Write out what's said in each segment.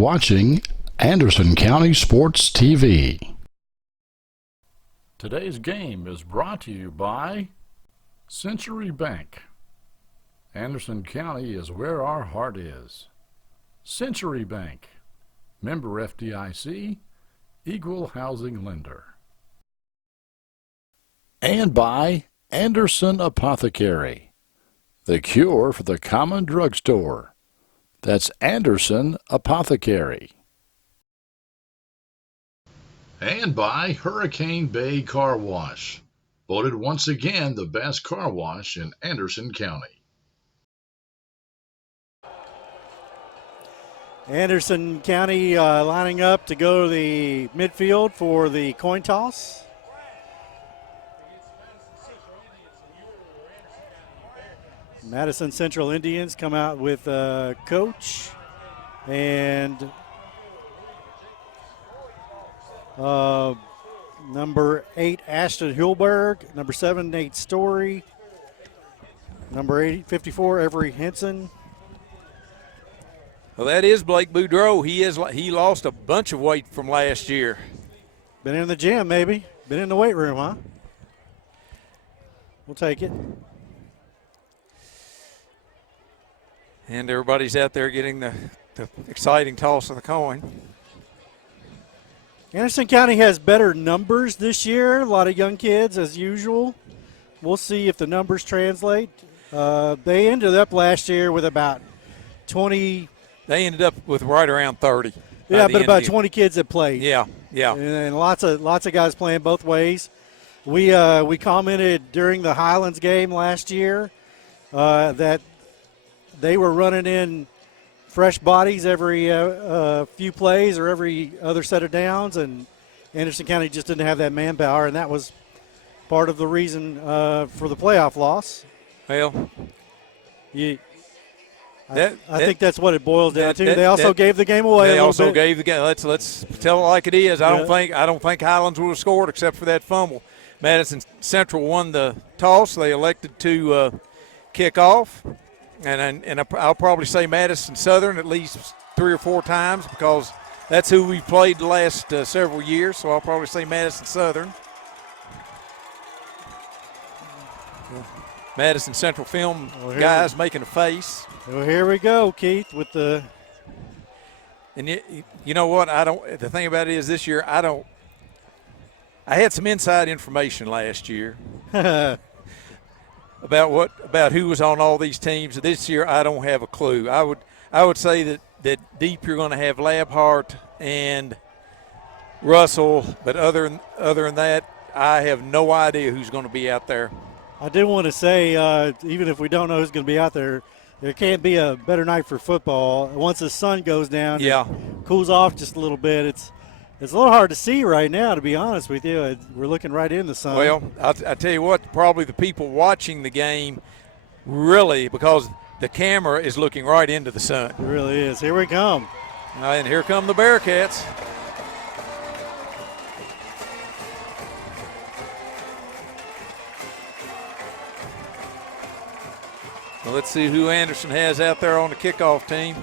watching Anderson County Sports TV. Today's game is brought to you by Century Bank. Anderson County is where our heart is. Century Bank, member FDIC, equal housing lender. And by Anderson Apothecary, the cure for the common drugstore. That's Anderson Apothecary. And by Hurricane Bay Car Wash, voted once again the best car wash in Anderson County. Anderson County lining up to go to the midfield for the coin toss. Madison Central Indians come out with coach and number 8, Ashton Hulberg, number 7, Nate Story, number 54, Avery Henson. Well, that is Blake Boudreau. He lost a bunch of weight from last year. Been in the gym, maybe. Been in the weight room, huh? We'll take it. And everybody's out there getting the exciting toss of the coin. Anderson County has better numbers this year. A lot of young kids, as usual. We'll see if the numbers translate. They ended up last year with about 20. They ended up with right around 30. Yeah, but about 20 kids that played. Yeah. And lots of guys playing both ways. We commented during the Highlands game last year that they were running in fresh bodies every few plays or every other set of downs, and Anderson County just didn't have that manpower, and that was part of the reason for the playoff loss. Well, I think that's what it boils down to. They also gave the game away. They also gave the game. Let's tell it like it is. I don't think Highlands would have scored except for that fumble. Madison Central won the toss. They elected to kick off. And I'll probably say Madison Southern at least 3 or 4 times because that's who we've played the last several years. So I'll probably say Madison Southern. Madison Central film guys making a face. Well, here we go, Keith, with the. And you know what? The thing about it is this year I had some inside information last year. About who was on all these teams. This year, I don't have a clue. I would say that deep you're going to have Labhart and Russell, but other than that, I have no idea who's going to be out there. I did want to say, even if we don't know who's going to be out there, there can't be a better night for football. Once the sun goes down, it cools off just a little bit. It's a little hard to see right now, to be honest with you. We're looking right in the sun. Well, I tell you what, probably the people watching the game really, because the camera is looking right into the sun. It really is. Here we come. And here come the Bearcats. Well, let's see who Anderson has out there on the kickoff team.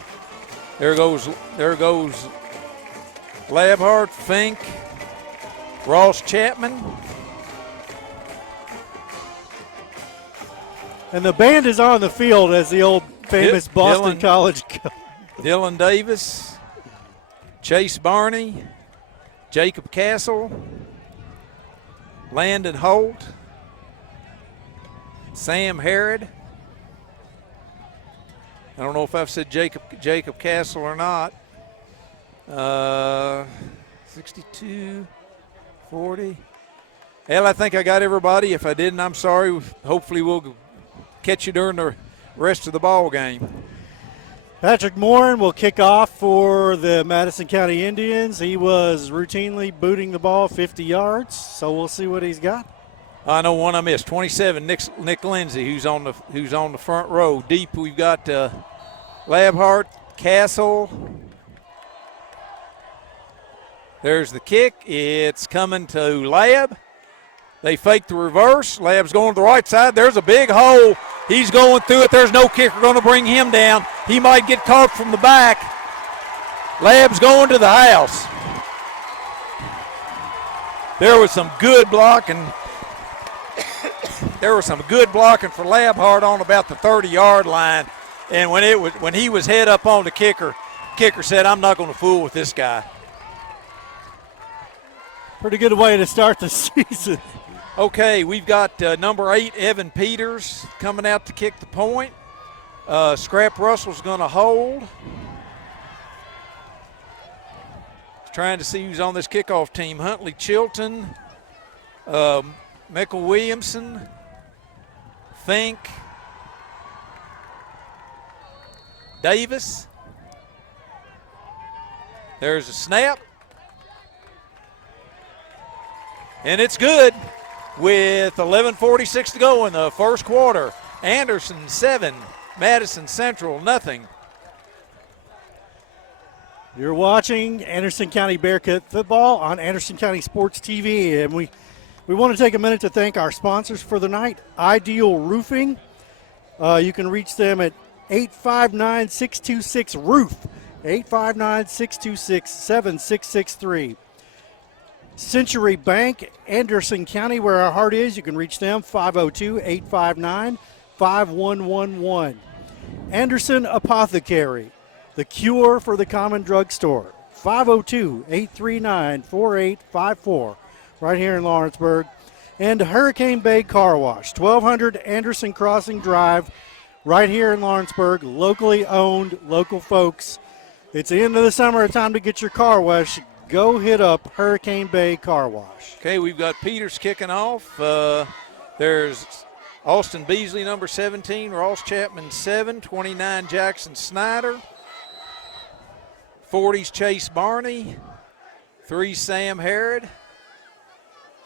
There goes Labhart, Fink, Ross Chapman. And the band is on the field as the old famous Boston College. Dylan Davis, Chase Barney, Jacob Castle, Landon Holt, Sam Harrod. I don't know if I've said Jacob Castle or not. 62, 40. Hell, I think I got everybody. If I didn't, I'm sorry. Hopefully we'll catch you during the rest of the ball game. Patrick Morin will kick off for the Madison County Indians. He was routinely booting the ball 50 yards, so we'll see what he's got. I know one I missed. 27, Nick Lindsay, who's on the front row. Deep, we've got Labhart, Castle. There's the kick. It's coming to Lab. They fake the reverse. Lab's going to the right side. There's a big hole. He's going through it. There's no kicker going to bring him down. He might get caught from the back. Lab's going to the house. There was some good blocking. There was some good blocking for Labhart on about the 30-yard line. And when he was head up on the kicker said, I'm not going to fool with this guy. Pretty good way to start the season. Okay, we've got number 8, Evan Peters, coming out to kick the point. Scrap Russell's going to hold. Trying to see who's on this kickoff team. Huntley Chilton, Michael Williamson, Fink, Davis. There's a snap. And it's good with 11:46 to go in the first quarter. Anderson 7, Madison Central nothing. You're watching Anderson County Bearcat football on Anderson County Sports TV, and we want to take a minute to thank our sponsors for the night, Ideal Roofing. You can reach them at 859-626-ROOF, 859-626-7663. Century Bank, Anderson County, where our heart is. You can reach them, 502-859-5111. Anderson Apothecary, the cure for the common drugstore, 502-839-4854, right here in Lawrenceburg. And Hurricane Bay Car Wash, 1200 Anderson Crossing Drive, right here in Lawrenceburg, locally owned, local folks. It's the end of the summer, a time to get your car washed. Go hit up Hurricane Bay Car Wash. Okay, we've got Peters kicking off. There's Austin Beasley, number 17, Ross Chapman, 7, 29, Jackson Snyder, 40's Chase Barney, 3, Sam Harrod,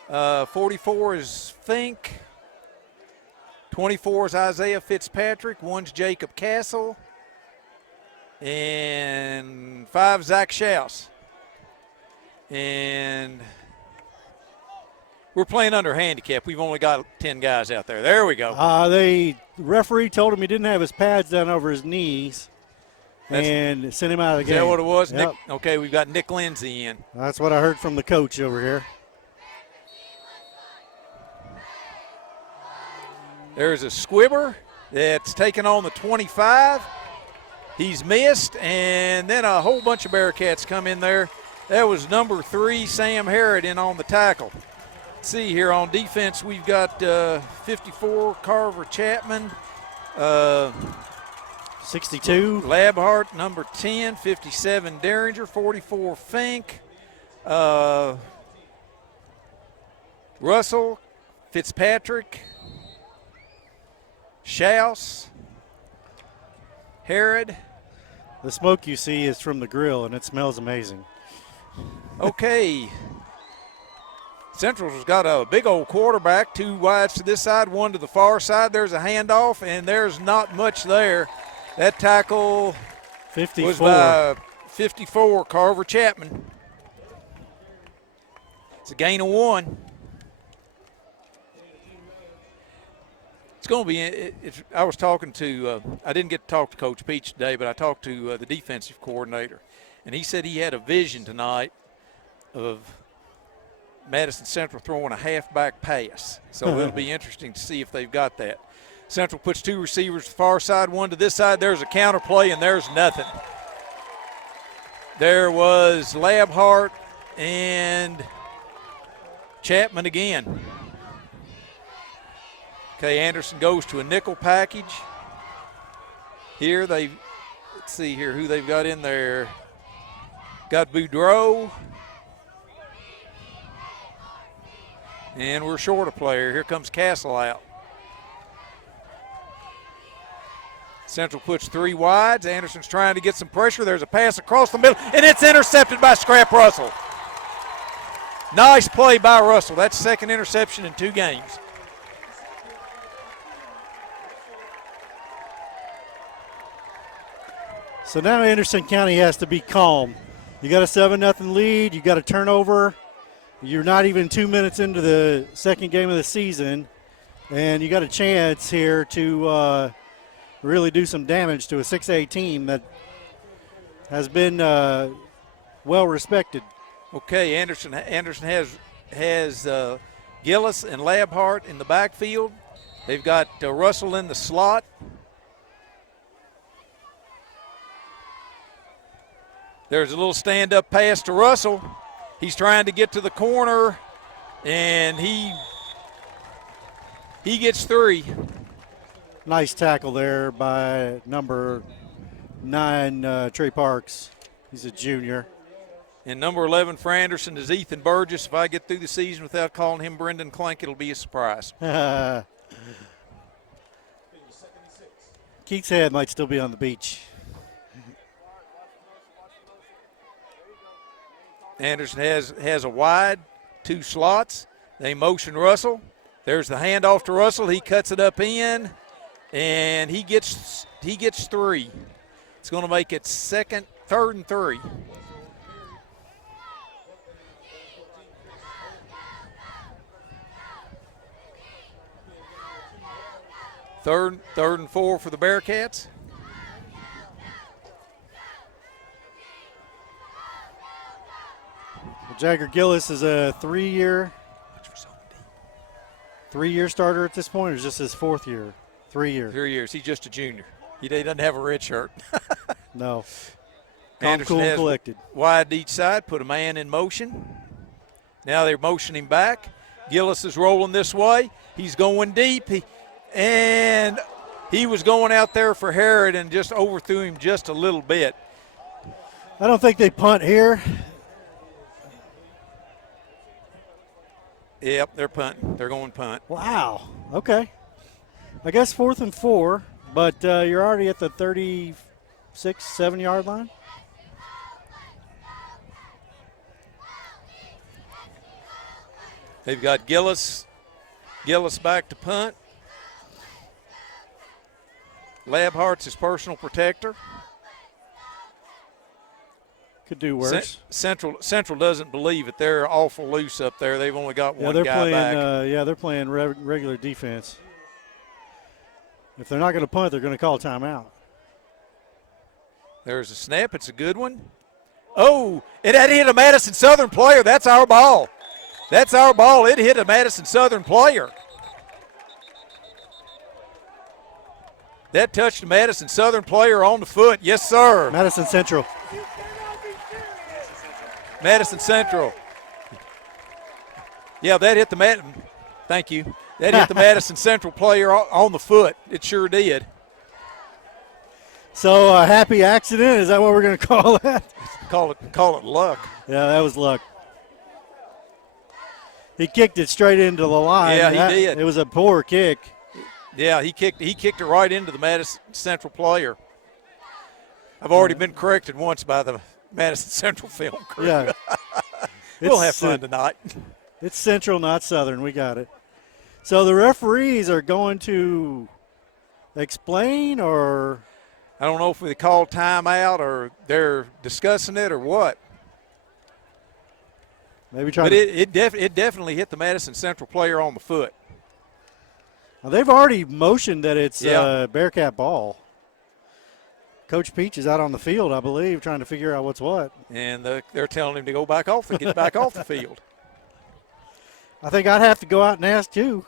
44 is Fink, 24 is Isaiah Fitzpatrick, 1's Jacob Castle, and 5, Zach Schaus. And we're playing under handicap. We've only got 10 guys out there. There we go. The referee told him he didn't have his pads down over his knees and sent him out of the game. Is that what it was? Yep. Nick, okay, we've got Nick Lindsay in. That's what I heard from the coach over here. There's a squibber that's taken on the 25. He's missed, and then a whole bunch of Bearcats come in there. That was number 3, Sam Harrod, in on the tackle. Let's see here on defense, we've got 54, Carver Chapman. 62. Labhart, number 10, 57, Derringer, 44, Fink. Russell, Fitzpatrick, Schaus, Harrod. The smoke you see is from the grill, and it smells amazing. Okay. Central's got a big old quarterback, 2 wides to this side, 1 to the far side. There's a handoff, and there's not much there. That tackle 54. was by 54, Carver Chapman. It's a gain of 1. It's going to be – I was talking to I didn't get to talk to Coach Peach today, but I talked to the defensive coordinator. And he said he had a vision tonight of Madison Central throwing a halfback pass. So it'll be interesting to see if they've got that. Central puts 2 receivers to the far side, 1 to this side. There's a counter play, and there's nothing. There was Labhart and Chapman again. Okay, Anderson goes to a nickel package. Here let's see here who they've got in there. Got Boudreau. And we're short a player. Here comes Castle out. Central puts 3 wides. Anderson's trying to get some pressure. There's a pass across the middle, and it's intercepted by Scrap Russell. Nice play by Russell. That's second interception in 2 games. So now Anderson County has to be calm. You got a 7-0 lead. You got a turnover. You're not even 2 minutes into the second game of the season, and you got a chance here to really do some damage to a 6A team that has been well respected. Okay, Anderson has Gillis and Labhart in the backfield. They've got Russell in the slot. There's a little stand-up pass to Russell. He's trying to get to the corner, and he gets 3. Nice tackle there by number 9, Trey Parks. He's a junior. And number 11 for Anderson is Ethan Burgess. If I get through the season without calling him Brendan Clank, it'll be a surprise. Keith's head might still be on the beach. Anderson has a wide, 2 slots. They motion Russell. There's the handoff to Russell. He cuts it up in, and he gets 3. It's going to make it 3rd and 3. Third and 4 for the Bearcats. Jagger Gillis is a 3-year starter at this point, or is this his 4th year? 3 years. 3 years. He's just a junior. He doesn't have a red shirt. No. Anderson cool has collected. Wide to each side, put a man in motion. Now they're motioning back. Gillis is rolling this way. He's going deep. He was going out there for Harrod and just overthrew him just a little bit. I don't think they punt here. Yep, they're punting. They're going punt. Wow. Okay. I guess 4th and 4, but you're already at the 36, 7-yard line. They've got Gillis back to punt. Labhart's his personal protector. Could do worse. Central doesn't believe it. They're awful loose up there. They've only got one they're guy playing, back. they're playing regular defense. If they're not going to punt, they're going to call timeout. There's a snap. It's a good one. Oh, it had hit a Madison Southern player. That's our ball. That's our ball. It hit a Madison Southern player. That touched a Madison Southern player on the foot. Yes, sir. Madison Central. Madison Central. Yeah, that hit the Thank you. That hit the Madison Central player on the foot. It sure did. So a happy accident, is that what we're going to call that? Call it luck. Yeah, that was luck. He kicked it straight into the line. Yeah, he did. It was a poor kick. Yeah, he kicked it right into the Madison Central player. I've already been corrected once by the Madison Central film crew. Yeah. We'll have fun tonight. It's Central, not Southern. We got it. So the referees are going to explain, or I don't know if they call timeout or they're discussing it or what. Maybe try. But it definitely hit the Madison Central player on the foot. Well, they've already motioned that it's Bearcat ball. Coach Peach is out on the field, I believe, trying to figure out what's what. And they're telling him to go back off and get back off the field. I think I'd have to go out and ask too.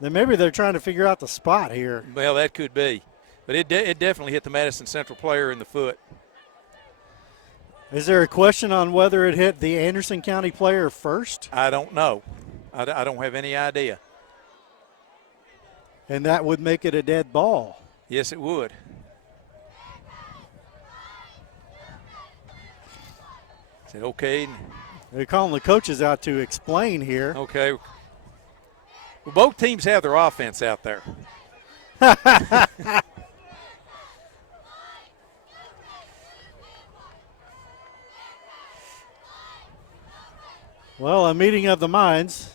Then maybe they're trying to figure out the spot here. Well, that could be. But it definitely hit the Madison Central player in the foot. Is there a question on whether it hit the Anderson County player first? I don't know. I don't have any idea. And that would make it a dead ball. Yes, it would. I said, okay. They're calling the coaches out to explain here. Okay. Well, both teams have their offense out there. Well, a meeting of the minds.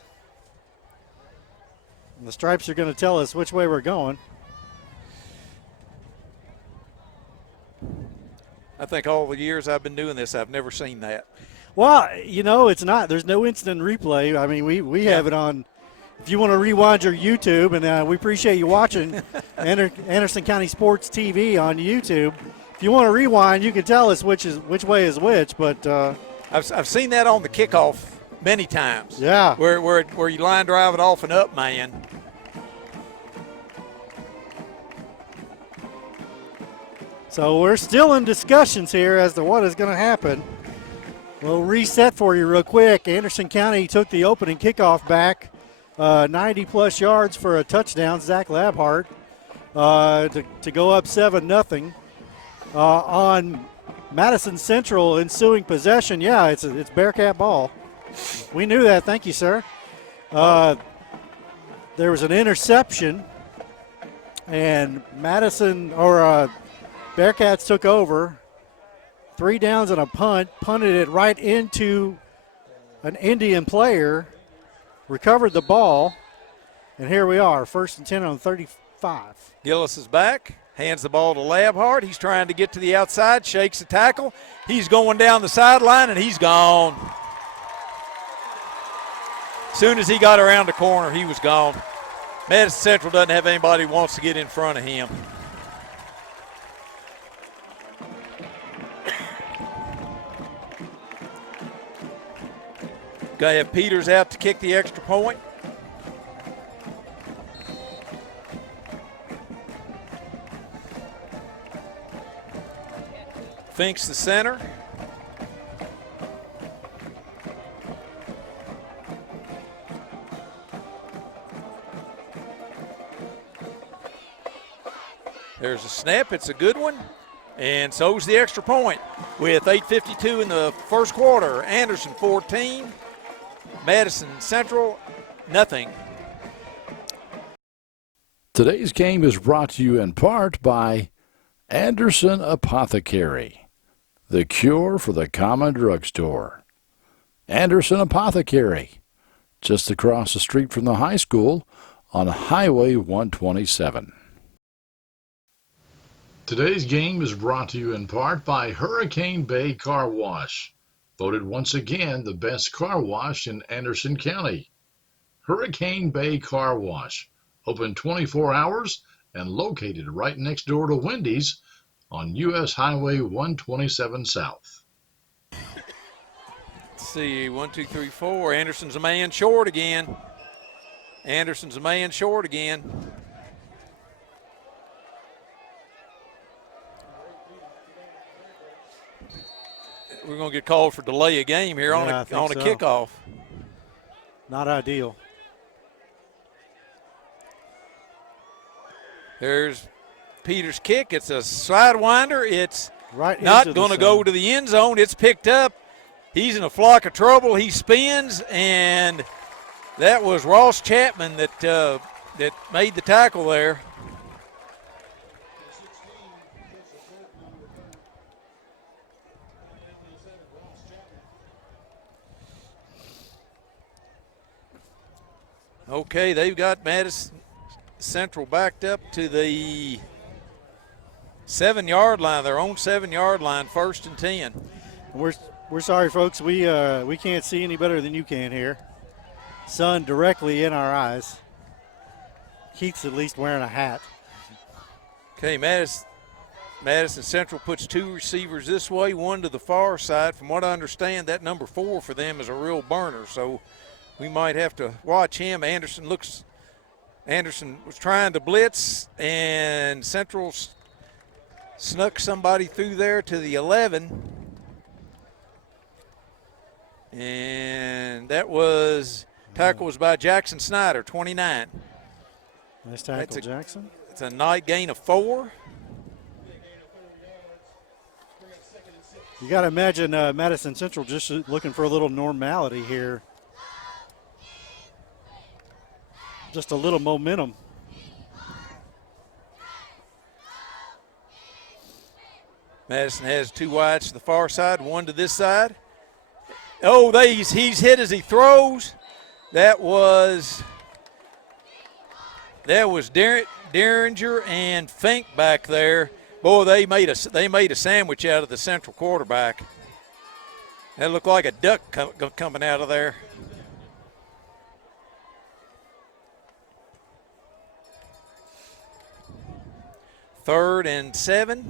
And the Stripes are going to tell us which way we're going. I think all the years I've been doing this, I've never seen that. Well, you know, it's not. There's no instant replay. I mean, we have it on. If you want to rewind your YouTube, and we appreciate you watching Anderson County Sports TV on YouTube. if you want to rewind, you can tell us which way is which. But I've seen that on the kickoff many times. Yeah. Where you line drive it off an up man. So we're still in discussions here as to what is going to happen. We'll reset for you real quick. Anderson County took the opening kickoff back 90-plus yards for a touchdown, Zach Labhart, to go up 7-0. On Madison Central ensuing possession, yeah, it's Bearcat ball. We knew that. Thank you, sir. There was an interception, and Bearcats took over. 3 downs and a punt, punted it right into an Indian player, recovered the ball, and here we are, 1st and 10 on 35. Gillis is back, hands the ball to Labhart. He's trying to get to the outside, shakes the tackle. He's going down the sideline, and he's gone. As soon as he got around the corner, he was gone. Madison Central doesn't have anybody who wants to get in front of him. Got to have Peters out to kick the extra point. Finks the center. There's a snap. It's a good one. And so's the extra point. With 8:52 in the first quarter, Anderson 14. Madison Central, nothing. Today's game is brought to you in part by Anderson Apothecary, the cure for the common drugstore. Anderson Apothecary, just across the street from the high school on Highway 127. Today's game is brought to you in part by Hurricane Bay Car Wash, voted once again the best car wash in Anderson County. Hurricane Bay Car Wash, open 24 hours and located right next door to Wendy's on U.S. Highway 127 South. Let's see, 1, 2, 3, 4. Anderson's a man short again. We're going to get called for delay a game here on a kickoff. Not ideal. There's Peters' kick. It's a sidewinder. It's right not going to go to the end zone. It's picked up. He's in a flock of trouble. He spins, and that was Ross Chapman that made the tackle there. Okay, they've got Madison Central backed up to the 7-yard line, their own 7-yard line, 1st and 10. We're sorry, folks. We can't see any better than you can here. Sun directly in our eyes. Keith's at least wearing a hat. Okay, Madison Central puts 2 receivers this way, 1 to the far side. From what I understand, that number 4 for them is a real burner, so we might have to watch him. Anderson was trying to blitz, and Central snuck somebody through there to the 11. And that was tackle was by Jackson Snyder, 29. Nice tackle, Jackson. It's a night gain of 4. You got to imagine Madison Central just looking for a little normality here. Just a little momentum. Madison has 2 wides to the far side, 1 to this side. Oh, he's hit as he throws. That was Derringer and Fink back there. Boy, they made a sandwich out of the Central quarterback. That looked like a duck coming out of there. Third and 7.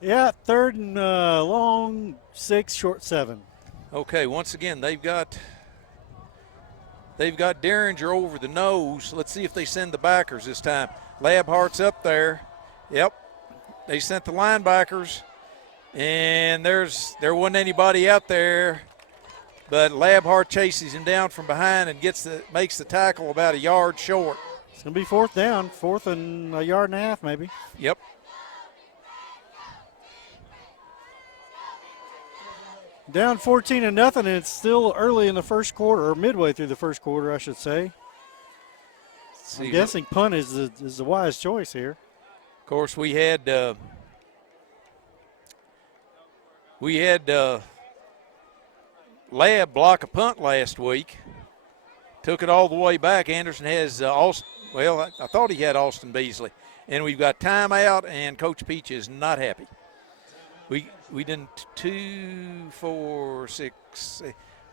Yeah, third and long, 6, short 7. Okay, once again, they've got Derringer over the nose. Let's see if they send the backers this time. Labhart's up there. Yep, they sent the linebackers, and there wasn't anybody out there. But Labhart chases him down from behind and makes the tackle about a yard short. It's going to be fourth down, 4th and a yard and a half maybe. Yep. Down 14-0, and it's still early in the first quarter, or midway through the first quarter, I should say. I'm guessing punt is the wise choice here. Of course, we had Lab block a punt last week. Took it all the way back. Anderson has Austin. Well, I thought he had Austin Beasley. And we've got timeout, and Coach Peach is not happy. We didn't 2, 4, 6.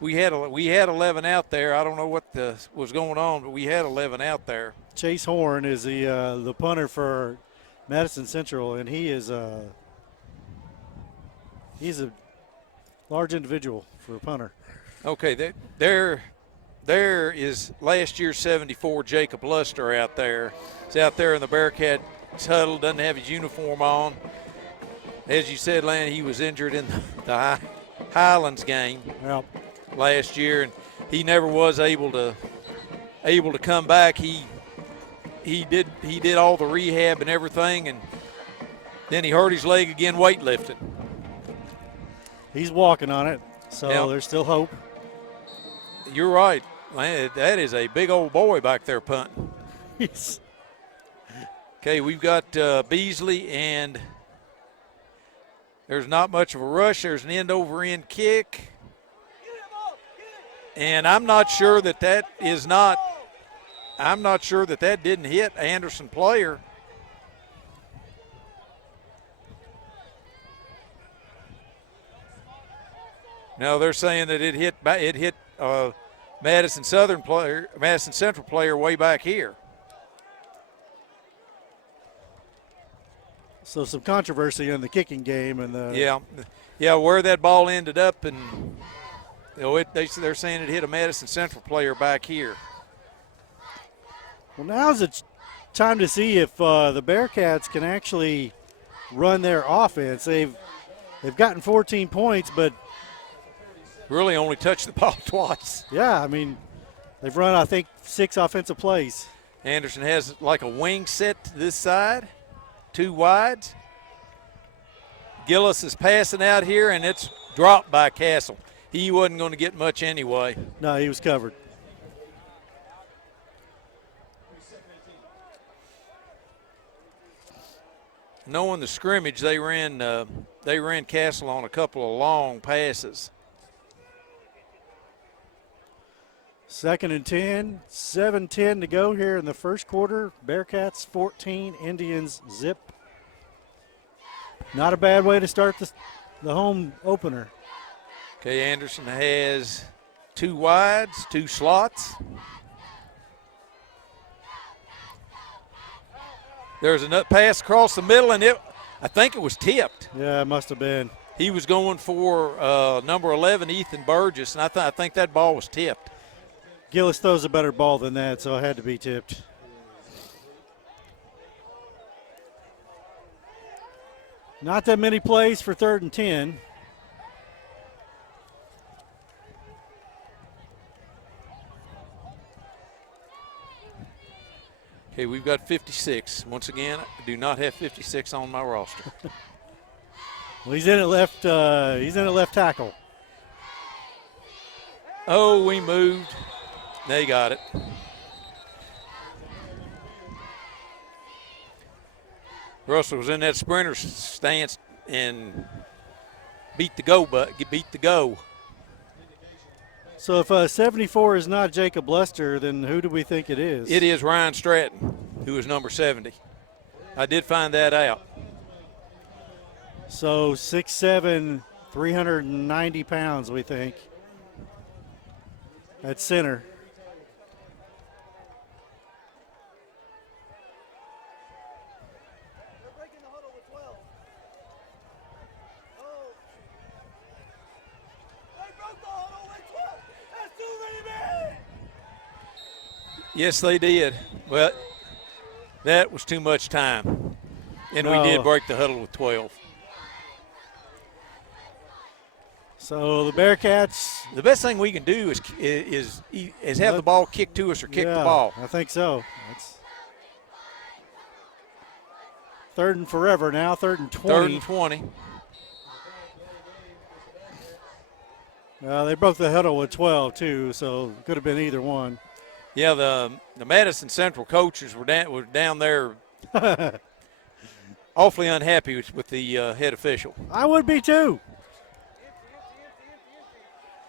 We had 11 out there. I don't know what was going on, but we had 11 out there. Chase Horn is the punter for Madison Central, and he's a large individual for a punter. Okay, there is last year's 74 Jacob Luster out there. He's out there in the Bearcats huddle, doesn't have his uniform on. As you said, Lanny, he was injured in the Highlands game last year, and he never was able to come back. He did all the rehab and everything, and then he hurt his leg again weightlifting. He's walking on it, so there's still hope. You're right. That is a big old boy back there punting. Okay, we've got Beasley, and there's not much of a rush. There's an end-over-end kick. And I'm not sure that didn't hit Anderson player. No, they're saying that it hit Madison Central player way back here. So some controversy in the kicking game, and where that ball ended up, and they're saying it hit a Madison Central player back here. Well, now's the time to see if the Bearcats can actually run their offense. They've gotten 14 points, but really only touched the ball twice. Yeah, I mean, they've run, I think, 6 offensive plays. Anderson has like a wing set to this side, 2 wides. Gillis is passing out here, and it's dropped by Castle. He wasn't going to get much anyway. No, he was covered. Knowing the scrimmage, they ran Castle on a couple of long passes. 2nd and 10, 7:10 to go here in the first quarter. Bearcats 14, Indians zip. Not a bad way to start the home opener. Okay, Anderson has 2 wides, 2 slots. There's a pass across the middle, and I think it was tipped. Yeah, it must have been. He was going for number 11, Ethan Burgess, and I think that ball was tipped. Gillis throws a better ball than that, so it had to be tipped. Not that many plays for 3rd and 10. Okay, we've got 56. Once again, I do not have 56 on my roster. Well, he's in at left. He's in at left tackle. Oh, we moved. They got it. Russell was in that sprinter stance and beat the go. So if 74 is not Jacob Luster, then who do we think it is? It is Ryan Stratton, who is number 70. I did find that out. So 6'7", 390 pounds, we think, at center. Yes, they did. Well, that was too much time. And we did break the huddle with 12. So the Bearcats. The best thing we can do is have the ball kicked to us or kick the ball. I think so. That's third and forever now, 3rd and 20. 3rd and 20. They broke the huddle with 12 too, so it could have been either one. Yeah, the Madison Central coaches were down there awfully unhappy with the head official. I would be too.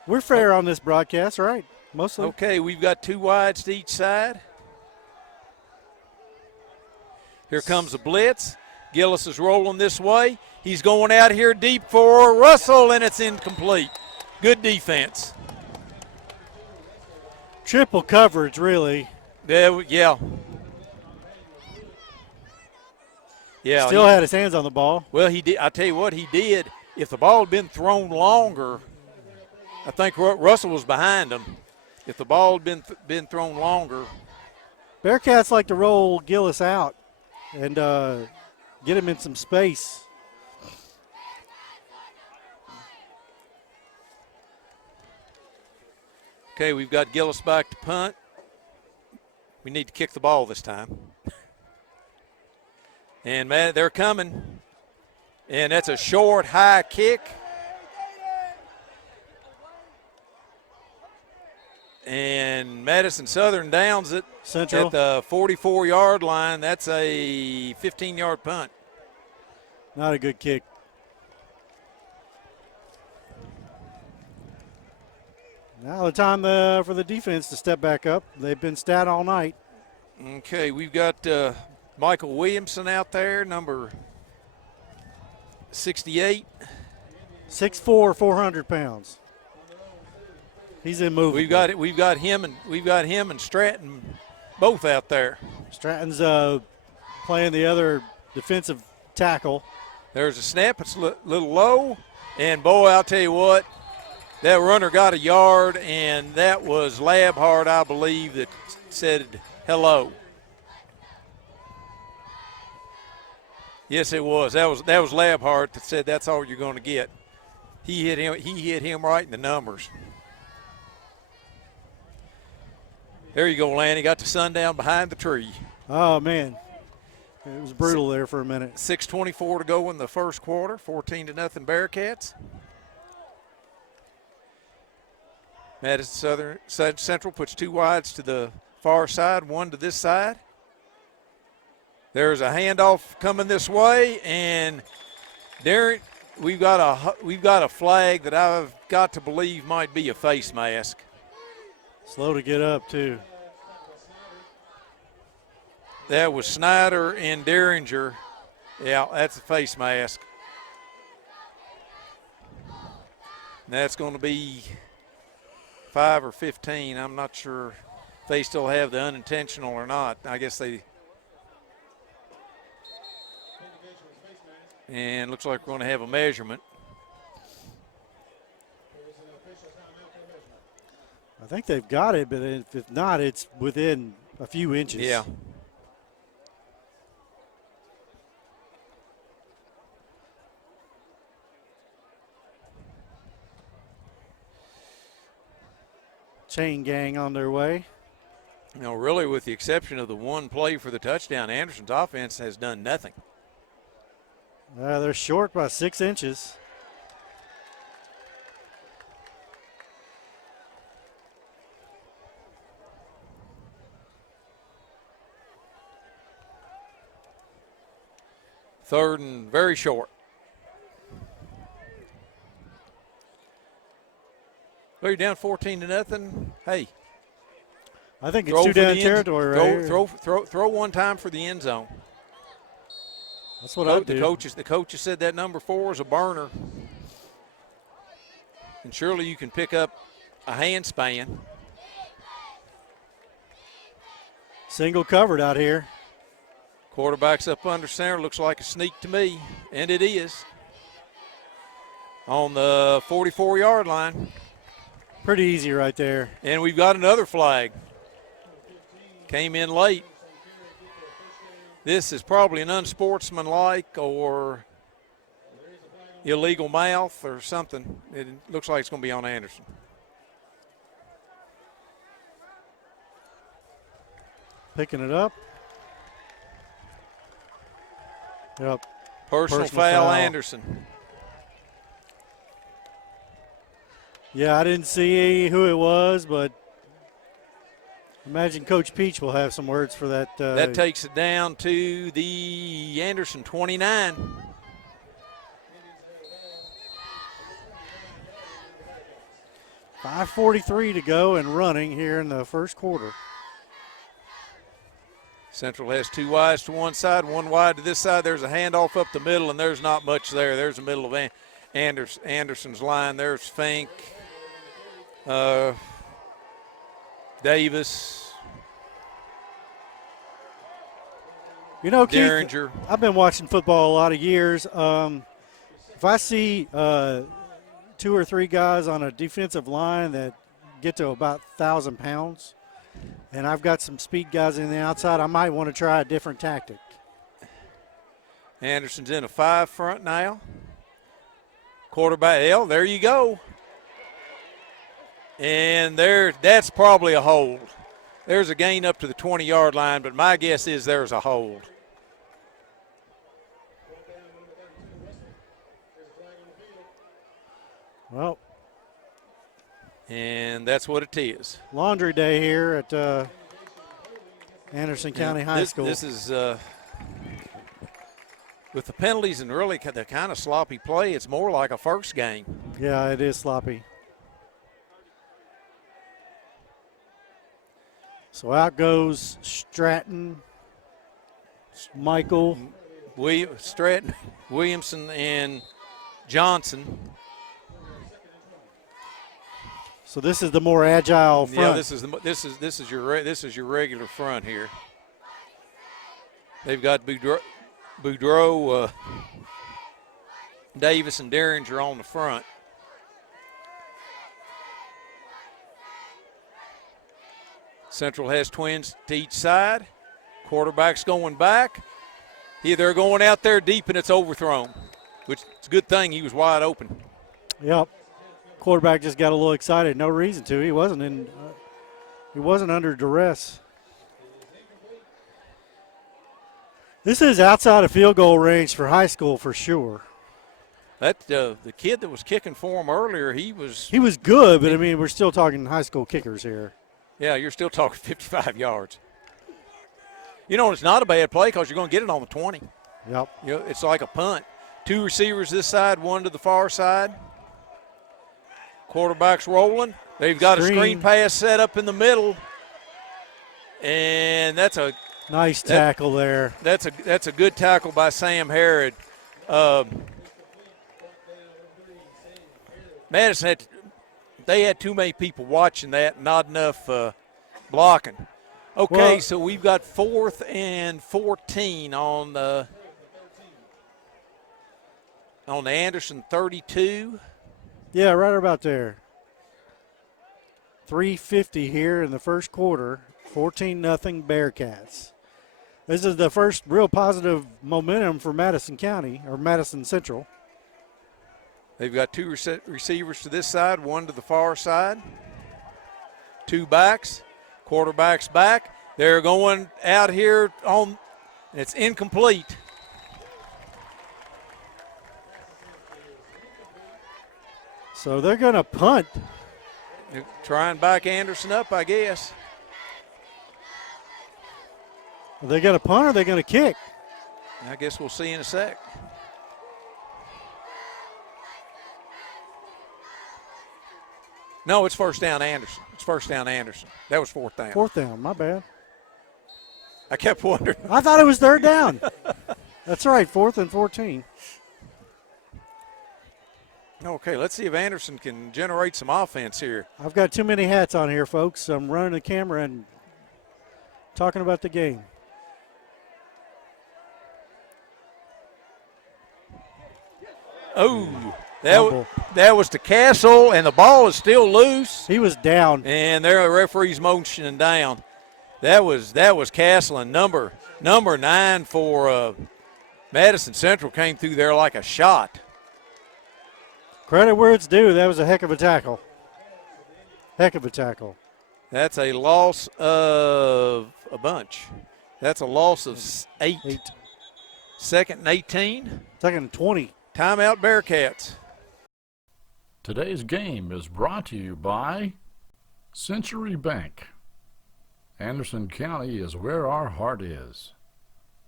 We're fair on this broadcast, right? Mostly. Okay, we've got 2 wides to each side. Here comes the blitz. Gillis is rolling this way. He's going out here deep for Russell, and it's incomplete. Good defense. Triple coverage, really. Yeah. Still had his hands on the ball. Well, he did. I tell you what, he did. If the ball had been thrown longer, I think Russell was behind him. If the ball had been thrown longer. Bearcats like to roll Gillis out and get him in some space. Okay, we've got Gillis back to punt. We need to kick the ball this time. And, man, they're coming. And that's a short, high kick. And Madison Southern downs it Central at the 44-yard line. That's a 15-yard punt. Not a good kick. Now the time for the defense to step back up. They've been stat all night. Okay, we've got Michael Williamson out there, number 68. 6'4", 400 pounds. He's immovable. We've got him and Stratton both out there. Stratton's playing the other defensive tackle. There's a snap. It's a little low. And, boy, I'll tell you what, that runner got a yard, and that was Labhart, I believe, that said hello. Yes, it was. That was Labhart that said that's all you're going to get. He hit him right in the numbers. There you go, Lanny. Got the sun down behind the tree. Oh, man. It was brutal there for a minute. 6:24 to go in the first quarter. 14-0 Bearcats. Madison Central puts 2 wides to the far side, 1 to this side. There's a handoff coming this way, and there we've got a flag that I've got to believe might be a face mask. Slow to get up, too. That was Snyder and Derringer. Yeah, that's a face mask. And that's going to be 5 or 15. I'm not sure if they still have the unintentional or not. I guess they. And looks like we're going to have a measurement. I think they've got it, but if not, it's within a few inches. Yeah. Chain gang on their way. You know, really, with the exception of the one play for the touchdown, Anderson's offense has done nothing. They're short by 6 inches. Third and very short. Well, you're down 14-0. Hey, I think it's 2 down territory right here. Throw one time for the end zone. That's what I do. The coaches said that number 4 is a burner. And surely you can pick up a handspan. Single covered out here. Quarterback's up under center. Looks like a sneak to me, and it is. On the 44-yard line. Pretty easy right there. And we've got another flag. came in late. This is probably an unsportsmanlike or illegal mouth or something. It looks like it's going to be on Anderson. Picking it up. Yep. Personal foul, Anderson. Yeah, I didn't see who it was, but imagine Coach Peach will have some words for that. That takes it down to the Anderson 29. .543 to go and running here in the first quarter. Central has two wides to one side, one wide to this side. There's a handoff up the middle, and there's not much there. There's the middle of Anderson's line. There's Fink, Davis, You know, Keith, Derringer. I've been watching football a lot of years. If I see 2 or 3 guys on a defensive line that get to about 1,000 pounds, and I've got some speed guys in the outside, I might want to try a different tactic. Anderson's in a 5 front now. Quarterback, there you go. And that's probably a hold. There's a gain up to the 20-yard line, but my guess is there's a hold. Well, and that's what it is. laundry day here at Anderson County High School. This is with the penalties and really the kind of sloppy play, it's more like a first game. Yeah, it is sloppy. So out goes Stratton, Michael. Stratton, Williamson, and Johnson. So this is the more agile front. Yeah, this is your regular front here. They've got Boudreaux, Davis, and Derringer on the front. Central has twins to each side. Quarterback's going back. They're going out there deep, and it's overthrown, which is a good thing. He was wide open. Yep. Quarterback just got a little excited. No reason to. He wasn't under duress. This is outside of field goal range for high school for sure. That the kid that was kicking for him earlier, he was good, but I mean we're still talking high school kickers here. Yeah, you're still talking 55 yards. You know, it's not a bad play because you're going to get it on the 20. Yep. You know, it's like a punt. 2 receivers this side, 1 to the far side. Quarterback's rolling. They've got a screen pass set up in the middle, and that's a nice tackle there. That's a good tackle by Sam Harrod. Madison they had too many people watching that, not enough blocking. Okay, well, so we've got 4th and 14 on the Anderson 32. Yeah, right about there. 3:50 here in the first quarter. 14-0 Bearcats. This is the first real positive momentum for Madison County, or Madison Central. They've got 2 receivers to this side, 1 to the far side. 2 backs. Quarterback's back. They're going out here and it's incomplete. So they're going to punt. They're trying to back Anderson up, I guess. Are they going to punt or are they going to kick? I guess we'll see in a sec. No, it's first down Anderson. It's first down Anderson. That was 4th down. 4th down, my bad. I kept wondering. I thought it was 3rd down. That's right, 4th and 14. Okay, let's see if Anderson can generate some offense here. I've got too many hats on here, folks. I'm running the camera and talking about the game. Oh, that was to Castle, and the ball is still loose. He was down. And there, the referee's motioning down. That was Castlin. Number 9 for Madison Central came through there like a shot. Credit where it's due. That was a heck of a tackle. Heck of a tackle. That's a loss of a bunch. That's a loss of 8. 2nd and 18. 2nd and 20. Timeout Bearcats. Today's game is brought to you by Century Bank. Anderson County is where our heart is.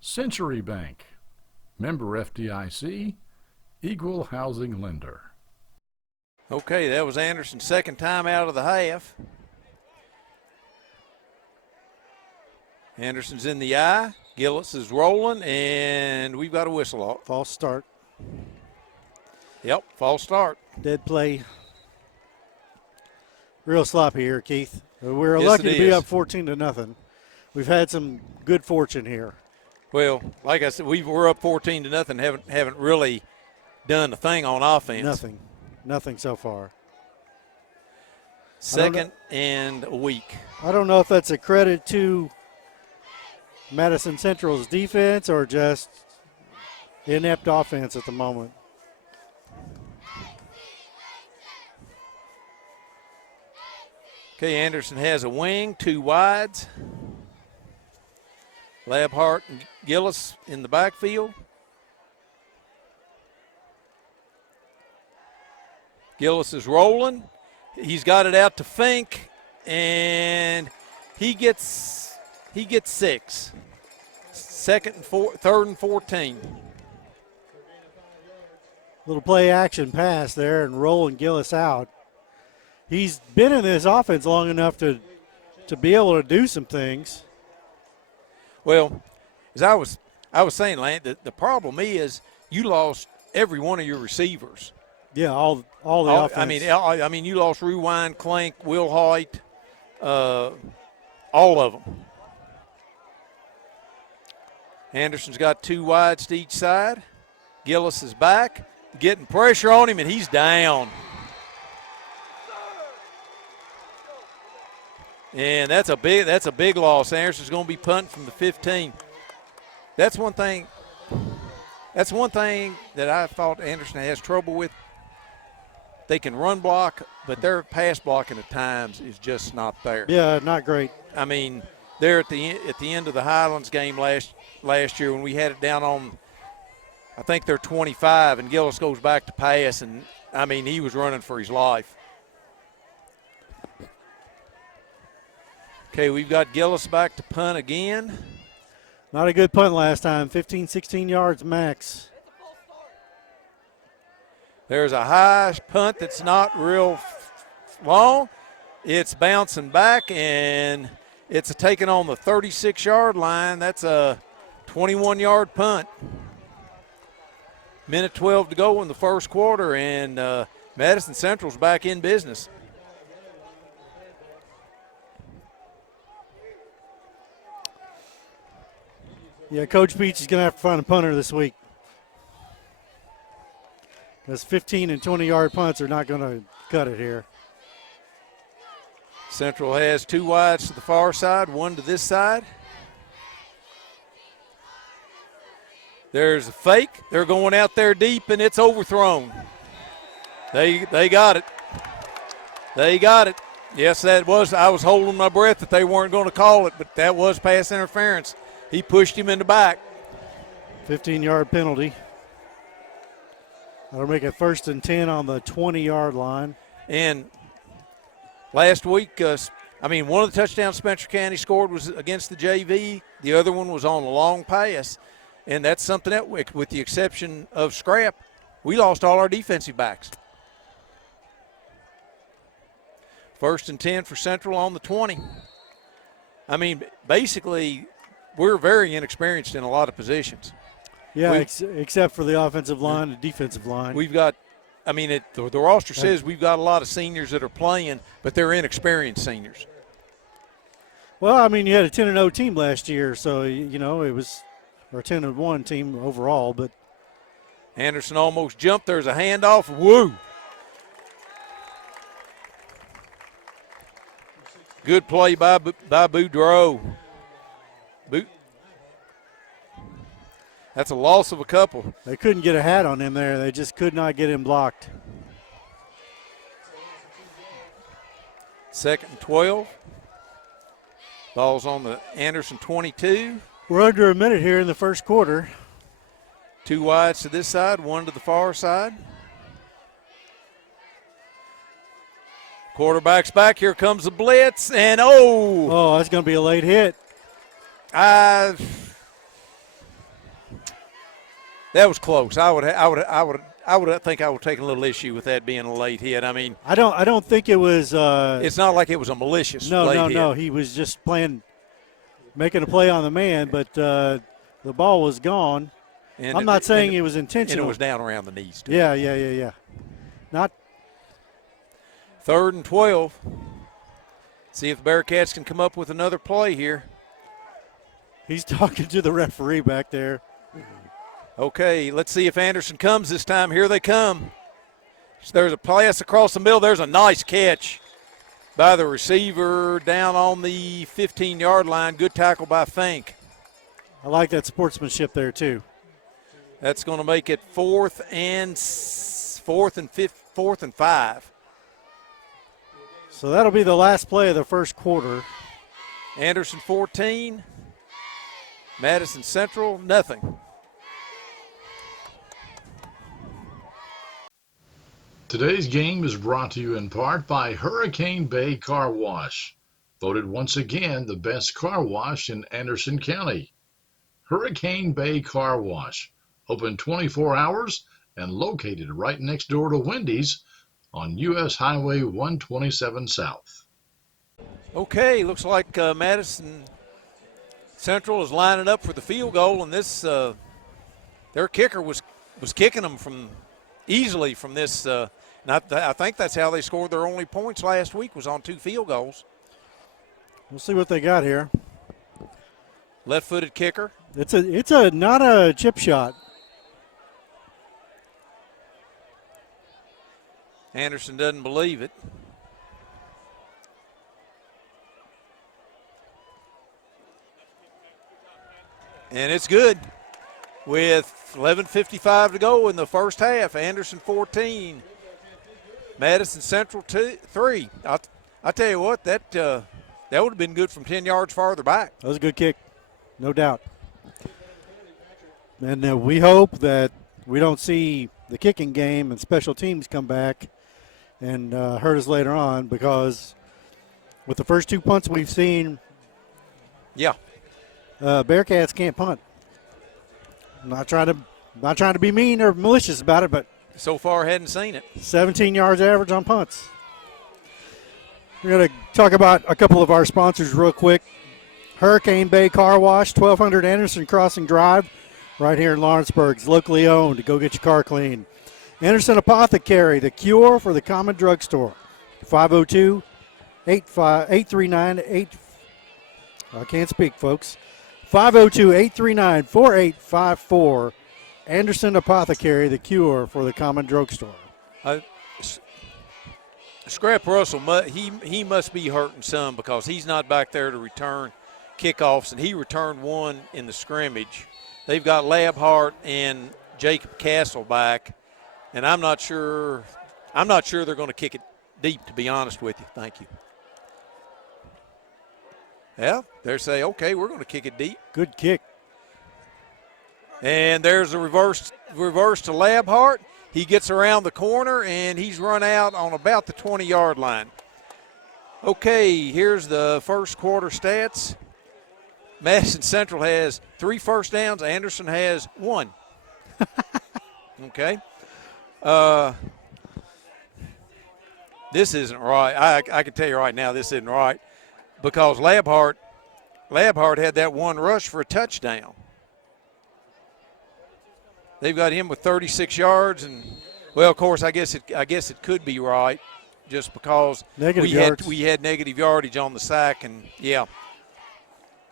Century Bank. Member FDIC. Equal housing lender. Okay, that was Anderson's second time out of the half. Anderson's in the eye. Gillis is rolling, and we've got a whistle off. False start. Yep, false start. Dead play. Real sloppy here, Keith. We're Yes, lucky it to be is. up 14-0. We've had some good fortune here. Well, like I said, we're up 14-0. Haven't really done a thing on offense. Nothing so far. Second and a week. I don't know if that's a credit to Madison Central's defense or just inept offense at the moment. Okay, Anderson has a wing, 2 wides. Labhart and Gillis in the backfield. Gillis is rolling. He's got it out to Fink, and he gets 6. 3rd and 14. Little play action pass there and rolling Gillis out. He's been in this offense long enough to be able to do some things. Well, as I was saying, Lance, the problem is you lost every one of your receivers. Yeah, all the offense. I mean, you lost Rewind, Clank, Will Hoyt, all of them. Anderson's got 2 wides to each side. Gillis is back, getting pressure on him, and he's down. And that's a big loss. Anderson's going to be punting from the 15. That's one thing that I thought Anderson has trouble with. They can run block, but their pass blocking at times is just not there. Yeah, not great. I mean, they're at the end of the Highlands game last year when we had it down on, I think they're 25, and Gillis goes back to pass, and I mean he was running for his life. Okay, we've got Gillis back to punt again. Not a good punt last time, 15, 16 yards max. There's a high punt that's not real long. It's bouncing back, and it's taken on the 36-yard line. That's a 21-yard punt. Minute 12 to go in the first quarter, and Madison Central's back in business. Yeah, Coach Beach is going to have to find a punter this week. Because 15 and 20-yard punts are not going to cut it here. Central has 2 wides to the far side, 1 to this side. There's a fake. They're going out there deep, and it's overthrown. They got it. They got it. Yes, that was. I was holding my breath that they weren't going to call it, but that was pass interference. He pushed him in the back. 15-yard penalty. That'll make it 1st and 10 on the 20-yard line. And last week, one of the touchdowns Spencer County scored was against the JV. The other one was on a long pass. And that's something that, with the exception of Scrap, we lost all our defensive backs. 1st and 10 for Central on the 20. I mean, basically, we're very inexperienced in a lot of positions. Yeah, except for the offensive line and defensive line. We've got, the roster says we've got a lot of seniors that are playing, but they're inexperienced seniors. Well, I mean, you had a 10-0 team last year, so, it was a 10-1 team overall. But Anderson almost jumped. There's a handoff. Woo! Good play by Boudreaux. That's a loss of a couple. They couldn't get a hat on him there. They just could not get him blocked. 2nd and 12. Ball's on the Anderson 22. We're under a minute here in the first quarter. 2 wides to this side, 1 to the far side. Quarterback's back. Here comes the blitz, and Oh, that's going to be a late hit. That was close. I would think I would take a little issue with that being a late hit. I mean, I don't think it was. It's not like it was a malicious late hit. No. He was just making a play on the man, but the ball was gone. I'm not saying it was intentional. And it was down around the knees, too. Yeah. Not 3rd and 12. See if the Bearcats can come up with another play here. He's talking to the referee back there. Okay, let's see if Anderson comes this time. Here they come. So there's a pass across the middle. There's a nice catch by the receiver down on the 15-yard line. Good tackle by Fink. I like that sportsmanship there, too. That's going to make it 4th and 5. So that'll be the last play of the first quarter. Anderson 14. Madison Central, nothing. Today's game is brought to you in part by Hurricane Bay Car Wash, voted once again the best car wash in Anderson County. Hurricane Bay Car Wash, open 24 hours and located right next door to Wendy's on U.S. Highway 127 South. Okay, looks like Madison Central is lining up for the field goal, and this their kicker was kicking them easily from this. And I think that's how they scored their only points last week, was on 2 field goals. We'll see what they got here. Left-footed kicker. It's not a chip shot. Anderson doesn't believe it. And it's good. With 11:55 to go in the first half, Anderson 14, Madison Central 3. I tell you what, that would have been good from 10 yards farther back. That was a good kick, no doubt. And we hope that we don't see the kicking game and special teams come back and hurt us later on, because with the first 2 punts we've seen, Bearcats can't punt. I'm not trying to be mean or malicious about it, but so far hadn't seen it. 17 yards average on punts. We're going to talk about a couple of our sponsors real quick. Hurricane Bay Car Wash, 1200 Anderson Crossing Drive, right here in Lawrenceburg. It's locally owned. To go get your car clean. Anderson Apothecary, the cure for the common drugstore. 502-839-8. I can't speak, folks. 502-839-4854. Anderson Apothecary, the cure for the common drugstore. Scrap Russell, he must be hurting some, because he's not back there to return kickoffs, and he returned one in the scrimmage. They've got Labhart and Jacob Castle back, and I'm not sure they're going to kick it deep, to be honest with you. Thank you. Yeah, they're saying, okay, we're going to kick it deep. Good kick. And there's a reverse to Labhart. He gets around the corner, and he's run out on about the 20-yard line. Okay, here's the first quarter stats. Madison Central has 3 first downs. Anderson has 1. Okay. This isn't right. I can tell you right now this isn't right, because Labhart had that one rush for a touchdown. They've got him with 36 yards, and well, of course, I guess it could be right, just because we had negative yardage on the sack, and yeah.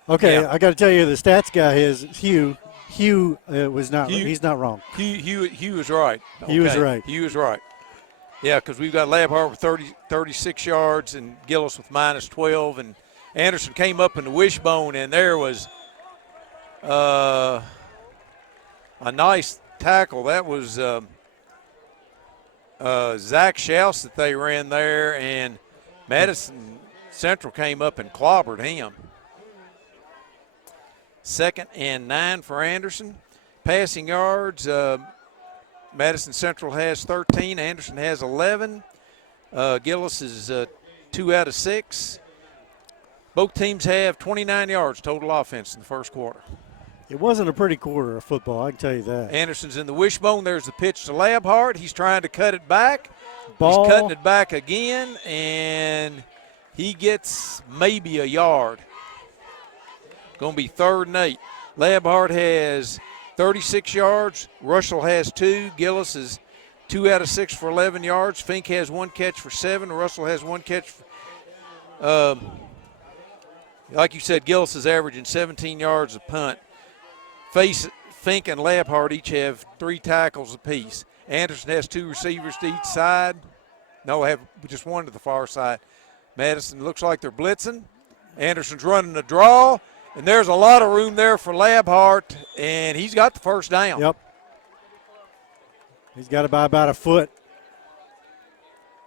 Okay, yeah. I got to tell you, the stats guy is Hugh. Hugh was not. He's not wrong. Hugh was right. Okay. He was right. He was right. Yeah, because we've got Labhart with 36 yards and Gillis with minus 12. And Anderson came up in the wishbone, and there was a nice tackle. That was Zach Schaus that they ran there, and Madison Central came up and clobbered him. 2nd and 9 for Anderson. Passing yards, Madison Central has 13. Anderson has 11. Gillis is 2 out of 6. Both teams have 29 yards total offense in the first quarter. It wasn't a pretty quarter of football, I can tell you that. Anderson's in the wishbone. There's the pitch to Labhart. He's trying to cut it back. Ball. He's cutting it back again, and he gets maybe a yard. Going to be 3rd and 8. Labhart has 36 yards. Russell has 2. Gillis is 2 out of 6 for 11 yards. Fink has 1 catch for 7. Russell has 1 catch for, like you said, Gillis is averaging 17 yards a punt. Fink and Labhart each have 3 tackles apiece. Anderson has 2 receivers to each side. No, have just 1 to the far side. Madison looks like they're blitzing. Anderson's running a draw, and there's a lot of room there for Labhart, and he's got the first down. Yep. He's got it by about a foot.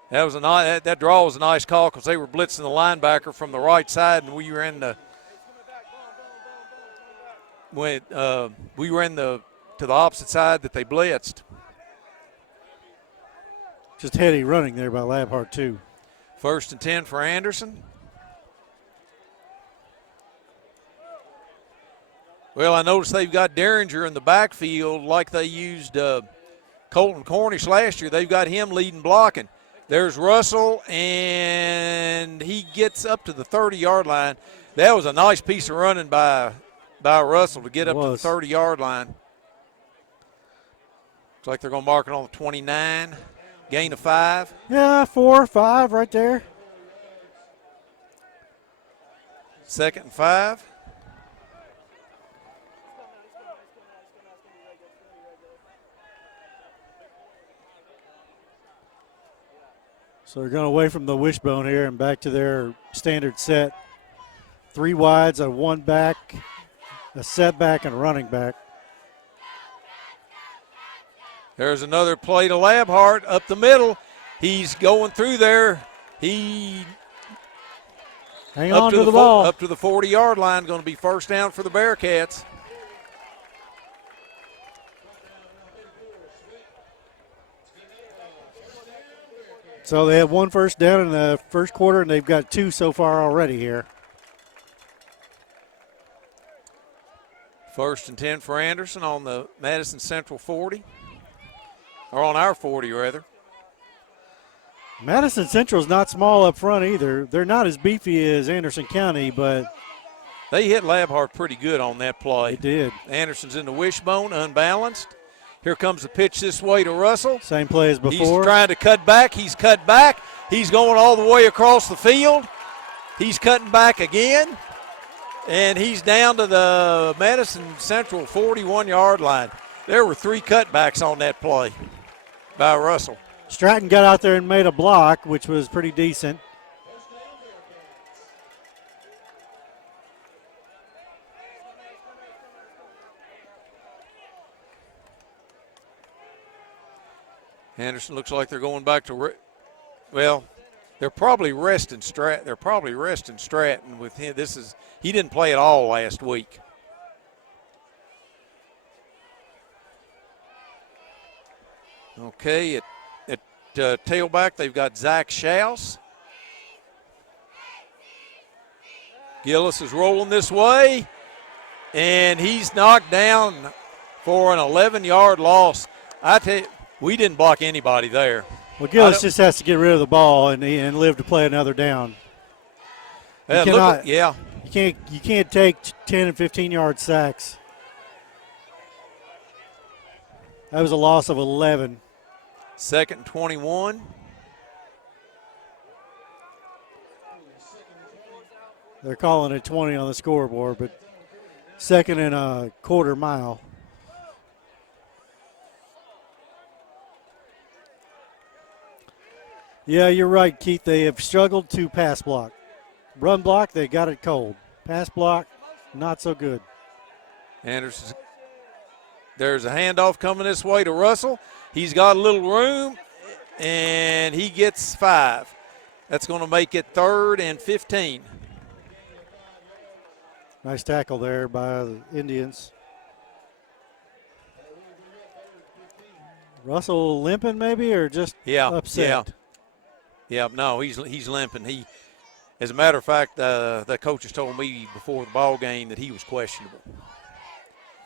That was that draw was a nice call because they were blitzing the linebacker from the right side, and we ran to the opposite side that they blitzed. Just heady running there by Labhart, too. 1st and 10 for Anderson. Well, I noticed they've got Derringer in the backfield like they used Colton Cornish last year. They've got him leading blocking. There's Russell, and he gets up to the 30-yard line. That was a nice piece of running by Russell to get up to the 30-yard line. Looks like they're going to mark it on the 29. Gain of 5. Yeah, 4 or 5 right there. 2nd and 5. So they're going away from the wishbone here and back to their standard set. 3 wides, a 1 back, a setback, and a running back. There's another play to Labhart up the middle. He's going through there. He hang on to the ball. Up to the 40-yard line. Going to be first down for the Bearcats. So they have 1 first down in the first quarter, and they've got 2 so far already here. 1st and 10 for Anderson on the Madison Central 40. Or on our 40, rather. Madison Central's not small up front either. They're not as beefy as Anderson County, but they hit Labhart pretty good on that play. They did. Anderson's in the wishbone, unbalanced. Here comes the pitch this way to Russell. Same play as before. He's trying to cut back. He's cut back. He's going all the way across the field. He's cutting back again. And he's down to the Madison Central 41-yard line. There were 3 cutbacks on that play by Russell. Stratton got out there and made a block, which was pretty decent. Anderson looks like they're going back to, they're probably resting Stratton. They're probably resting Stratton with him. He didn't play at all last week. Okay, at tailback they've got Zach Schaus. Gillis is rolling this way, and he's knocked down for an 11-yard loss. I tell you, we didn't block anybody there. Well, Gillis just has to get rid of the ball and live to play another down. You can't take 10 and 15-yard sacks. That was a loss of 11. 2nd and 21. They're calling it 20 on the scoreboard, but 2nd and a quarter mile. Yeah, you're right, Keith. They have struggled to pass block. Run block, they got it cold. Pass block, not so good. Anderson, there's a handoff coming this way to Russell. He's got a little room, and he gets 5. That's going to make it 3rd and 15. Nice tackle there by the Indians. Russell limping maybe, or just upset? Yeah, no, he's limping. As a matter of fact, the coaches told me before the ball game that he was questionable.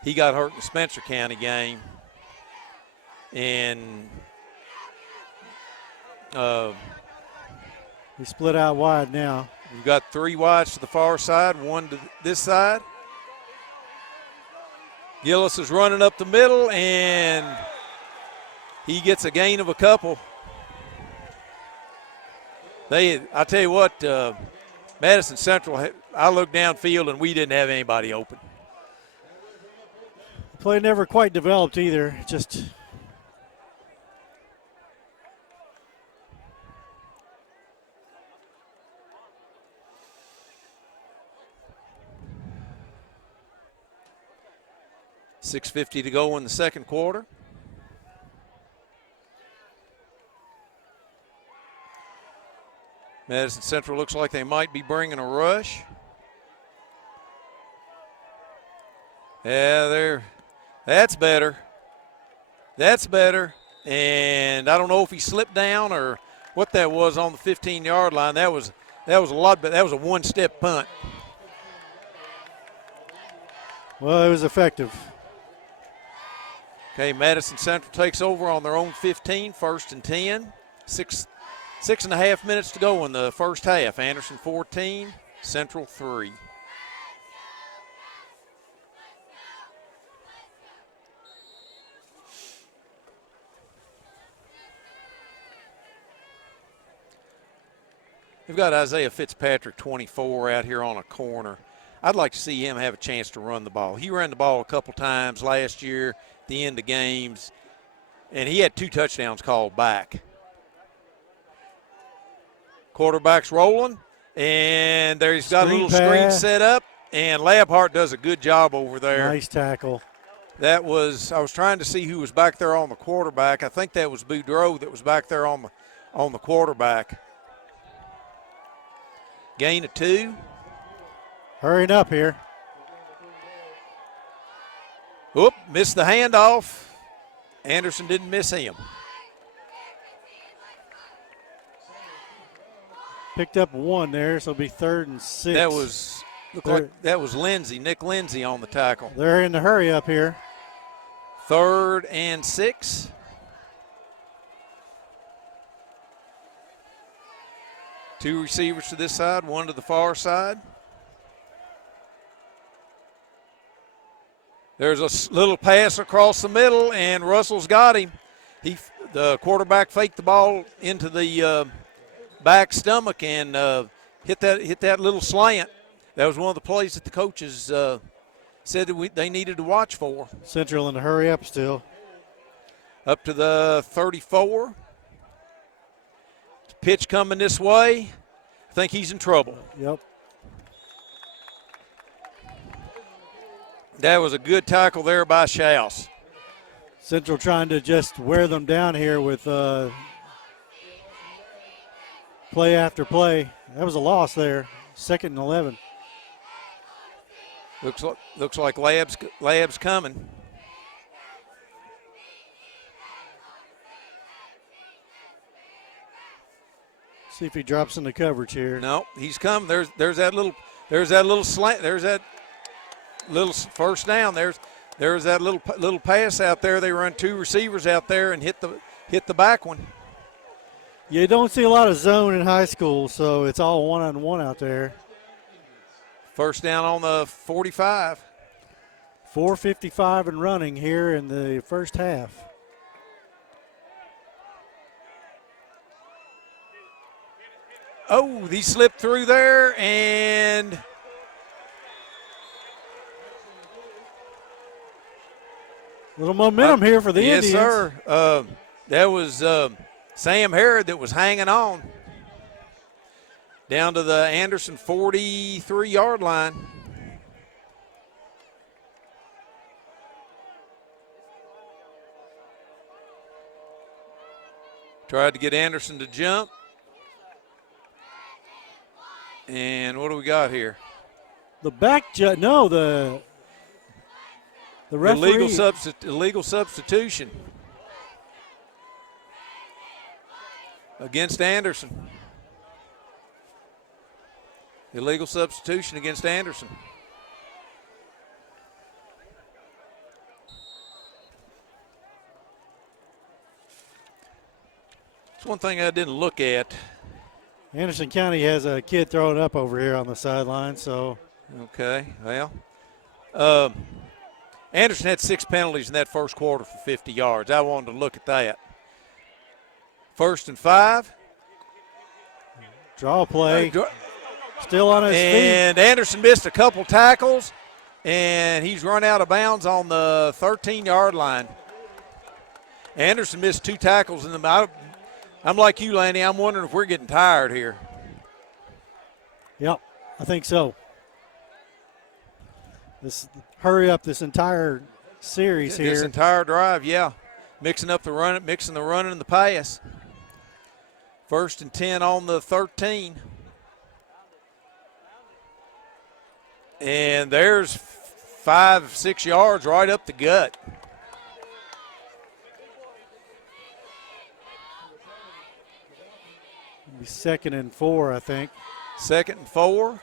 He got hurt in the Spencer County game, and he split out wide now. We've got 3 wides to the far side, 1 to this side. Gillis is running up the middle, and he gets a gain of a couple. I tell you what, Madison Central, I looked downfield, and we didn't have anybody open. The play never quite developed either. Just $6:50 to go in the second quarter. Madison Central looks like they might be bringing a rush. Yeah, that's better. That's better. And I don't know if he slipped down or what that was on the 15-yard line. That was a lot, but that was a one-step punt. Well, it was effective. Okay, Madison Central takes over on their own 15, 1st and 10. 6.5 minutes to go in the first half. Anderson 14, Central 3. We've got Isaiah Fitzpatrick, 24, out here on a corner. I'd like to see him have a chance to run the ball. He ran the ball a couple times last year at the end of games, and he had 2 touchdowns called back. Quarterback's rolling, and there he's got a little screen set up, and Labhart does a good job over there. Nice tackle. I was trying to see who was back there on the quarterback. I think that was Boudreaux that was back there on the quarterback. Gain of 2. Hurrying up here. Whoop, missed the handoff. Anderson didn't miss him. Picked up 1 there, so it'll be 3rd and 6. That was Lindsey, Nick Lindsey on the tackle. They're in the hurry up here. 3rd and 6. Two receivers to this side, 1 to the far side. There's a little pass across the middle, and Russell's got him. The quarterback faked the ball into the back stomach and hit that little slant. That was one of the plays that the coaches said that they needed to watch for. Central in the hurry up still. Up to the 34. Pitch coming this way. I think he's in trouble. Yep. That was a good tackle there by Schaus. Central trying to just wear them down here with play after play. That was a loss there. 2nd and 11. Looks like Lab's coming. See if he drops in the coverage here. No, he's come. There's that little slant. There's that little first down. There's that little pass out there. They run 2 receivers out there and hit the back one. You don't see a lot of zone in high school, so it's all one-on-one out there. First down on the 45. 4:55 and running here in the first half. Oh, he slipped through there, and little momentum here for the Indians. Yes, sir. That was Sam Harrod that was hanging on down to the Anderson 43-yard line. Tried to get Anderson to jump. And what do we got here? The back judge, no, the referee. Illegal substitution against Anderson. Illegal substitution against Anderson. It's one thing I didn't look at. Anderson County has a kid throwing up over here on the sideline, so. Okay, well. Anderson had 6 penalties in that first quarter for 50 yards. I wanted to look at that. 1st and 5. Draw play. Still on his feet. And Anderson missed a couple tackles, and he's run out of bounds on the 13-yard line. Anderson missed 2 tackles in the. I'm like you, Lanny. I'm wondering if we're getting tired here. Yep, I think so. Hurry up this entire series here. This entire drive, yeah. Mixing the run and the pass. 1st and 10 on the 13. And there's 5-6 yards right up the gut. It'll be 2nd and 4, I think. 2nd and 4.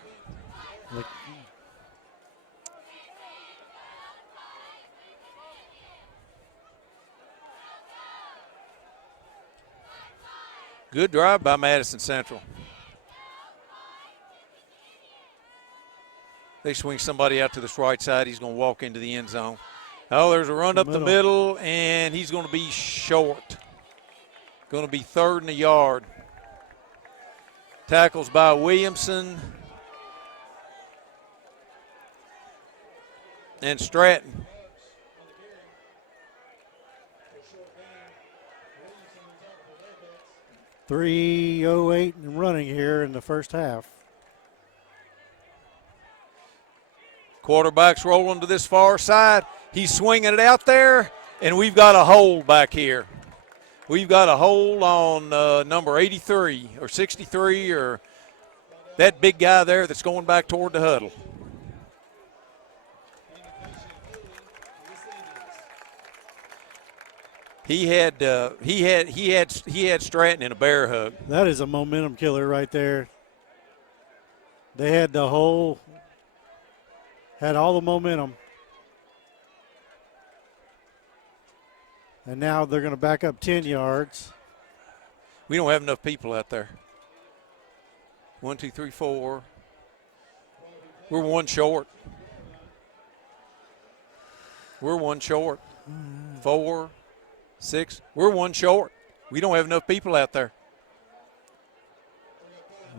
Good drive by Madison Central. They swing somebody out to this right side. He's going to walk into the end zone. Oh, there's a run up the middle, and he's going to be short. Going to be 3rd and a yard. Tackles by Williamson and Stratton. .308 and running here in the first half. Quarterback's rolling to this far side. He's swinging it out there, and we've got a hold back here. We've got a hold on number 83 or 63 or that big guy there that's going back toward the huddle. He had Stratton in a bear hug. That is a momentum killer right there. They had had all the momentum. And now they're going to back up 10 yards. We don't have enough people out there. 1, 2, 3, 4. We're one short. 4, 6. We're one short. We don't have enough people out there.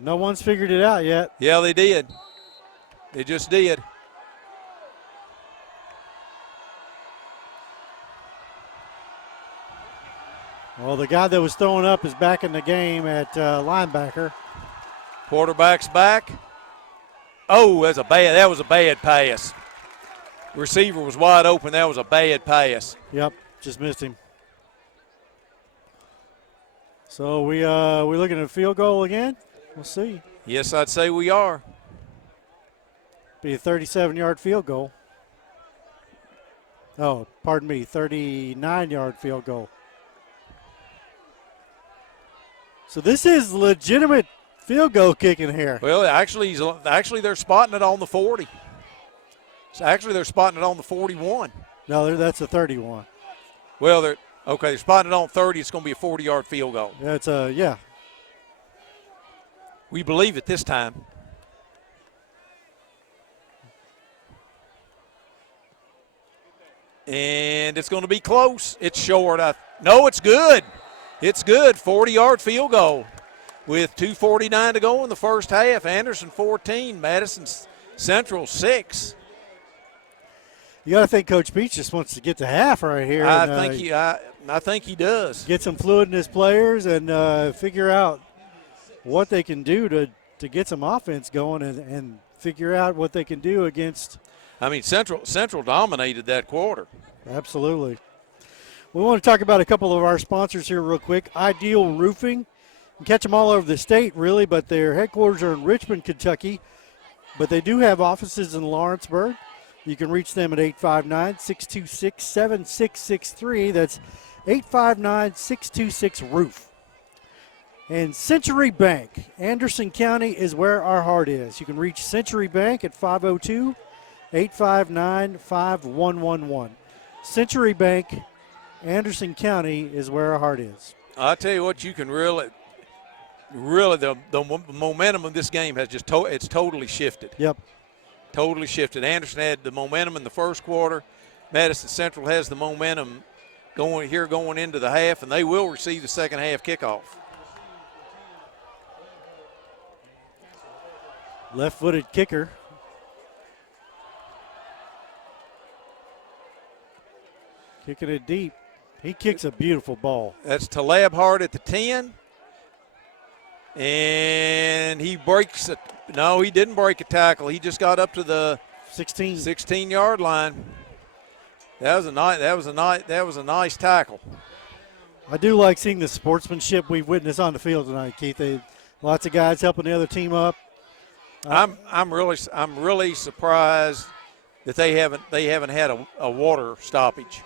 No one's figured it out yet. Yeah, they did. They just did. Well, the guy that was throwing up is back in the game at linebacker. Quarterback's back. Oh, that was a bad pass. Receiver was wide open. That was a bad pass. Yep, just missed him. So we're looking at a field goal again. We'll see. Yes, I'd say we are. Be a 37-yard field goal. Oh, pardon me, 39-yard field goal. So this is legitimate field goal kicking here. Well, actually they're spotting it on the 40. So actually they're spotting it on the 41. No, that's a 31. Well, they're spotting it on 30. It's going to be a 40-yard field goal. Yeah. We believe it this time. And it's going to be close. It's short. No, it's good. It's good. 40-yard field goal with 2:49 to go in the first half. Anderson 14, Madison Central 6. You got to think Coach Beach just wants to get to half right here. I think he does. Get some fluid in his players and figure out what they can do to get some offense going and figure out what they can do against. I mean, Central dominated that quarter. Absolutely. We want to talk about a couple of our sponsors here real quick. Ideal Roofing. You can catch them all over the state, really, but their headquarters are in Richmond, Kentucky. But they do have offices in Lawrenceburg. You can reach them at 859-626-7663. That's 859-626-ROOF. And Century Bank, Anderson County is where our heart is. You can reach Century Bank at 502-859-5111. Century Bank, Anderson County is where our heart is. I tell you what, you can really the momentum of this game has it's totally shifted. Yep. Totally shifted. Anderson had the momentum in the first quarter. Madison Central has the momentum going into the half, and they will receive the second half kickoff. Left-footed kicker. Kicking it deep. He kicks a beautiful ball. That's Taleb Hart at the 10. And he breaks it. No, he didn't break a tackle. He just got up to the 16-yard line. That was a nice tackle. I do like seeing the sportsmanship we've witnessed on the field tonight, Keith. Lots of guys helping the other team up. I'm really surprised that they haven't had a water stoppage.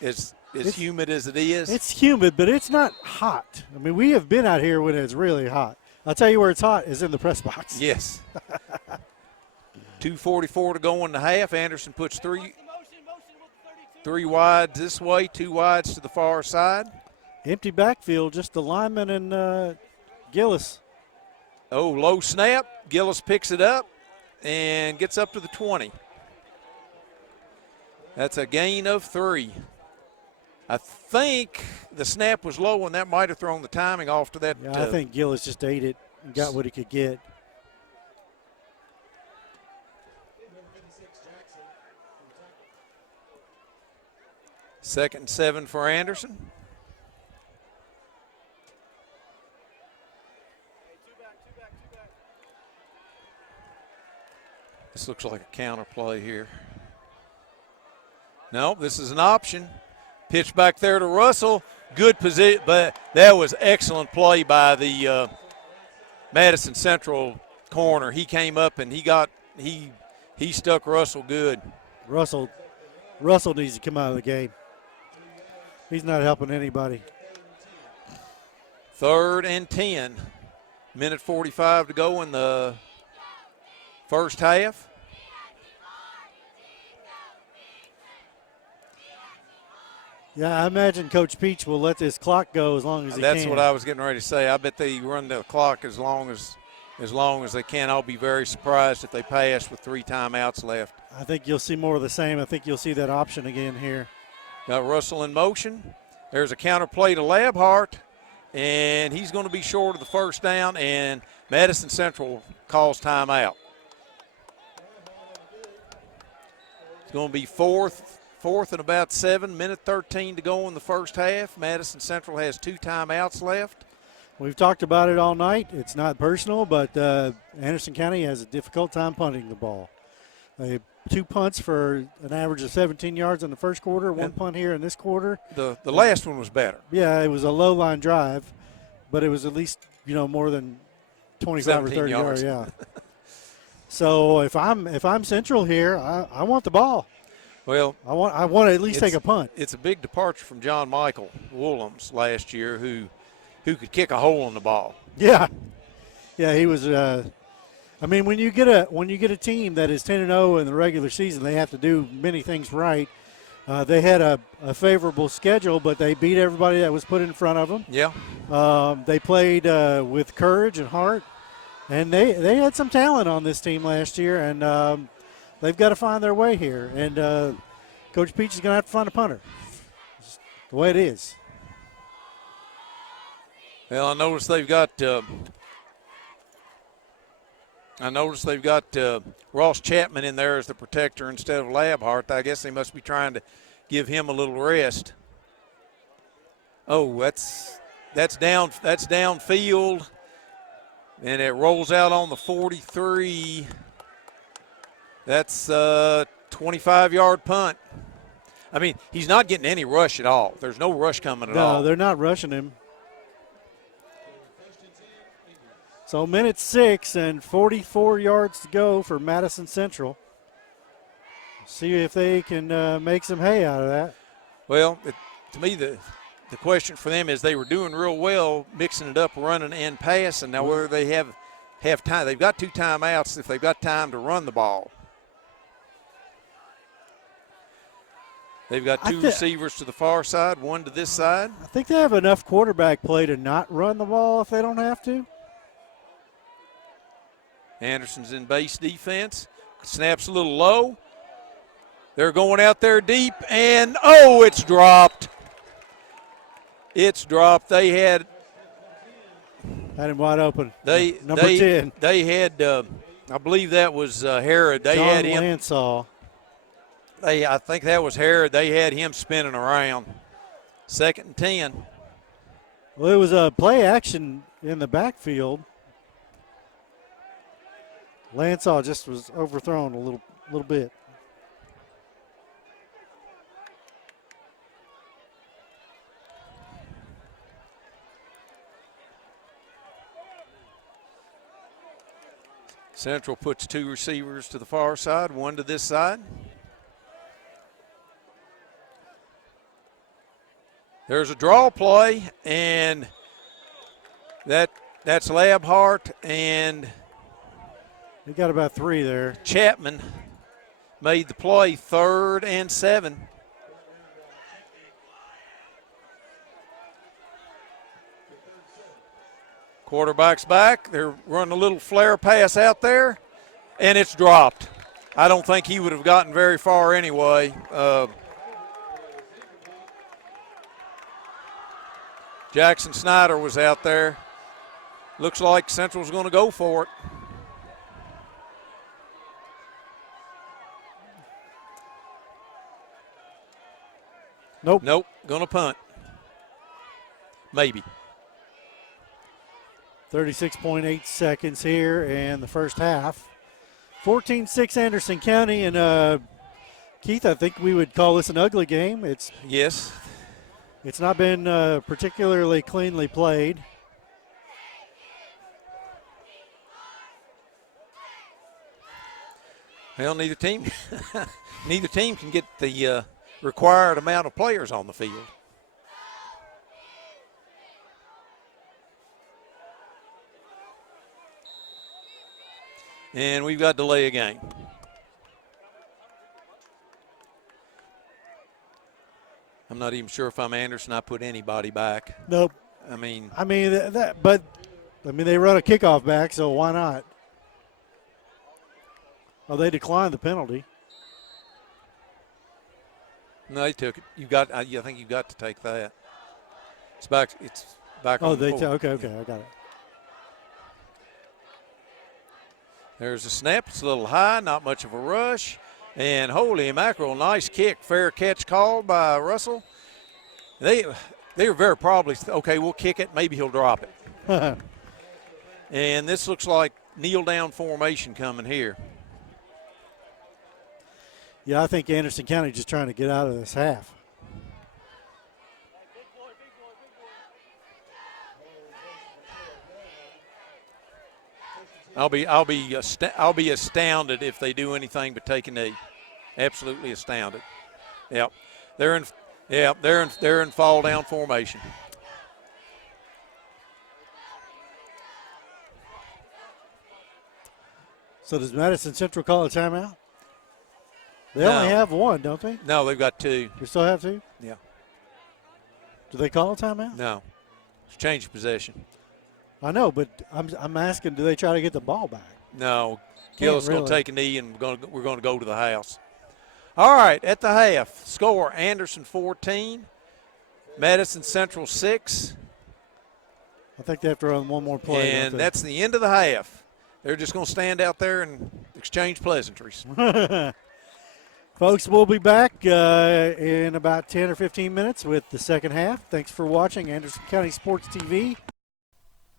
It's humid as it is. It's humid, but it's not hot. I mean, we have been out here when it's really hot. I'll tell you where it's hot is in the press box. Yes. 2:44 to go in the half. Anderson puts three wides this way, 2 wides to the far side. Empty backfield, just the lineman and Gillis. Oh, low snap. Gillis picks it up and gets up to the 20. That's a gain of 3. I think the snap was low, and that might have thrown the timing off to that. Yeah, I think Gillis just ate it and got what he could get. Second and 7 for Anderson. This looks like a counter play here. No, this is an option. Pitch back there to Russell. Good position, but that was excellent play by the Madison Central corner. He came up and he stuck Russell good. Russell needs to come out of the game. He's not helping anybody. 3rd and 10. Minute 45 to go in the first half. Yeah, I imagine Coach Peach will let this clock go as long as he can. That's what I was getting ready to say. I bet they run the clock as long as they can. I'll be very surprised if they pass with 3 timeouts left. I think you'll see more of the same. I think you'll see that option again here. Got Russell in motion. There's a counter play to Labhart, and he's going to be short of the first down, and Madison Central calls timeout. It's going to be fourth and about 7, minute 13 to go in the first half. Madison Central has 2 timeouts left. We've talked about it all night. It's not personal, but Anderson County has a difficult time punting the ball. 2 punts for an average of 17 yards in the first quarter, 1 punt here in this quarter. The last one was better. Yeah, it was a low line drive, but it was at least, more than 25 or 30 yards. Yeah. So if I'm Central here, I want the ball. Well, I want to at least take a punt. It's a big departure from John Michael Woolhams last year, who could kick a hole in the ball. Yeah, he was. When you get a team that is 10-0 in the regular season, they have to do many things right. They had a favorable schedule, but they beat everybody that was put in front of them. Yeah. They played with courage and heart, and they had some talent on this team last year, and they've got to find their way here. And Coach Peach is going to have to find a punter. It's the way it is. Well, I noticed they've got Ross Chapman in there as the protector instead of Labhart. I guess they must be trying to give him a little rest. Oh, that's downfield, and it rolls out on the 43. That's a 25-yard punt. I mean, he's not getting any rush at all. There's no rush coming at all. No, they're not rushing him. So minute 6 and 44 yards to go for Madison Central. See if they can make some hay out of that. Well, to me, the question for them is they were doing real well mixing it up, running and passing. Now, whether they have time, they've got 2 timeouts if they've got time to run the ball. They've got 2 receivers to the far side, 1 to this side. I think they have enough quarterback play to not run the ball if they don't have to. Anderson's in base defense. Snaps a little low. They're going out there deep, and, oh, it's dropped. It's dropped. They had him wide open. Number 10. They had, I believe that was Herod. They John had him. Lansaw. I think that was Herod. They had him spinning around. 2nd and 10. Well, it was a play action in the backfield. Lansaw just was overthrown a little bit. Central puts 2 receivers to the far side, 1 to this side. There's a draw play, and that's Labhart, and They got about 3 there. Chapman made the play, 3rd and 7. Quarterback's back. They're running a little flare pass out there, and it's dropped. I don't think he would have gotten very far anyway. Jackson Snyder was out there. Looks like Central's going to go for it. Nope. Going to punt. Maybe. 36.8 seconds here in the first half. 14-6 Anderson County, and Keith, I think we would call this an ugly game. Yes. It's not been particularly cleanly played. Well, neither team can get the required amount of players on the field. And we've got delay a game. I'm not even sure if I'm Anderson. I put anybody back. Nope. I mean, they run a kickoff back, so why not? Oh, they declined the penalty. No, they took it. I think you've got to take that. It's back. Oh, on the floor. okay, I got it. There's a snap. It's a little high, not much of a rush. And holy mackerel, nice kick. Fair catch called by Russell. They were very probably, okay, we'll kick it. Maybe he'll drop it. And this looks like kneel-down formation coming here. Yeah, I think Anderson County just trying to get out of this half. I'll be astounded if they do anything but take a knee. Absolutely astounded. Yep, they're in fall down formation. So does Madison Central call a timeout? They only have 1, don't they? No, they've got 2. You still have 2? Yeah. Do they call a timeout? No. It's change of possession. I know, but I'm asking, do they try to get the ball back? No. Gillis going to take a knee, and we're going to go to the house. All right, at the half, score Anderson 14, Madison Central 6. I think they have to run one more play. And that's the end of the half. They're just going to stand out there and exchange pleasantries. Folks, we'll be back in about 10 or 15 minutes with the second half. Thanks for watching Anderson County Sports TV.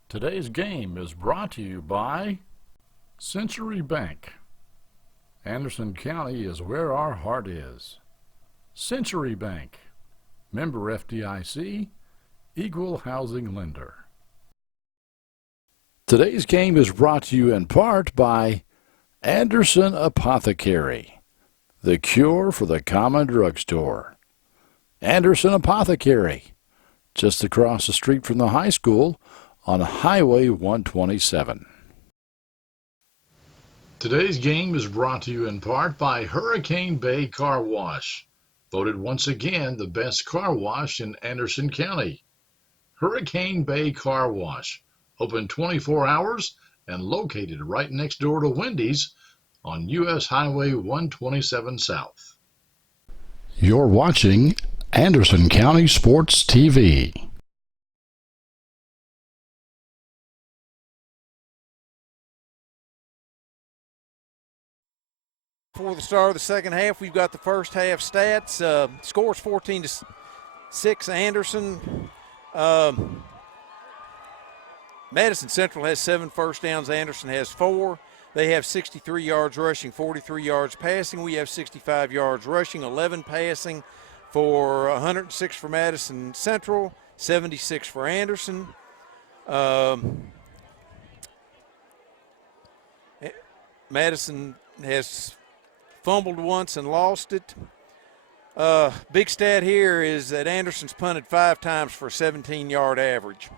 Today's game is brought to you by Century Bank. Anderson County is where our heart is. Century Bank, member FDIC, equal housing lender. Today's game is brought to you in part by Anderson Apothecary, the cure for the common drugstore. Anderson Apothecary, just across the street from the high school on Highway 127. Today's game is brought to you in part by Hurricane Bay Car Wash, voted once again the best car wash in Anderson County. Hurricane Bay Car Wash, open 24 hours and located right next door to Wendy's on U.S. Highway 127 South. You're watching Anderson County Sports TV. Before the start of the second half, we've got the first half stats. Scores 14-6 Anderson. Madison Central has 7 first downs. Anderson has 4. They have 63 yards rushing, 43 yards passing. We have 65 yards rushing, 11 passing for 106 for Madison Central, 76 for Anderson. Madison has fumbled once and lost it. Big stat here is that Anderson's punted 5 times for a 17-yard average.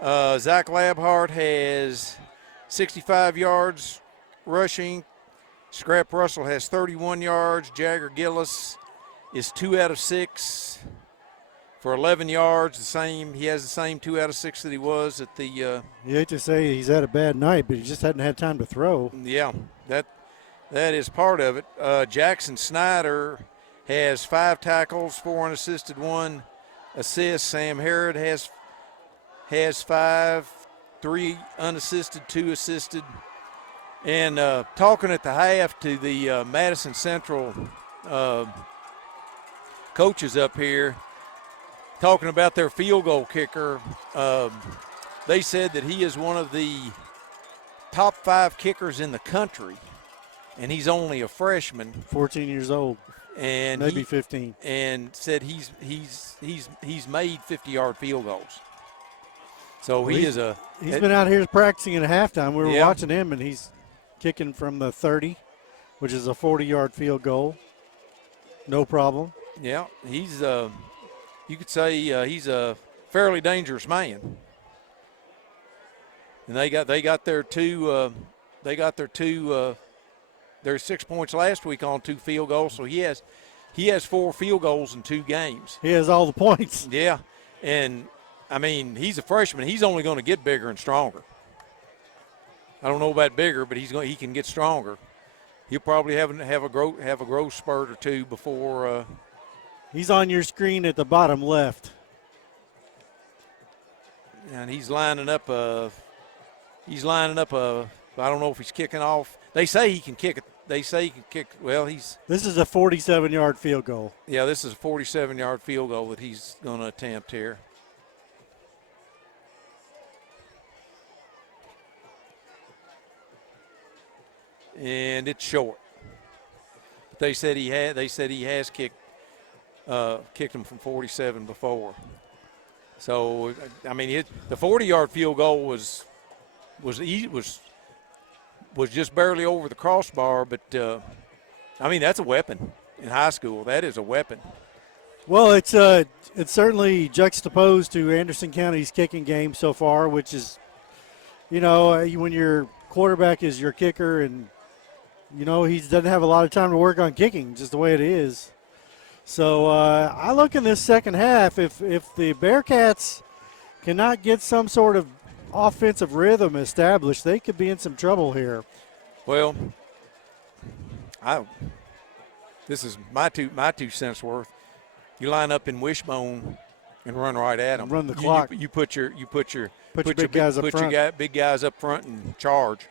Zach Labhart has 65 yards rushing. Scrap Russell has 31 yards. Jagger Gillis is 2 out of 6 for 11 yards. He has the same 2 out of 6 that he was at the. You hate to say he's had a bad night, but he just hadn't had time to throw. Yeah, that is part of it. Jackson Snyder has 5 tackles, 4 unassisted, 1 assist. Sam Harrod has 5, 3 unassisted, 2 assisted. And talking at the half to the Madison Central coaches up here, talking about their field goal kicker, they said that he is one of the top 5 kickers in the country, and he's only a freshman, 14 years old, and maybe 15, and said he's made 50-yard field goals. So he's been out here practicing at halftime. We were watching him, and he's kicking from the 30, which is a 40-yard field goal. No problem. Yeah, he's you could say he's a fairly dangerous man. And they got their 6 points last week on 2 field goals. So he has 4 field goals in 2 games. He has all the points. Yeah, and I mean, he's a freshman. He's only going to get bigger and stronger. I don't know about bigger, but he can get stronger. He'll probably have a growth spurt or 2 before. He's on your screen at the bottom left. And he's lining up a. I don't know if he's kicking off. They say he can kick it. They say he can kick. Well, This is a 47-yard field goal. Yeah, this is a 47-yard field goal that he's going to attempt here. And it's short. But they said he has kicked him from 47 before. So I mean, the 40-yard field goal was just barely over the crossbar, but I mean, that's a weapon in high school. That is a weapon. Well, it's certainly juxtaposed to Anderson County's kicking game so far, which is, when your quarterback is your kicker and he doesn't have a lot of time to work on kicking, just the way it is. So I look in this second half, if the Bearcats cannot get some sort of offensive rhythm established, they could be in some trouble here. Well, this is my two cents worth. You line up in wishbone and run right at them. Run the clock. You put your big guys up front. Big guys up front and charge.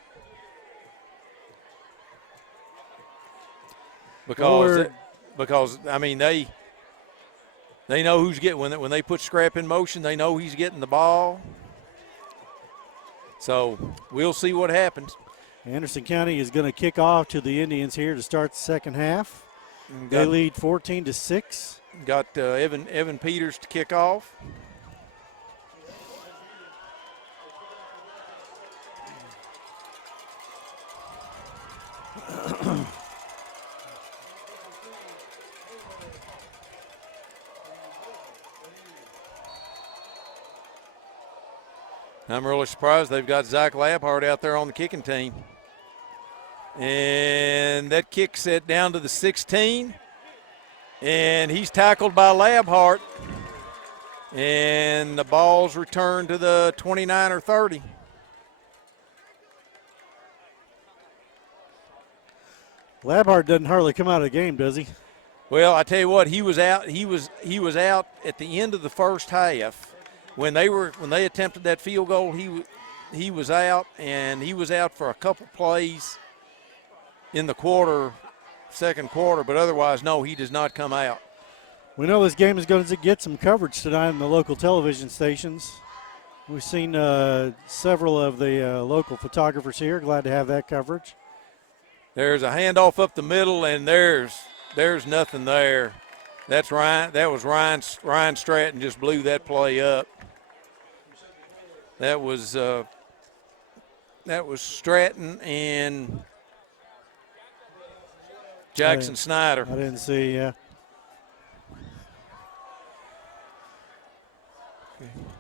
because I mean they know who's getting when they put Scrap in motion. They know he's getting the ball. So we'll see what happens. Anderson County is going to kick off to the Indians here to start the second half. They lead 14-6. Got Evan Peters to kick off. I'm really surprised they've got Zach Labhart out there on the kicking team. And that kicks it down to the 16. And he's tackled by Labhart. And the ball's returned to the 29 or 30. Labhart doesn't hardly come out of the game, does he? Well, I tell you what, he was out. He was out at the end of the first half. When they attempted that field goal, he was out, and he was out for a couple plays in the second quarter, but otherwise, no, he does not come out. We know this game is going to get some coverage tonight in the local television stations. We've seen several of the local photographers here. Glad to have that coverage. There's a handoff up the middle, and there's nothing there. That's Ryan. That was Ryan Stratton just blew that play up. That was Stratton and Jackson Snyder. I didn't see, yeah.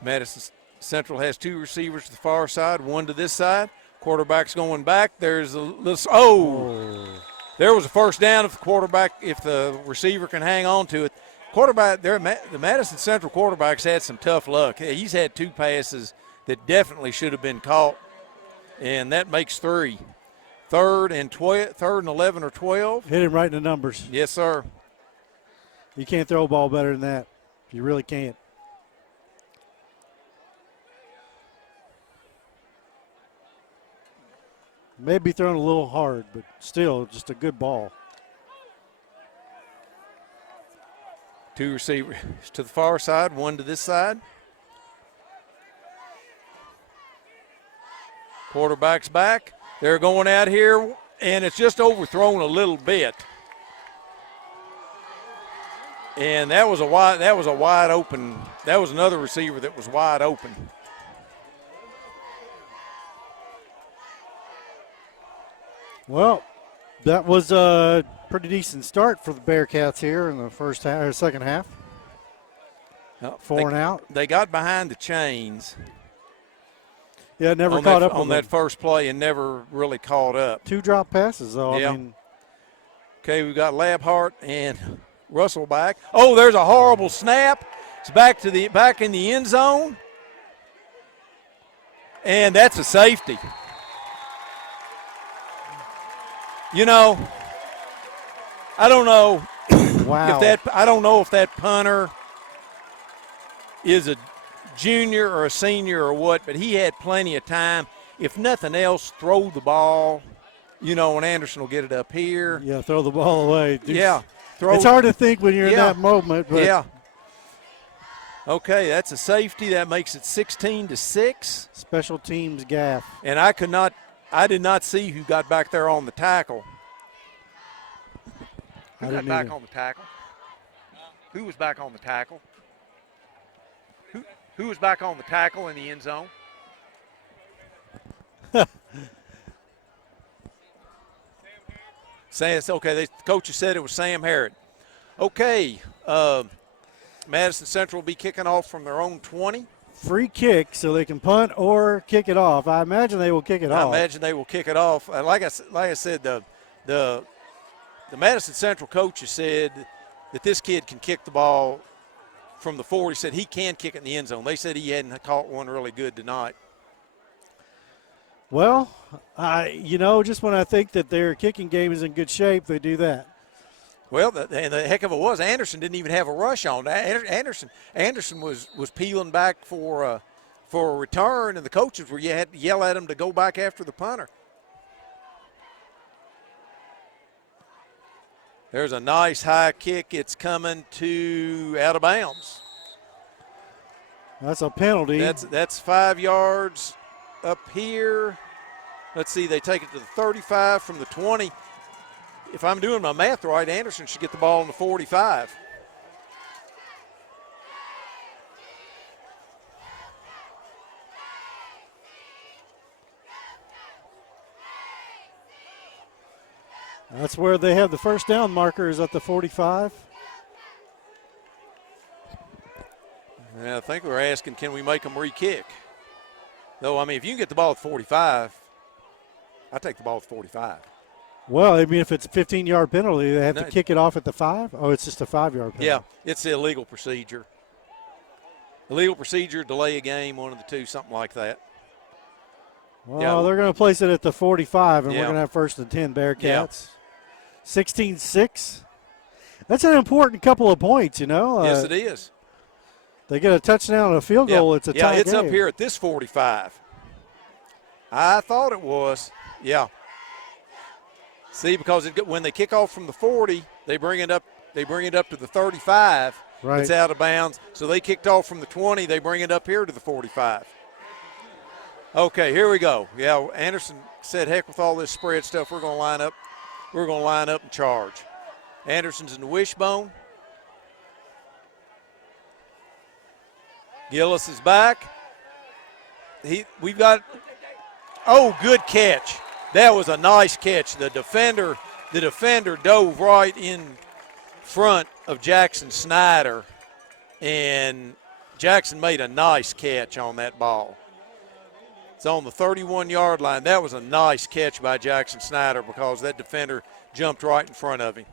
Madison Central has two receivers to the far side, one to this side. Quarterback's going back. There's a little, there was a first down if the receiver can hang on to it. The Madison Central quarterback's had some tough luck. He's had two passes that definitely should have been caught, and that makes 3. Third and 11 or 12. Hit him right in the numbers. Yes, sir. You can't throw a ball better than that. You really can't. Maybe thrown a little hard, but still just a good ball. Two receivers to the far side, one to this side. Quarterback's back. They're going out here, and it's just overthrown a little bit. And that was a wide open. That was another receiver that was wide open. Well, that was a pretty decent start for the Bearcats here in the first half or second half. 4 and out. They got behind the chains. Yeah, never caught up on that first play and never really caught up. 2 drop passes, though. Yeah. I mean, okay, we've got Labhart and Russell back. Oh, there's a horrible snap. It's back in the end zone. And that's a safety. You know, I don't know wow. if that punter is a junior or a senior or what, but he had plenty of time. If nothing else, throw the ball, and Anderson will get it up here. Yeah, throw the ball away. Yeah. It's hard to think when you're in that moment. But yeah. Okay, that's a safety. That makes it 16-6. Special teams gaff. And I did not see who got back there on the tackle. Who got back on the tackle? Who was back on the tackle? Who was back on the tackle in the end zone? Okay, the coach said it was Sam Harrod. Okay, Madison Central will be kicking off from their own 20. Free kick so they can punt or kick it off. I imagine they will kick it off. I imagine they will kick it off. Like I said, the Madison Central coach has said that this kid can kick the ball from the 40. He said he can kick it in the end zone. They said he hadn't caught one really good tonight. Well, just when I think that their kicking game is in good shape, they do that. Well, and the heck of it was, Anderson didn't even have a rush on. Anderson was peeling back for a return, and the coaches had to yell at him to go back after the punter. There's a nice high kick. It's coming to out of bounds. That's a penalty. That's 5 yards up here. Let's see, they take it to the 35 from the 20. If I'm doing my math right, Anderson should get the ball on the 45. That's where they have the first down marker is at the 45. Yeah, I think we're asking, can we make them re-kick? Though, I mean, if you can get the ball at 45, I take the ball at 45. Well, I mean, if it's a 15-yard penalty, they have to kick it off at the 5? Oh, it's just a 5-yard penalty. Yeah, it's the illegal procedure. Illegal procedure, delay a game, one of the two, something like that. Well, yeah. They're going to place it at the 45, and Yeah. we're going to have first and 10 Bearcats. Yeah. 16-6. That's an important couple of points, you know. Yes, it is. They get a touchdown and a field goal, it's a tie it's game. up here at this 45. I thought it was. Yeah. See, because when they kick off from the 40, they bring it up to the 35. Right. It's out of bounds. So they kicked off from the 20, they bring it up here to the 45. Okay, here we go. Yeah, Anderson said, heck with all this spread stuff, we're going to line up. We're going to line up and charge. Anderson's in the wishbone. Gillis is back. We've got good catch. That was a nice catch. The defender dove right in front of Jackson Snyder, and Jackson made a nice catch on that ball. It's on the 31-yard line. That was a nice catch by Jackson Snyder because that defender jumped right in front of him.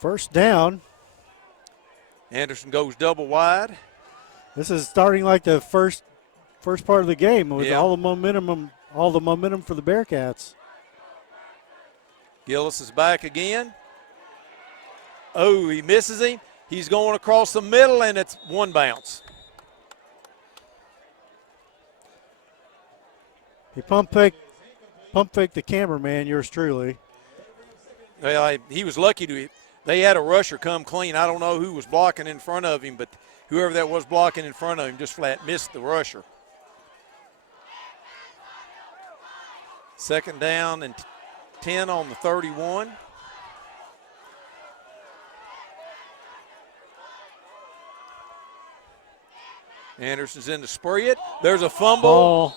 First down. Anderson goes double wide. This is starting like the first part of the game with Yeah. all the momentum for the Bearcats. Gillis is back again. Oh, he misses him. He's going across the middle, and it's one bounce. He pump faked the cameraman, yours truly. Well, he was lucky they had a rusher come clean. I don't know who was blocking in front of him, but whoever that was blocking in front of him just flat missed the rusher. Second down and 10 on the 31. Anderson's in to spray it. There's a fumble. Ball.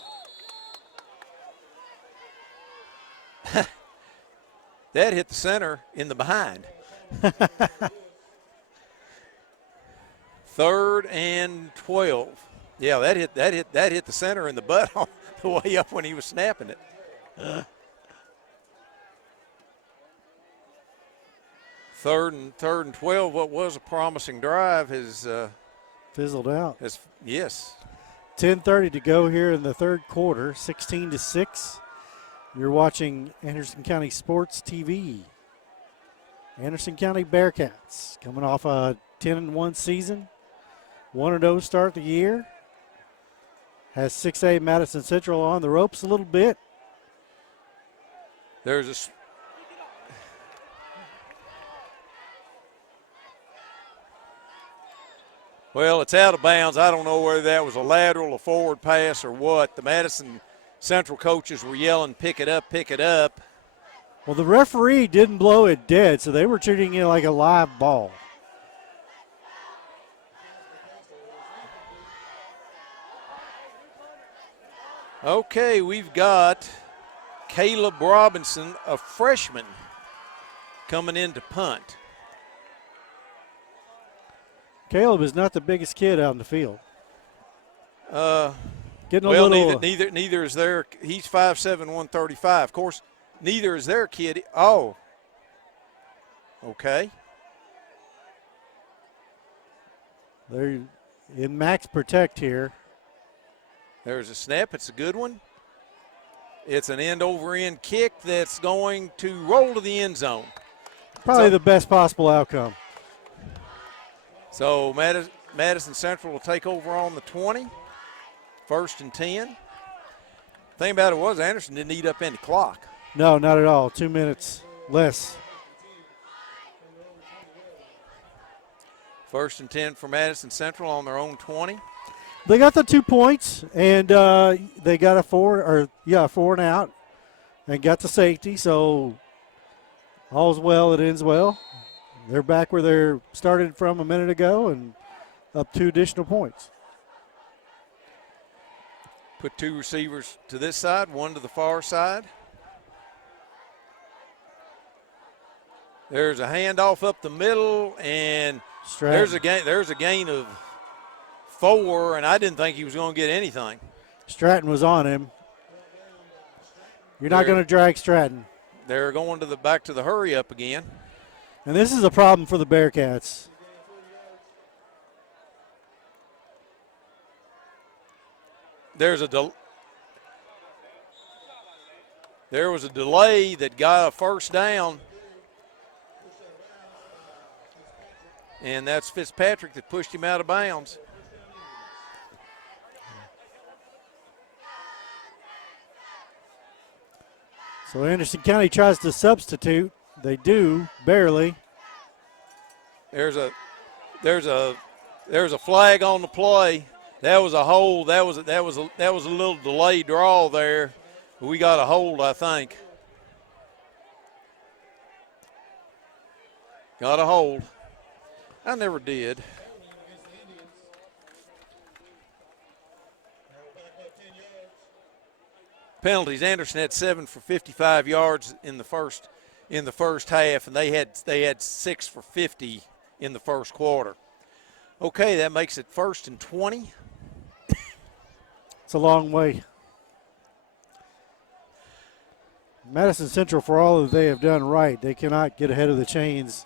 That hit the center in the behind. 3rd and 12. Yeah, that hit the center in the butt on the way up when he was snapping it. Third and 12. What was a promising drive has Fizzled out. Yes. 10:30 to go here in the third quarter. 16-6. You're watching Anderson County Sports TV. Anderson County Bearcats coming off a 10-1 season. 1-0 start the year. Has 6A Madison Central on the ropes a little bit. There's a Well, it's out of bounds. I don't know whether that was a lateral, a forward pass, or what. The Madison Central coaches were yelling, pick it up, pick it up. Well, the referee didn't blow it dead, so they were treating it like a live ball. Okay, we've got Caleb Robinson, a freshman, coming in to punt. Caleb is not the biggest kid out in the field. Getting a Well, little. neither is their. He's 5'7", 135. Of course, neither is their kid. Oh, okay. They're in max protect here. There's a snap. It's a good one. It's an end-over-end kick that's going to roll to the end zone. Probably the best possible outcome. So Madison Central will take over on the 20. 1st and 10. Thing about it was Anderson didn't eat up any clock. No, not at all. 2 minutes less. First and 10 for Madison Central on their own 20. They got the 2 points, and they got a 4 and out, and got the safety. So all's well that ends well. They're back where they started from a minute ago, and up 2 additional points. Put 2 receivers to this side, 1 to the far side. There's a handoff up the middle, and there's a gain of 4, and I didn't think he was going to get anything. Stratton was on him. You're not going to drag Stratton. They're going back to the hurry up again. And this is a problem for the Bearcats. There was a delay that got a first down. And that's Fitzpatrick that pushed him out of bounds. So Anderson County tries to substitute. They do, barely. There's a flag on the play. That was a hold. That was a little delayed draw there. We got a hold, I think. Got a hold. I never did. Penalties. Anderson had 7 for 55 yards in the first half, and they had 6 for 50 in the first quarter. Okay, that makes it first and 20. It's a long way. Madison Central, for all that they have done right, they cannot get ahead of the chains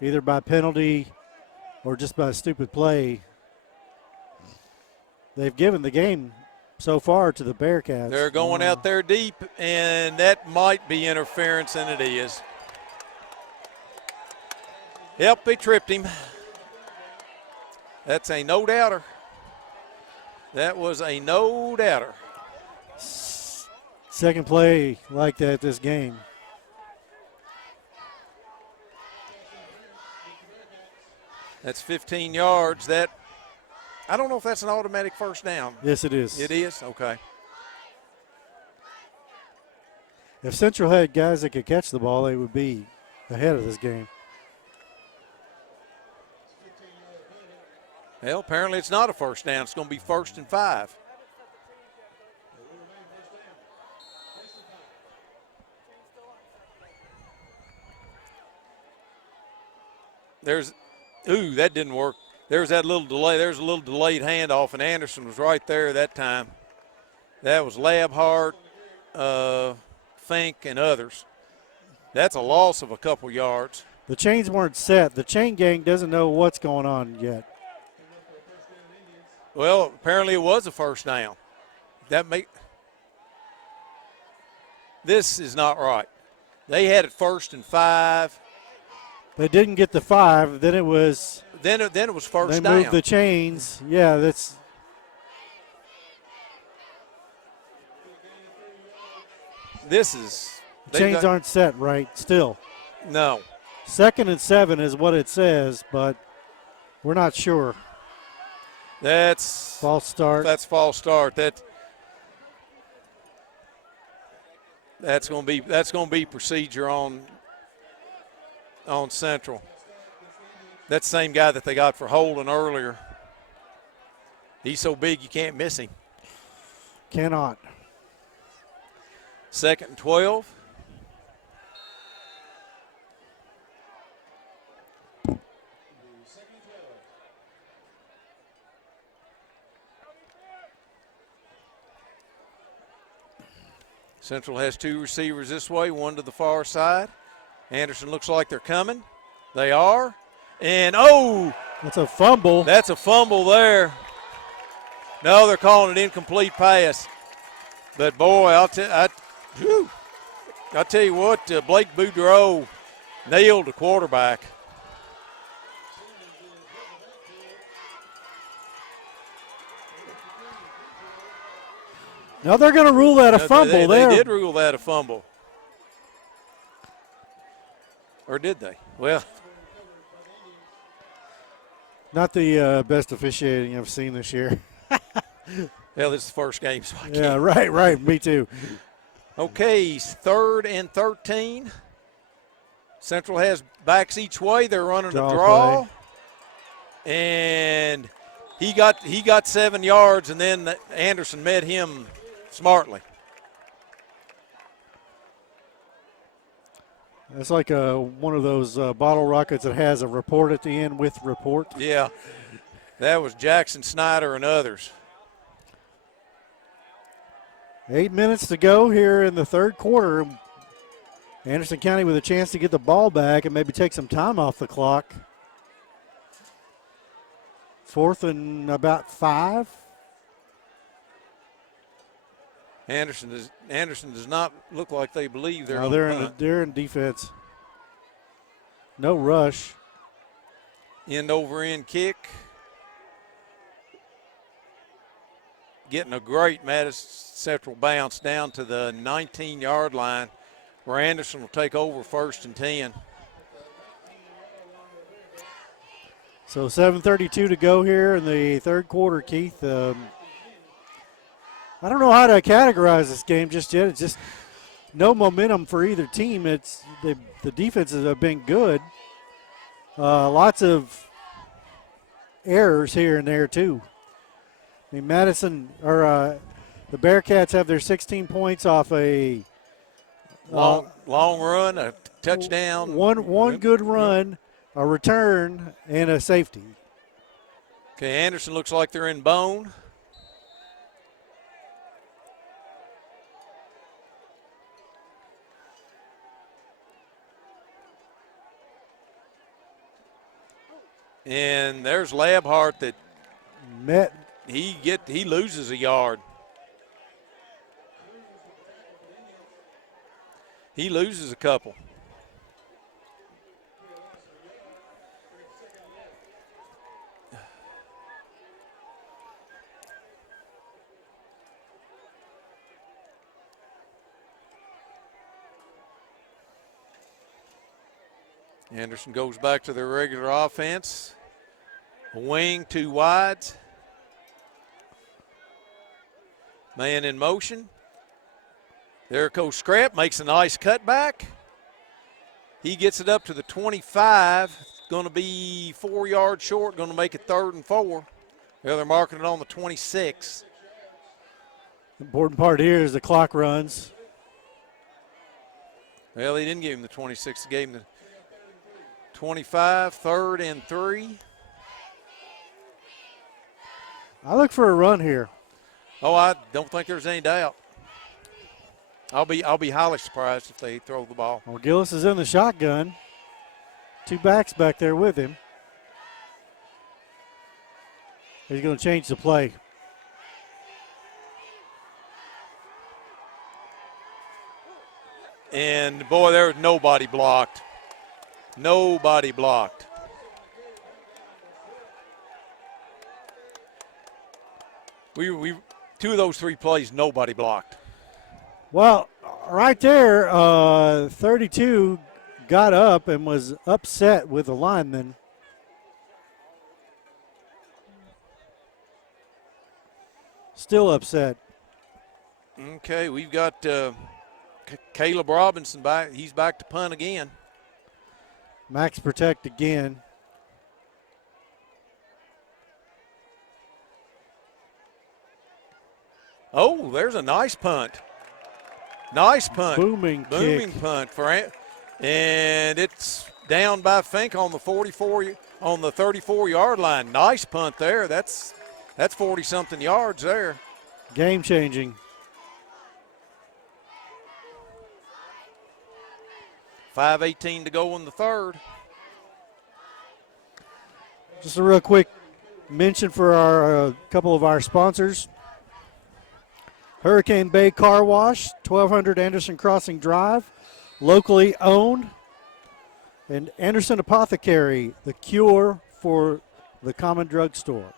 either by penalty or just by a stupid play. They've given the game so far to the Bearcats. They're going out there deep, and that might be interference, and it is. Yep, they tripped him. That's a no-doubter. That was a no-doubter. Second play like that this game. That's 15 yards. I don't know if that's an automatic first down. Yes, it is. It is? Okay. If Central had guys that could catch the ball, they would be ahead of this game. Well, apparently it's not a first down. It's going to be 1st and 5. That didn't work. There's that little delay. There's a little delayed handoff, and Anderson was right there that time. That was Labhart, Fink, and others. That's a loss of a couple yards. The chains weren't set. The chain gang doesn't know what's going on yet. Well, apparently it was a first down. This is not right. They had it 1st and 5. They didn't get the 5. Then it was. Then it was first down. They moved the chains. Yeah, that's. This is. The chains aren't set right still. No. 2nd and 7 is what it says, but we're not sure. That's false start. That's false start. That's going to be procedure on Central. That's the same guy that they got for holding earlier. He's so big you can't miss him. Cannot. 2nd and 12. Central has 2 receivers this way, 1 to the far side. Anderson looks like they're coming. They are. And, that's a fumble. That's a fumble there. No, they're calling it incomplete pass. But, boy, I'll tell you what, Blake Boudreau nailed the quarterback. Now they're going to rule that a fumble. They did rule that a fumble. Or did they? Well, Not the best officiating I've seen this year. Well, this is the first game, so I can't. Yeah, right. Me too. Okay, 3rd and 13. Central has backs each way. They're running a draw. And he got 7 yards, and then Anderson met him smartly. That's like one of those bottle rockets that has a report at the end with report. Yeah, that was Jackson Snyder and others. 8 minutes to go here in the third quarter. Anderson County with a chance to get the ball back and maybe take some time off the clock. 4th and about 5. Anderson does not look like they believe they're on they're the punt. they're in defense. No rush. End over end kick. Getting a great Madison Central bounce down to the 19-yard line where Anderson will take over 1st and 10. So 7:32 to go here in the third quarter, Keith. I don't know how to categorize this game just yet. It's just no momentum for either team. It's the defenses have been good. Lots of errors here and there too. I mean, the Bearcats have their 16 points off a long run, a touchdown. One good run, a return, and a safety. Okay, Anderson looks like they're in bone. And there's Labhart that he loses a yard. He loses a couple. Anderson goes back to their regular offense. A wing, 2 wides. Man in motion. There goes Scrap, makes a nice cutback. He gets it up to the 25. Going to be 4 yards short, going to make it 3rd and 4. Well, they're marking it on the 26. Important part here is the clock runs. Well, he didn't give him the 26. He gave him the 25, 3rd and 3. I look for a run here. Oh, I don't think there's any doubt. I'll be highly surprised if they throw the ball. Well, Gillis is in the shotgun. 2 backs back there with him. He's going to change the play. And, boy, there was nobody blocked. Nobody blocked. We 2 of those 3 plays, nobody blocked. Well, right there, 32 got up and was upset with the lineman. Still upset. Okay, we've got Caleb Robinson back. He's back to punt again. Max protect again. Oh, there's a nice punt. Nice punt. Booming kick. Punt for and it's down by Fink on the 34-yard line. Nice punt there. That's 40-something yards there. Game changing. 5:18 to go in the third. Just a real quick mention for our couple of our sponsors. Hurricane Bay Car Wash, 1200 Anderson Crossing Drive, locally owned. And Anderson Apothecary, the cure for the common drugstore.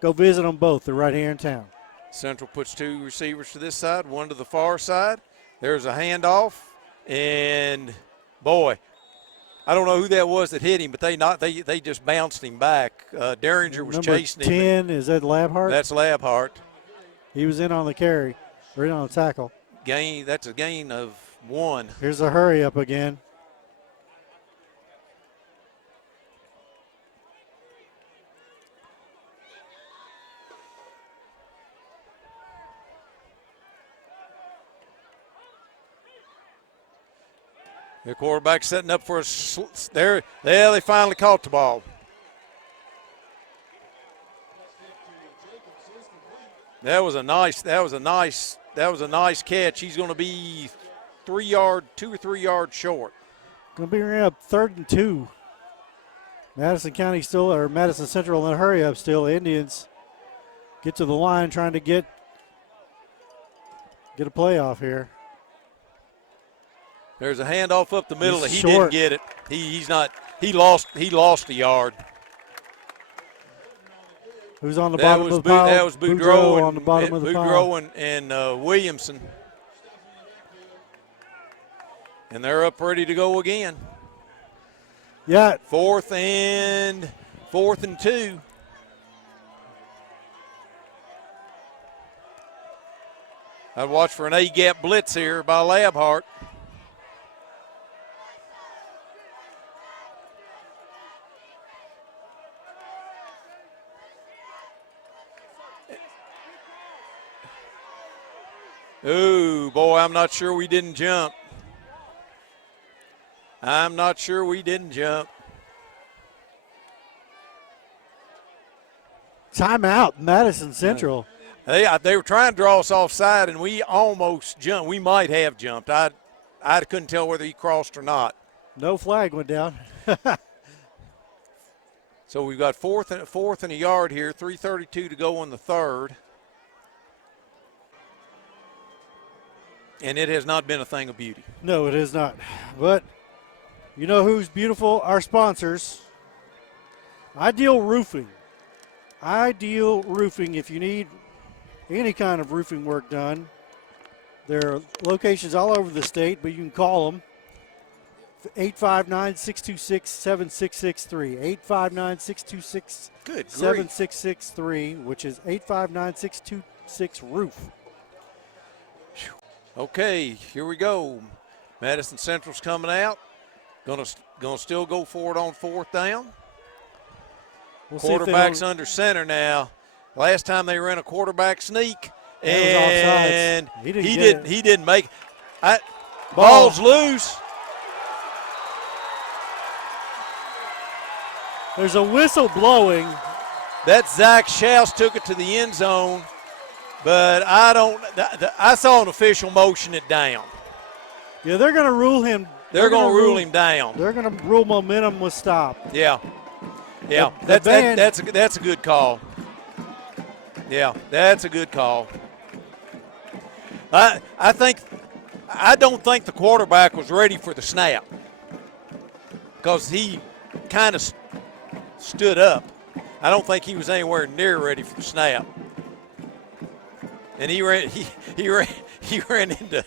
Go visit them both. They're right here in town. Central puts 2 receivers to this side, 1 to the far side. There's a handoff, and boy, I don't know who that was that hit him, but they just bounced him back. Derringer was Number chasing him. 10, is that Labhart? That's Labhart. He was in on the carry, or in on the tackle. That's a gain of 1. Here's a hurry up again. The quarterback setting up for there. They finally caught the ball. That was a nice catch. He's going to be 2 or 3 yards short. Going to be up 3rd and 2. Madison County still, or Madison Central in a hurry up still. Indians get to the line trying to get a playoff here. There's a handoff up the middle. He's He short. didn't get it. He lost a yard. Who's on the bottom of the pile? That was Boudreaux on the bottom of the pile. Boudreaux and Williamson. And they're up ready to go again. Yeah. 4th and 2. I'd watch for an A-gap blitz here by Labhart. Ooh, boy, I'm not sure we didn't jump. Timeout, Madison Central. They were trying to draw us offside, and we almost jumped. We might have jumped. I couldn't tell whether he crossed or not. No flag went down. So we've got fourth and a yard here, 3:32 to go in the third. And it has not been a thing of beauty. No, it is not. But you know who's beautiful? Our sponsors. Ideal Roofing. Ideal Roofing, if you need any kind of roofing work done. There are locations all over the state, but you can call them. 859-626-7663. 859-626-7663, which is 859-626-ROOF. Okay, here we go. Madison Central's coming out. Gonna still go for it on 4th down. Quarterback's under center now. Last time they ran a quarterback sneak, and he didn't make it. Ball's loose. There's a whistle blowing. That Zach Schaus took it to the end zone, but I saw an official motion it down. Yeah, they're going to rule him. They're going to rule him down. They're going to rule momentum was stopped. Yeah. That's a good call. Yeah, that's a good call. I don't think the quarterback was ready for the snap because he kind of stood up. I don't think he was anywhere near ready for the snap. And he ran into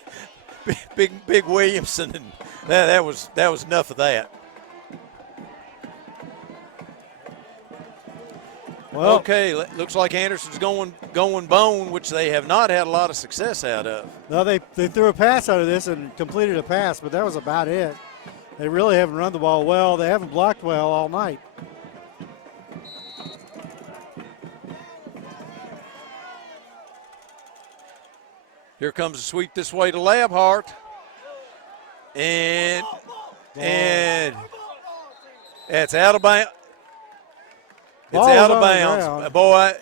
Big Williamson, and that was enough of that. Well, okay, looks like Anderson's going bone, which they have not had a lot of success out of. No, they threw a pass out of this and completed a pass, but that was about it. They really haven't run the ball well. They haven't blocked well all night. Here comes a sweep this way to Labhart. And it's out of bounds. It's out of bounds. Boy,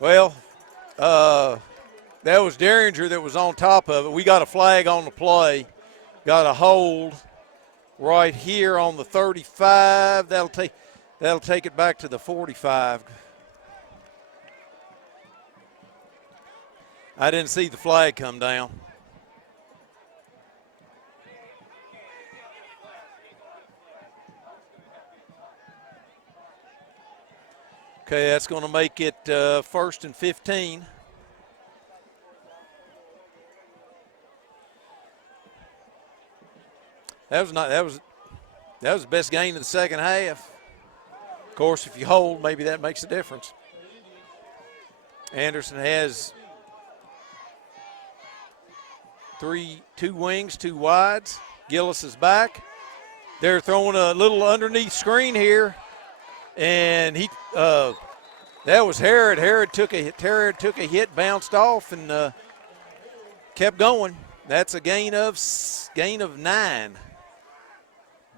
well, that was Derringer that was on top of it. We got a flag on the play. Got a hold right here on the 35. That'll take it back to the 45. I didn't see the flag come down. Okay, that's going to make it 1st and 15. That was That was the best gain of the second half. Of course, if you hold, maybe that makes a difference. Anderson has two wings, two wides. Gillis is back. They're throwing a little underneath screen here, and that was Herod. Herod took a hit, bounced off, and kept going. That's a gain of 9.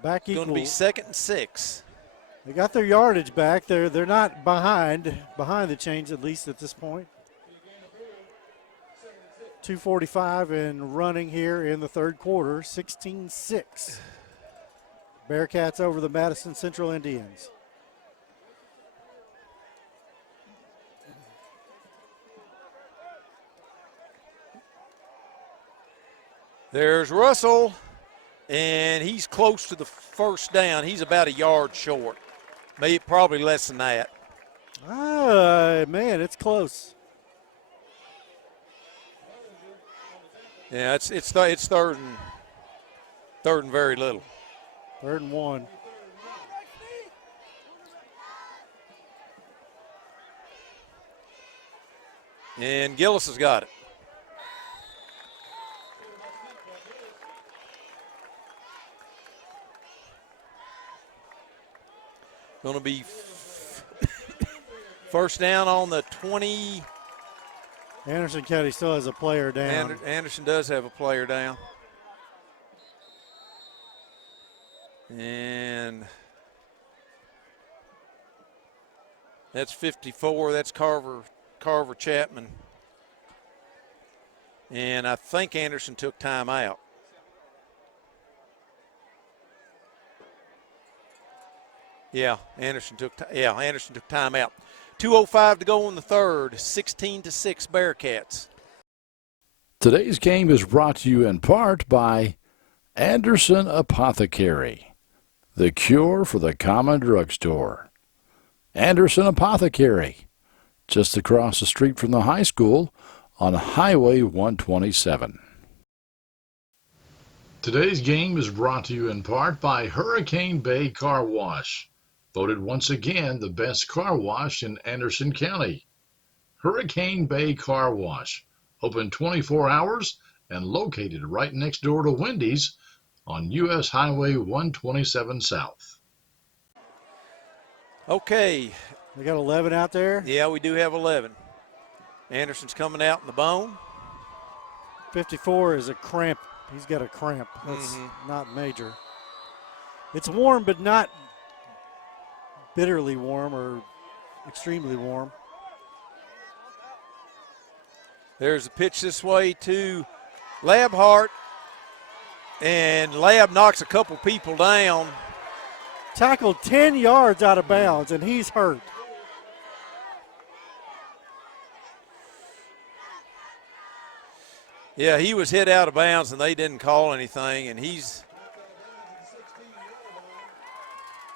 Back equal. Going to be 2nd and 6. They got their yardage back. They're not behind the chains, at least at this point. 2:45 and running here in the third quarter, 16-6. Bearcats over the Madison Central Indians. There's Russell, and he's close to the first down. He's about a yard short, maybe probably less than that. Man, it's close. Yeah, it's third and very little. 3rd and 1. And Gillis has got it. Going to be first down on the 20. Anderson County still has a player down. Anderson does have a player down. And that's 54. That's Carver Chapman. And I think Anderson took time out. Yeah, Anderson took time out. 2:05 to go in the third. 16-6 Bearcats. Today's game is brought to you in part by Anderson Apothecary, the cure for the common drugstore. Anderson Apothecary, just across the street from the high school on Highway 127. Today's game is brought to you in part by Hurricane Bay Car Wash, voted once again the best car wash in Anderson County. Hurricane Bay Car Wash, open 24 hours and located right next door to Wendy's on U.S. Highway 127 South. Okay. We got 11 out there. Yeah, we do have 11. Anderson's coming out in the bone. 54 is a cramp. He's got a cramp. That's not major. It's warm, but not bitterly warm or extremely warm. There's a pitch this way to Labhart, and Lab knocks a couple people down. Tackled 10 yards out of bounds, and he's hurt. Yeah, he was hit out of bounds, and they didn't call anything, and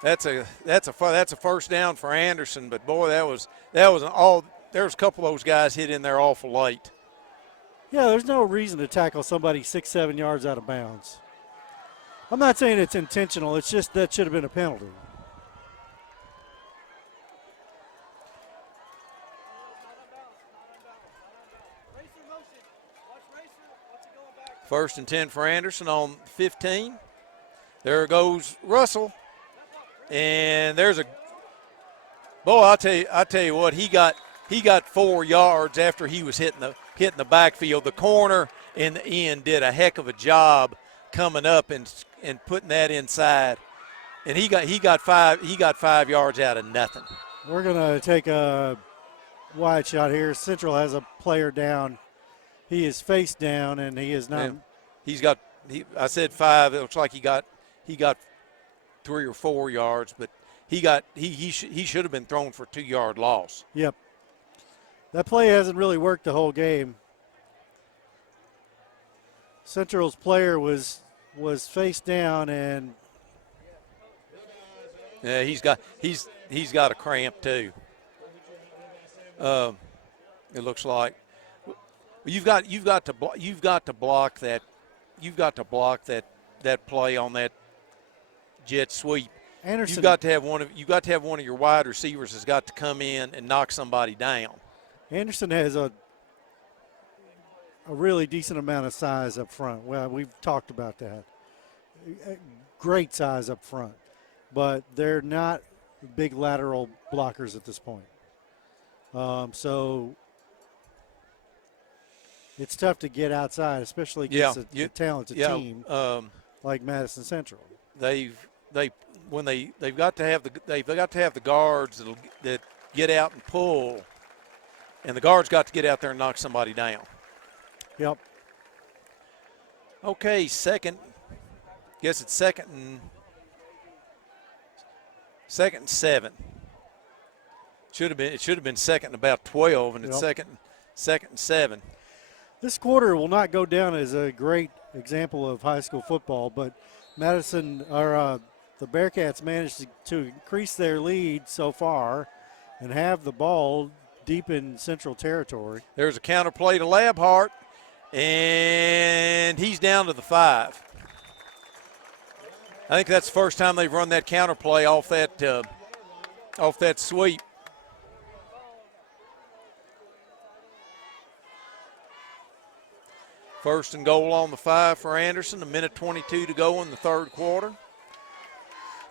that's a first down for Anderson. But boy, there was a couple of those guys hit in there awful late. Yeah, there's no reason to tackle somebody 6-7 yards out of bounds. I'm not saying it's intentional. It's just that should have been a penalty. First and 10 for Anderson on 15. There goes Russell. And there's a boy. I tell you what, he got 4 yards after he was hitting the backfield. The corner in the end did a heck of a job coming up and putting that inside. And he got 5 yards out of nothing. We're gonna take a wide shot here. Central has a player down. He is face down, and he is not. I said 5. It looks like he got 3 or 4 yards, but he should have been thrown for a 2-yard loss. Yep. That play hasn't really worked the whole game. Central's player was face down, and yeah, he's got a cramp too. It looks like you've got to block that play on that jet sweep. Anderson, You've got to have one of your wide receivers has got to come in and knock somebody down. Anderson has a really decent amount of size up front. Well, we've talked about that. Great size up front, but they're not big lateral blockers at this point. So it's tough to get outside, especially against a talented team like Madison Central. They've got to have the guards that get out and pull, and the guards got to get out there and knock somebody down. Yep. Okay, second. Guess it's second and 7. It should have been second and about 12, and it's second and 7. This quarter will not go down as a great example of high school football, but the Bearcats managed to increase their lead so far and have the ball deep in Central territory. There's a counter play to Labhart, and he's down to the 5. I think that's the first time they've run that counter play off that sweep. First and goal on the 5 for Anderson. 1:22 to go in the third quarter.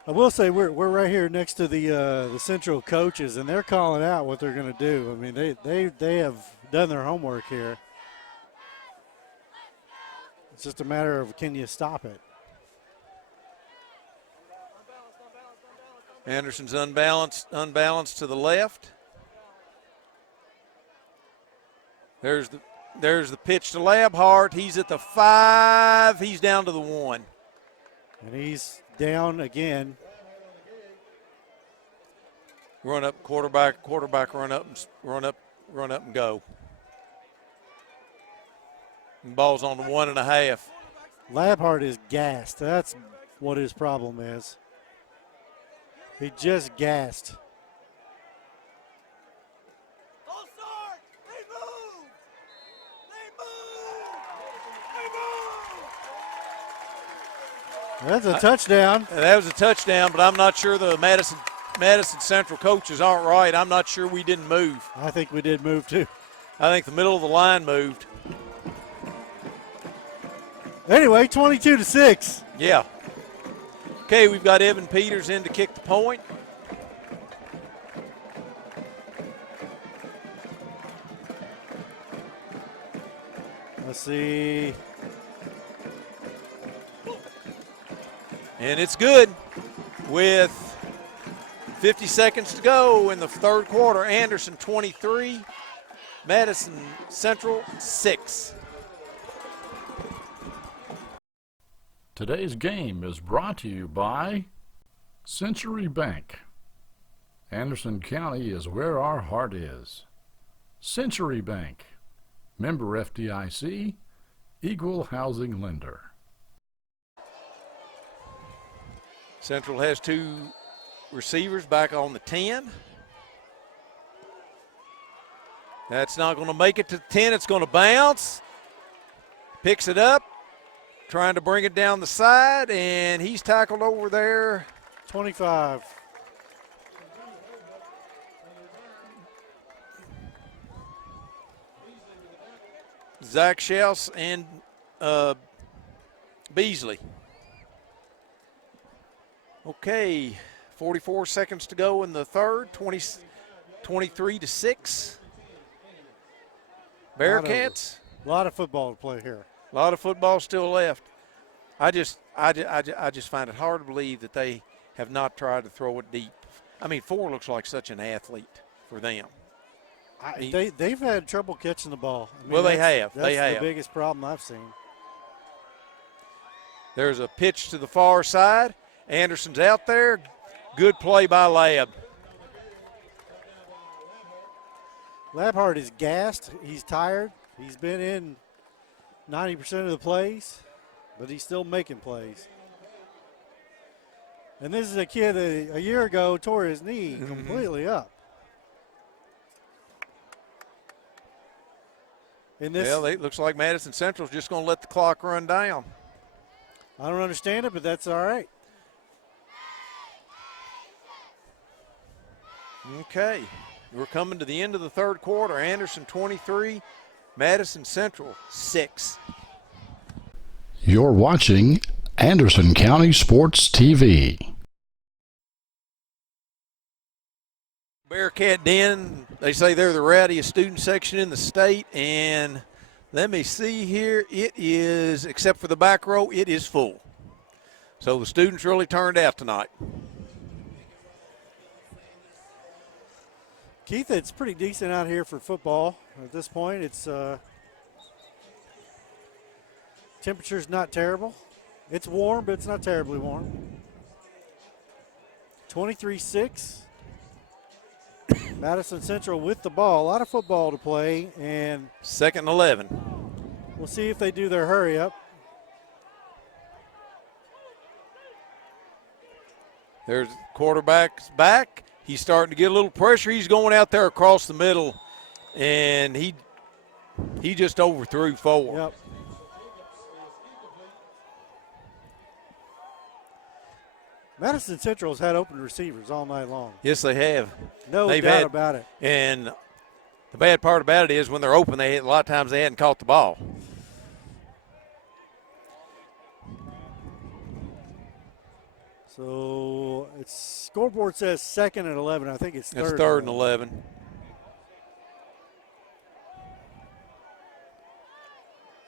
I will say we're right here next to the Central coaches, and they're calling out what they're going to do. I mean, they have done their homework here. It's just a matter of can you stop it. Anderson's unbalanced to the left. There's the pitch to Labhart. He's at the 5. He's down to the 1. And he's down again. Run up, quarterback, run up and go. And ball's on the 1.5. Labhart is gassed. That's what his problem is. He just gassed. That's a touchdown. That was a touchdown, but I'm not sure the Madison Central coaches aren't right. I'm not sure we didn't move. I think we did move too. I think the middle of the line moved. Anyway, 22-6. Yeah. Okay, we've got Evan Peters in to kick the point. Let's see. And it's good with 50 seconds to go in the third quarter. Anderson 23, Madison Central 6. Today's game is brought to you by Century Bank. Anderson County is where our heart is. Century Bank, member FDIC, equal housing lender. Central has 2 receivers back on the 10. That's not going to make it to the 10. It's going to bounce. Picks it up. Trying to bring it down the side, and he's tackled over there. 25. Zach Shells and Beasley. Okay, 44 seconds to go in the third, 23-6. Bearcats. A lot of football to play here. A lot of football still left. I just find it hard to believe that they have not tried to throw it deep. I mean, 4 looks like such an athlete for them. They've had trouble catching the ball. I mean, well, they have. That's the biggest problem I've seen. There's a pitch to the far side. Anderson's out there. Good play by Lab. Labhart is gassed. He's tired. He's been in 90% of the plays, but he's still making plays. And this is a kid that a year ago tore his knee completely up. Well, it looks like Madison Central's just going to let the clock run down. I don't understand it, but that's all right. Okay, we're coming to the end of the third quarter. Anderson 23, Madison Central 6. You're watching Anderson County Sports TV. Bearcat Den, they say they're the rowdiest student section in the state, and let me see here. It is, except for the back row, it is full. So the students really turned out tonight. Keith, it's pretty decent out here for football at this point. It's temperature's not terrible. It's warm, but it's not terribly warm. 23-6. Madison Central with the ball. A lot of football to play, and 2nd and 11. we'll see if they do their hurry up. There's quarterback's back. He's starting to get a little pressure. He's going out there across the middle, and he just overthrew 4. Yep. Madison Central's had open receivers all night long. Yes, they have. No doubt about it. And the bad part about it is when they're open, a lot of times they hadn't caught the ball. So it's scoreboard says 2nd and 11. I think it's third. It's 3rd and 11.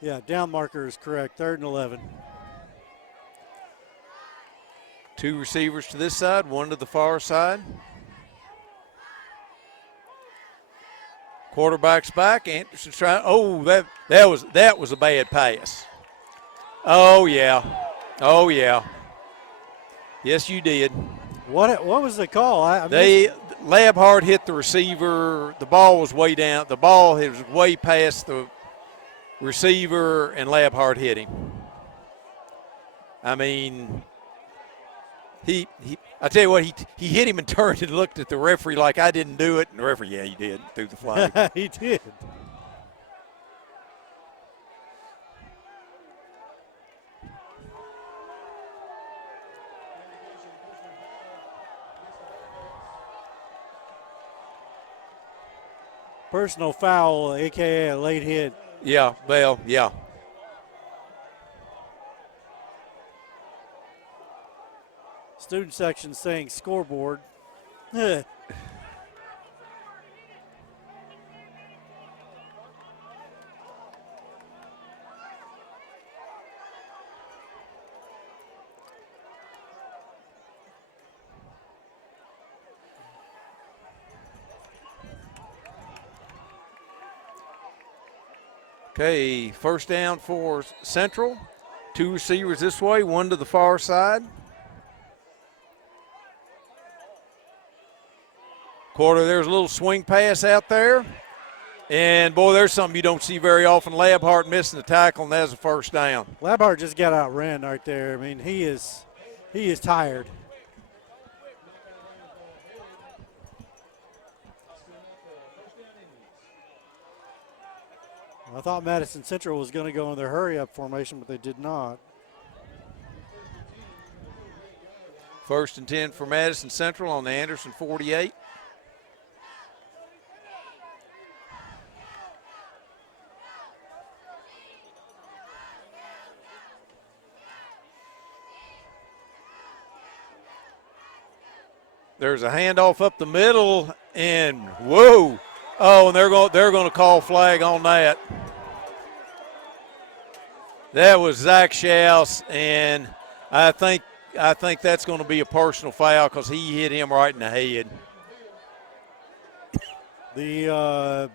Yeah, down marker is correct. 3rd and 11. 2 receivers to this side, 1 to the far side. Quarterback's back. Anderson's trying. Oh, that was a bad pass. Oh yeah. Yes, you did. What was the call? Labhart hit the receiver. The ball was way down. The ball was way past the receiver, and Labhart hit him. I mean, I tell you what, he hit him and turned and looked at the referee like I didn't do it. And the referee, yeah, he did, threw the flag. He did. Personal foul, a.k.a. a late hit. Yeah, well, yeah. Student section saying scoreboard. Okay, first down for Central. 2 receivers this way, 1 to the far side. There's a little swing pass out there. And, boy, there's something you don't see very often. Labhart missing the tackle, and that's a first down. Labhart just got outran right there. I mean, he is tired. I thought Madison Central was going to go in their hurry-up formation, but they did not. 1st and 10 for Madison Central on the Anderson 48. There's a handoff up the middle, and whoa! Oh, and they're going to call flag on that. That was Zach Schaus, and I think that's going to be a personal foul because he hit him right in the head. The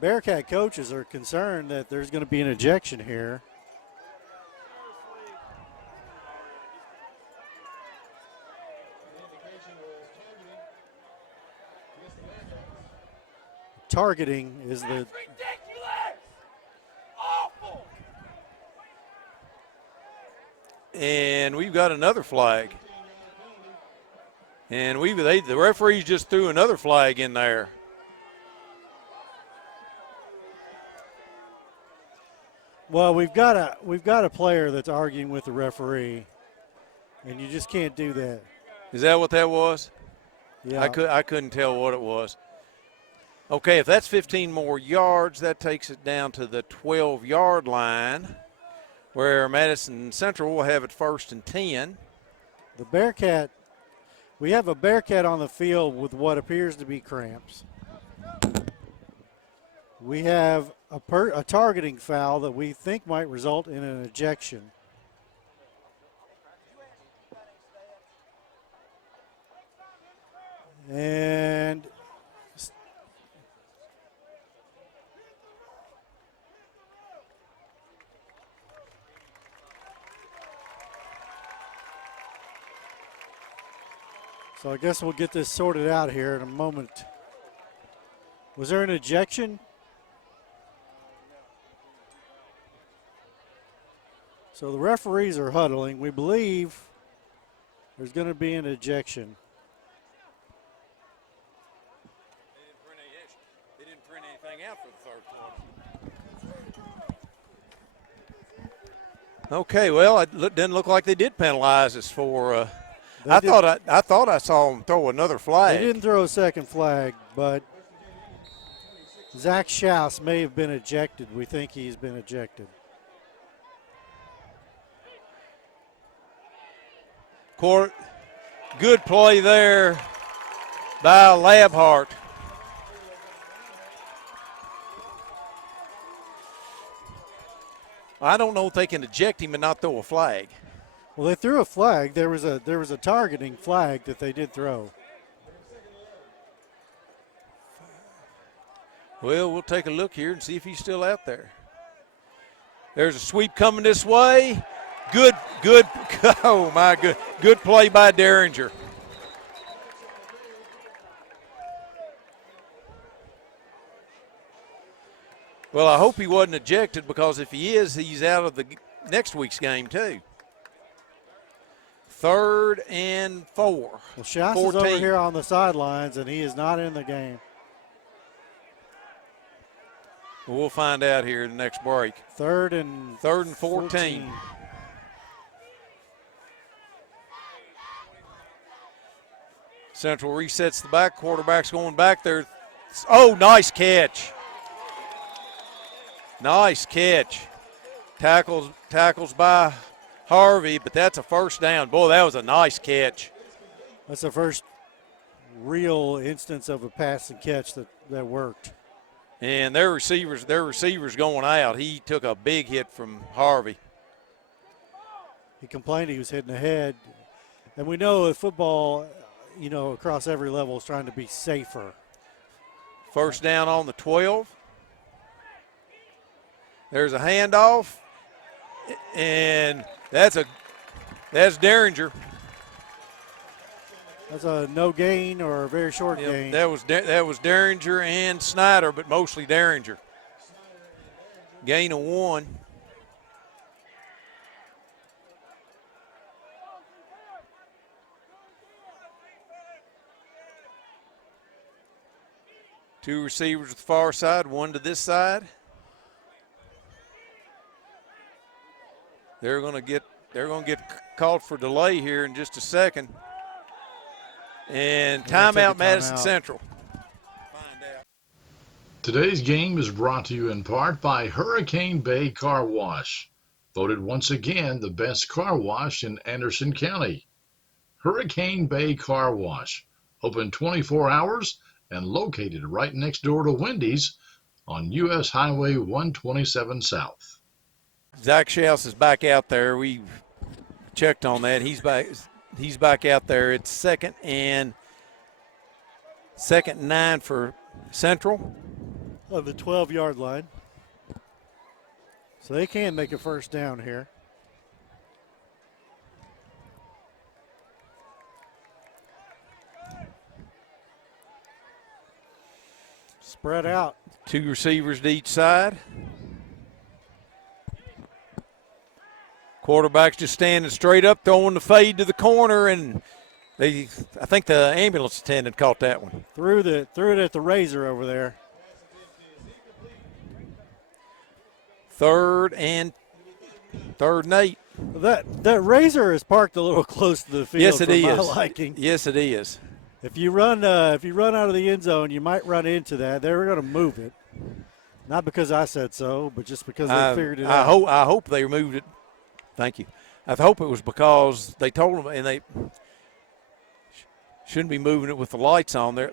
Bearcat coaches are concerned that there's going to be an ejection here. Targeting is the ridiculous. Awful. And we've got another flag. And the referees just threw another flag in there. Well, we've got a player that's arguing with the referee, and you just can't do that. Is that what that was? Yeah. I couldn't tell what it was. Okay, if that's 15 more yards, that takes it down to the 12-yard line, where Madison Central will have it 1st and 10. We have a Bearcat on the field with what appears to be cramps. We have a targeting foul that we think might result in an ejection. And so I guess we'll get this sorted out here in a moment. Was there an ejection? So the referees are huddling. We believe there's going to be an ejection. They didn't print anything out for the third quarter. Okay, well, it didn't look like they did penalize us for. I thought I saw them throw another flag. They didn't throw a second flag, but Zach Schaus may have been ejected. We think he's been ejected. Good play there by Labhart. I don't know if they can eject him and not throw a flag. Well, they threw a flag. There was a targeting flag that they did throw. Well, we'll take a look here and see if he's still out there. There's a sweep coming this way. Good, oh my good, good play by Derringer. Well, I hope he wasn't ejected, because if he is, he's out of the next week's game too. 3rd and 4. Well, Schaus is over here on the sidelines, and he is not in the game. We'll find out here in the next break. 3rd and 14. Central resets the back. Quarterback's going back there. Oh, nice catch. Nice catch. Tackles by Harvey, but that's a first down. Boy, that was a nice catch. That's the first real instance of a pass and catch that worked. And their receivers going out. He took a big hit from Harvey. He complained he was hitting the head. And we know that football, across every level is trying to be safer. First down on the 12. There's a handoff, and that's Derringer. That's a no gain or a very short gain. That was Derringer and Snyder, but mostly Derringer. Gain of 1. Two receivers to the far side, one to this side. They're going to get called for delay here in just a second. And timeout, Madison Central. Today's game is brought to you in part by Hurricane Bay Car Wash, voted once again the best car wash in Anderson County. Hurricane Bay Car Wash, open 24 hours and located right next door to Wendy's on U.S. Highway 127 South. Zach Schaus is back out there. We checked on that. He's back out there. It's second and 9 for Central. On the 12-yard line. So they can make a first down here. Spread out. Two receivers to each side. Quarterback's just standing straight up, throwing the fade to the corner, and I think the ambulance attendant caught that one. Threw it at the razor over there. 3rd and 8. That razor is parked a little close to the field. Yes, it is. My liking. Yes, it is. If you run out of the end zone, you might run into that. They're going to move it, not because I said so, but just because they figured it out. I hope they removed it. Thank you. I hope it was because they told them, and they shouldn't be moving it with the lights on there.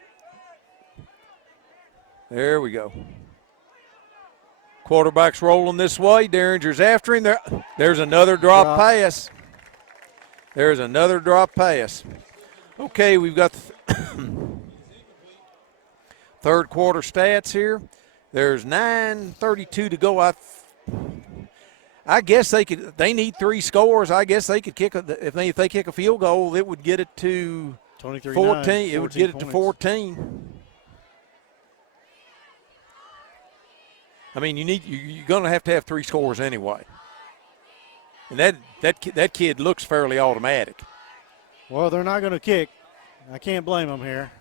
There we go. Quarterback's rolling this way. Derringer's after him. There's another drop pass. There's another drop pass. Okay, we've got the third quarter stats here. There's 9:32 to go. I guess they need 3 scores. I guess they could kick if they kick a field goal, it would get it to 14. It would get it to 14. I mean, you're going to have 3 scores anyway. And that kid looks fairly automatic. Well, they're not going to kick. I can't blame them here.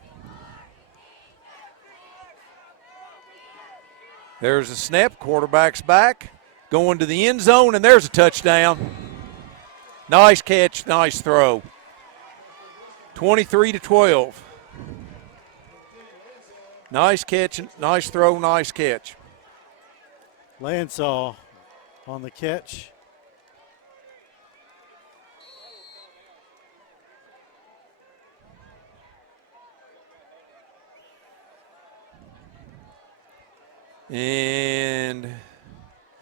There's a snap. Quarterback's back. Going to the end zone, and there's a touchdown. Nice catch, nice throw. 23-12. Nice catch, nice throw, nice catch. Landsaw on the catch. And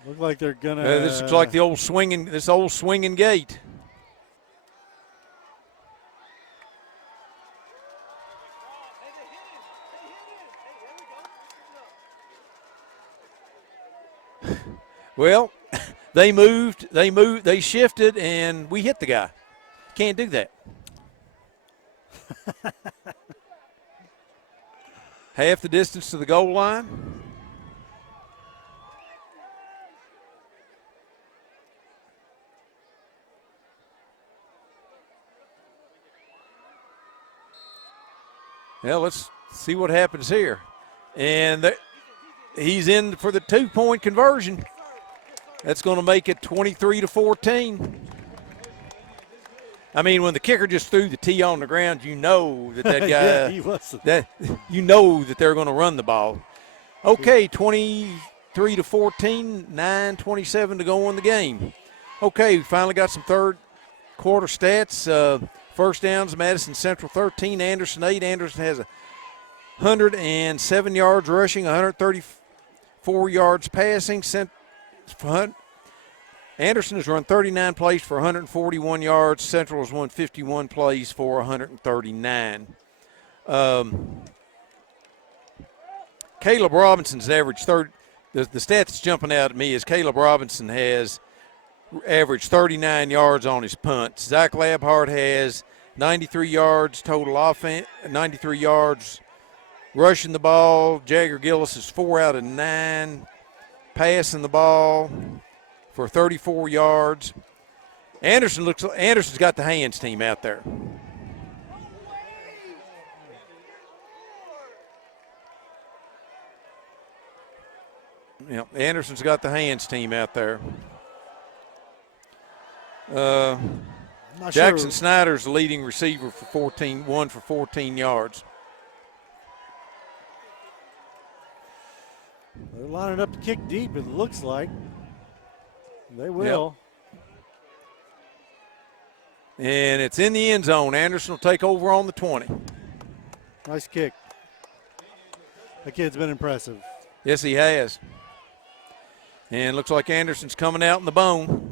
look like they're gonna. This looks like the old swinging gate. Well, they shifted, and we hit the guy. Can't do that. Half the distance to the goal line. Well, let's see what happens here. And he's in for the 2-point conversion. That's going to make it 23-14. I mean, when the kicker just threw the tee on the ground, you know that guy, yeah, he wasn't. You know that they're going to run the ball. Okay, 23-14, 9:27 to go in the game. Okay, we finally got some third quarter stats. First downs, Madison Central 13, Anderson 8. Anderson has 107 yards rushing, 134 yards passing. Anderson has run 39 plays for 141 yards. Central has won 51 plays for 139. Caleb Robinson's average the stat that's jumping out at me is Caleb Robinson has averaged 39 yards on his punts. Zach Labhart has 93 yards total offense, 93 yards rushing the ball. Jagger Gillis is 4 out of 9 passing the ball for 34 yards. Anderson's got the hands team out there. Yeah, Anderson's got the hands team out there. Jackson Snyder's the leading receiver for 14 yards. They're lining up to kick deep, it looks like. They will. Yep. And it's in the end zone. Anderson will take over on the 20. Nice kick. That kid's been impressive. Yes, he has. And looks like Anderson's coming out in the bone.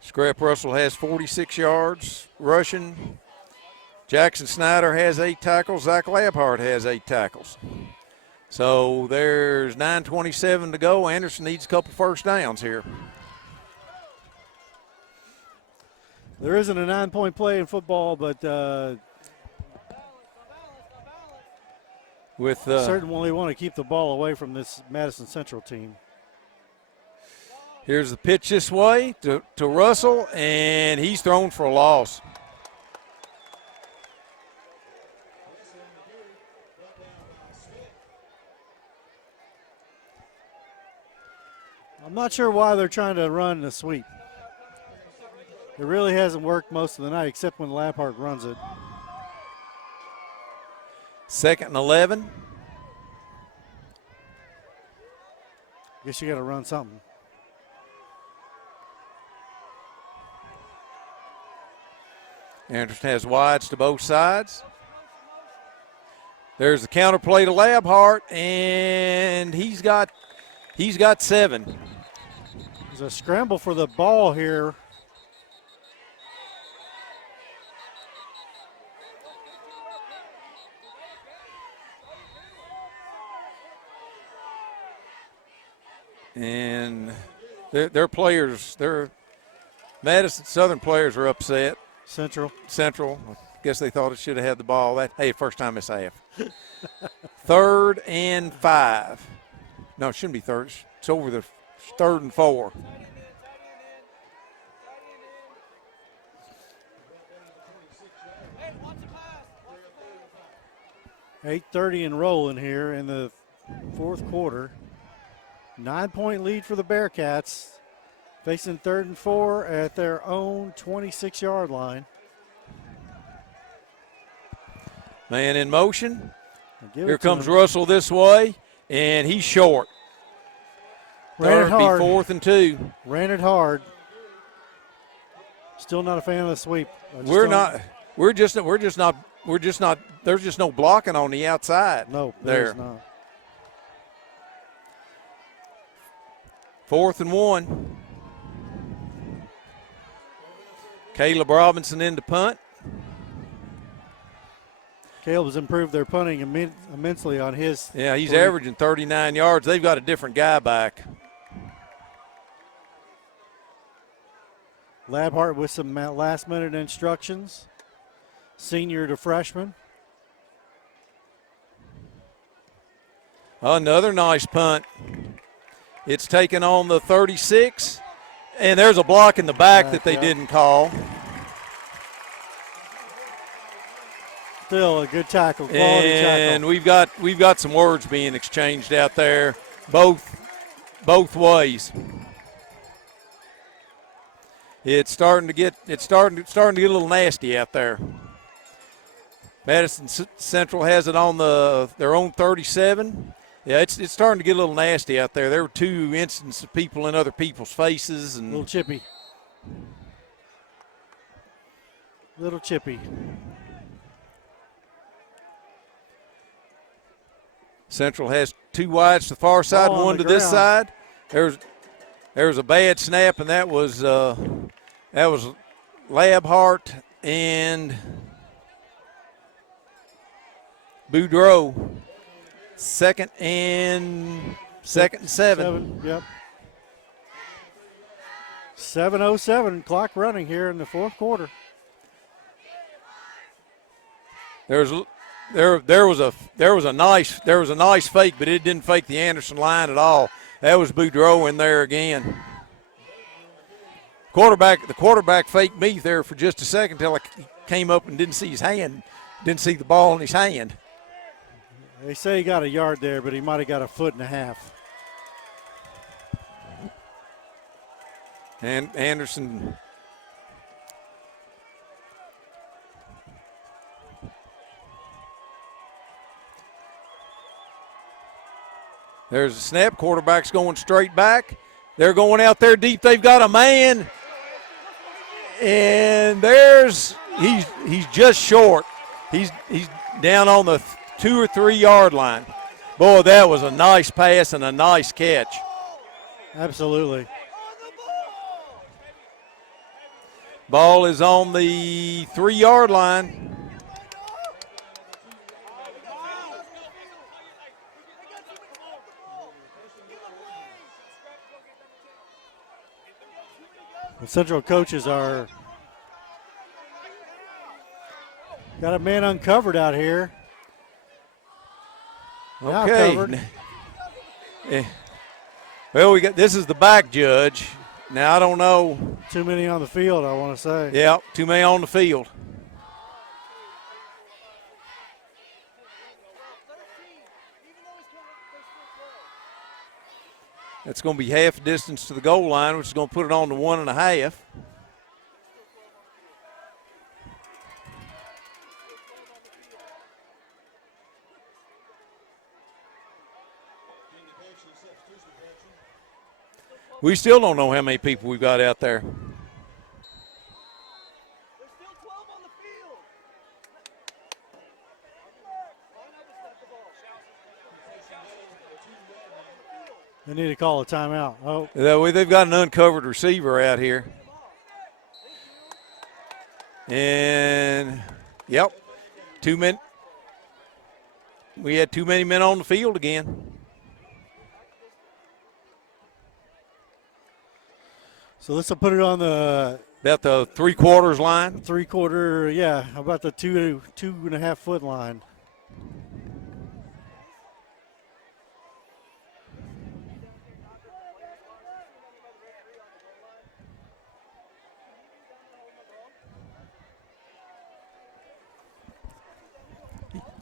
Scrap Russell has 46 yards rushing. Jackson Snyder has 8 tackles. Zach Labhart has 8 tackles. So there's 9:27 to go. Anderson needs a couple first downs here. There isn't a 9-point play in football, but certainly want to keep the ball away from this Madison Central team. Here's the pitch this way to Russell, and he's thrown for a loss. I'm not sure why they're trying to run the sweep. It really hasn't worked most of the night, except when Labhart runs it. 2nd and 11. Guess you got to run something. Anderson has wides to both sides. There's the counter play to Labhart, and he's got 7. There's a scramble for the ball here. And their players, their Madison Southern players are upset. Central. I guess they thought it should have had the ball. First time this half. 3rd and 5. No, it shouldn't be third. It's over the 3rd and 4. $8:30 and rolling here in the fourth quarter. 9-point lead for the Bearcats. Facing 3rd and 4 at their own 26-yard line. Man in motion. Here comes him. Russell this way, and he's short. Ran it hard. Be 4th and 2. Ran it hard. Still not a fan of the sweep. We're just not. There's just no blocking on the outside. No, there's not. 4th and 1. Caleb Robinson in to punt. Caleb's improved their punting immensely on his. Yeah, he's averaging 39 yards. They've got a different guy back. Labhart with some last-minute instructions. Senior to freshman. Another nice punt. It's taken on the 36, and there's a block in the back that they didn't call. Still a good tackle, quality and tackle. we've got some words being exchanged out there, both ways. It's starting to get a little nasty out there. Madison Central has it on their own 37. Yeah, it's starting to get a little nasty out there. There were 2 instances of people in other people's faces and a little chippy. Little chippy. Central has 2 wides to the far side, Ball on 1 the to this ground. side. There's a bad snap, and that was Labhart and Boudreau. 2nd and 7. Yep. 7:07 clock running here in the fourth quarter. There was a nice fake, but it didn't fake the Anderson line at all. That was Boudreau in there again. The quarterback faked me there for just a second until I came up and didn't see his hand, didn't see the ball in his hand. They say he got a yard there, but he might have got a 1.5 feet. And Anderson. There's a snap. Quarterback's going straight back. They're going out there deep. They've got a man. And he's just short. He's down on the 2 or 3 yard line. Boy, that was a nice pass and a nice catch. Absolutely. Ball is on the 3 yard line. The Central coaches got a man uncovered out here. Now Okay. covered. Well, this is the back judge. Now I don't know. Too many on the field, I want to say. Yeah, too many on the field. That's going to be half distance to the goal line, which is going to put it on to 1.5. We still don't know how many people we've got out there. They need to call a timeout. Oh, They've got an uncovered receiver out here. And, yep, 2 men. We had too many men on the field again. so this will put it on the About the 3/4 line. 3/4, yeah, about the 2.5 foot line.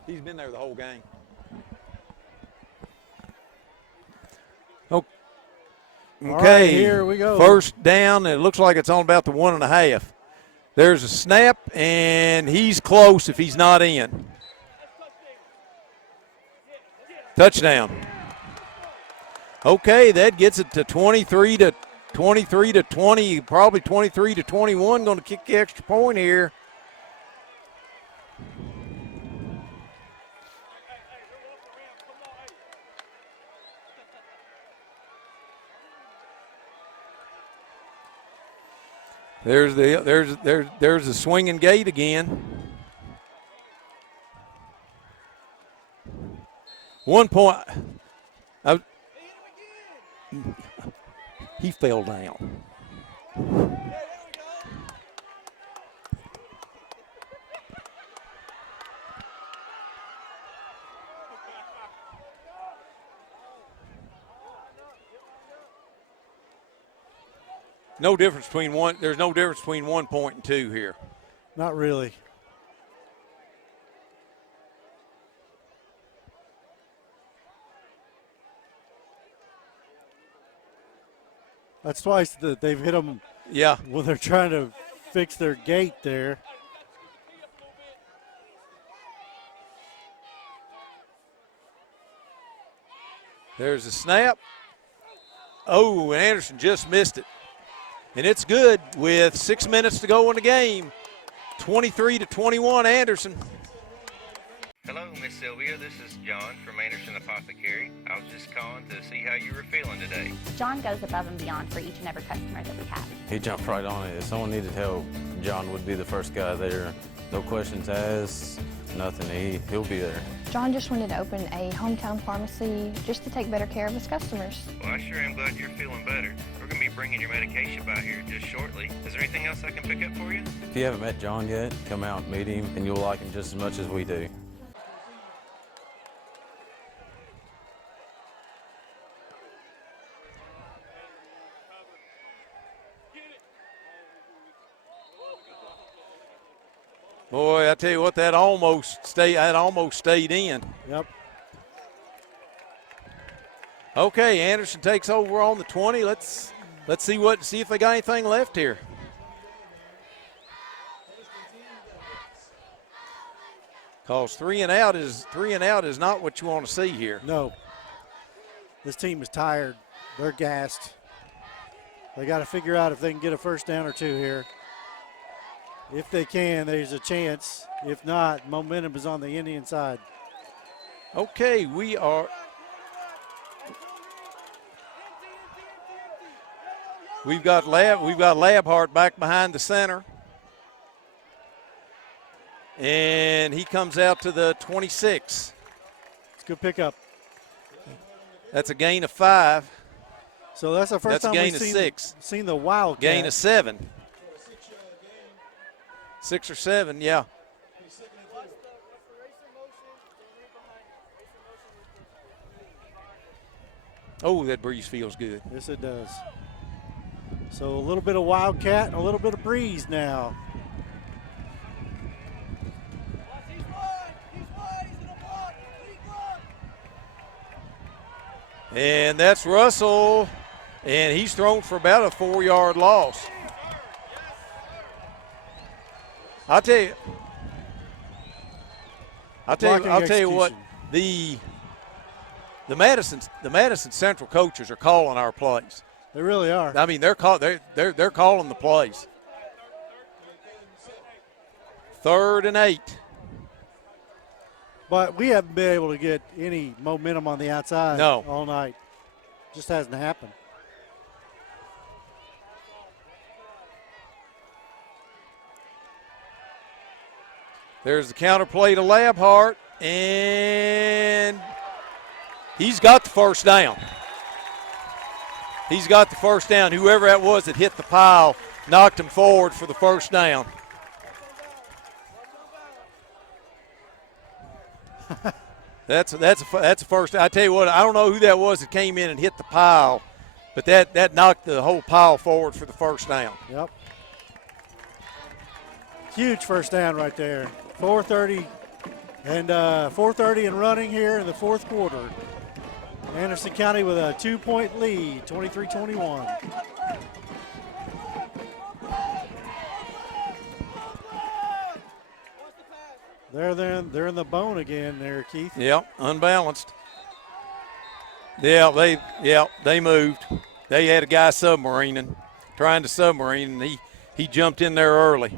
He's been there the whole game. Oh. Okay, All right, here we go. First down, and it looks like it's on about the 1.5. There's a snap, and he's close if he's not in. Touchdown. Okay, that gets it to 23 to 20, probably 23 to 21. Going to kick the extra point here. There's the swinging gate again. 1 point. He fell down. No difference between one. There's no difference between 1 point and 2 here. Not really. That's twice that they've hit them. Yeah. When they're trying to fix their gate there. There's a snap. Oh, and Anderson just missed it. And it's good with 6 minutes to go in the game. 23 to 21, Anderson. Hello, Miss Sylvia. This is John from Anderson Apothecary. I was just calling to see how you were feeling today. John goes above and beyond for each and every customer that we have. He jumped right on it. If someone needed help, John would be the first guy there. No questions asked, nothing. He'll be there. John just wanted to open a hometown pharmacy just to take better care of his customers. Well, I sure am glad you're feeling better. We're going to be bringing your medication by here just shortly. Is there anything else I can pick up for you? If you haven't met John yet, come out and meet him, and you'll like him just as much as we do. Boy, I tell you what, that almost stayed in. Yep. Okay, Anderson takes over on the 20. Let's see if they got anything left here. Cause three and out is not what you want to see here. No. This team is tired. They're gassed. They got to figure out if they can get a first down or two here. If they can, there's a chance. If not, momentum is on the Indian side. Okay, we've got Labhart back behind the center. And he comes out to the 26. It's a good pickup. That's a gain of 5. So that's the first time we've seen the Wildcat. Gain of 7. 6 or 7, yeah. Oh, that breeze feels good. Yes, it does. So a little bit of Wildcat and a little bit of breeze now. And that's Russell, and he's thrown for about a 4-yard loss. I'll tell you what, the Madison Central coaches are calling our plays. They really are. I mean, they're calling the plays. 3rd and 8. But we haven't been able to get any momentum on the outside all night. Just hasn't happened. There's the counter play to Labhart, and he's got the first down. He's got the first down. Whoever that was that hit the pile knocked him forward for the first down. That's a first. I tell you what, I don't know who that was that came in and hit the pile, but that knocked the whole pile forward for the first down. Yep. Huge first down right there. 4:30 and 4:30 and running here in the fourth quarter. Anderson County with a 2-point lead, 23-21. They're in the bone again there, Keith. Yep, unbalanced. They moved. They had a guy trying to submarine, and he jumped in there early.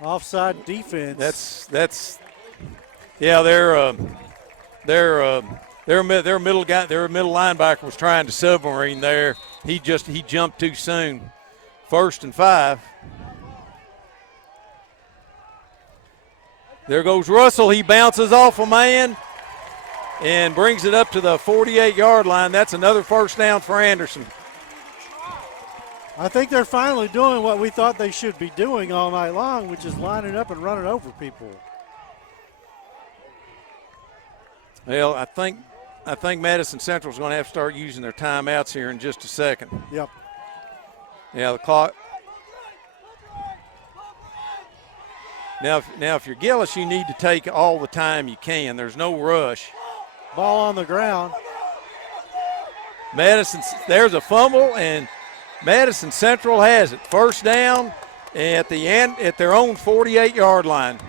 Offside defense. Their middle linebacker was trying to submarine there. He jumped too soon. 1st and 5. There goes Russell. He bounces off a man and brings it up to the 48-yard line. That's another first down for Anderson. I think they're finally doing what we thought they should be doing all night long, which is lining up and running over people. Well, I think Madison Central is going to have to start using their timeouts here in just a second. Yep. Yeah, the clock. Now, if you're Gillis, you need to take all the time you can. There's no rush. Ball on the ground. There's a fumble, and Madison Central has it. First down at the end at their own 48-yard line.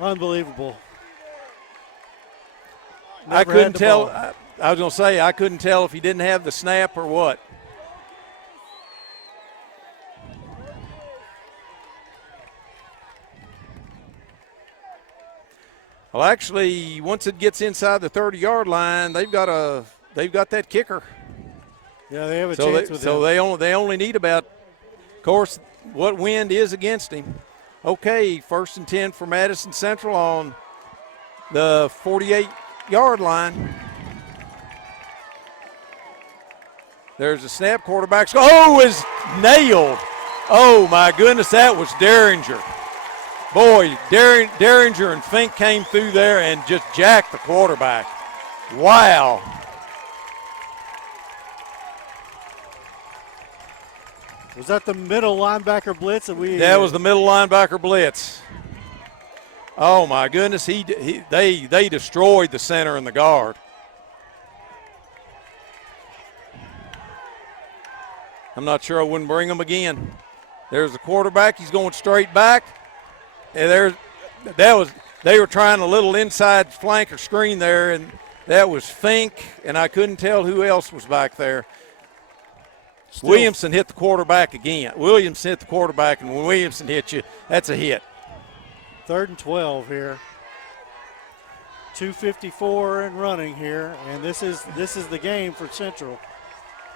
Unbelievable. I couldn't tell. I was going to say, I couldn't tell if he didn't have the snap or what. Well, actually, once it gets inside the 30-yard line, they've got that kicker. Yeah, they have a chance with him. So they only need about, of course, what wind is against him. Okay, 1st and 10 for Madison Central on the 48-yard line. There's a snap. Quarterback's is nailed. Oh, my goodness, that was Derringer. Boy, Derringer and Fink came through there and just jacked the quarterback. Wow. Was that the middle linebacker blitz That was the middle linebacker blitz. Oh my goodness, they destroyed the center and the guard. I'm not sure I wouldn't bring him again. There's the quarterback. He's going straight back. And they were trying a little inside flanker screen there, and that was Fink, and I couldn't tell who else was back there. Williamson hit the quarterback again. Williamson hit the quarterback, and when Williamson hits you, that's a hit. 3rd and 12 here. 2:54 and running here, and this is the game for Central.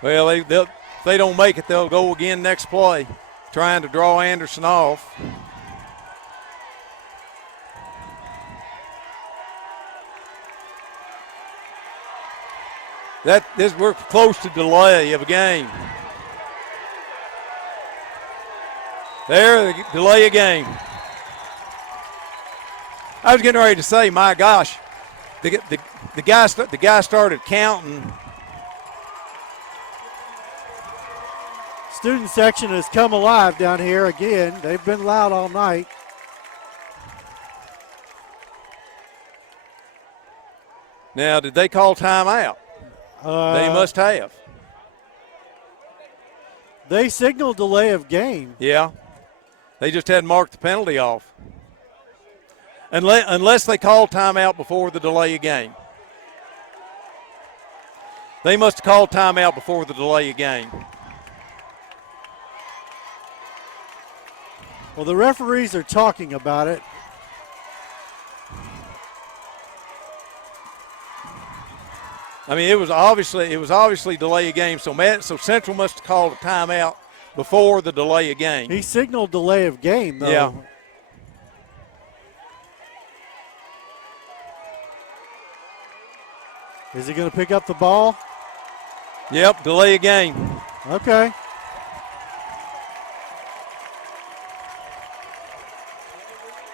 Well, if they don't make it, they'll go again next play, trying to draw Anderson off. We're close to delay of a game. There, the delay a game. I was getting ready to say, my gosh, The guy started counting. Student section has come alive down here again. They've been loud all night. Now, did they call timeout? They must have. They signaled delay of game. Yeah. They just hadn't marked the penalty off. Unless they called timeout before the delay of game. They must have called timeout before the delay of game. Well, the referees are talking about it. I mean, it was obviously delay of game. So Central must have called a timeout before the delay of game. He signaled delay of game, though. Yeah. Is he going to pick up the ball? Yep, delay of game. Okay.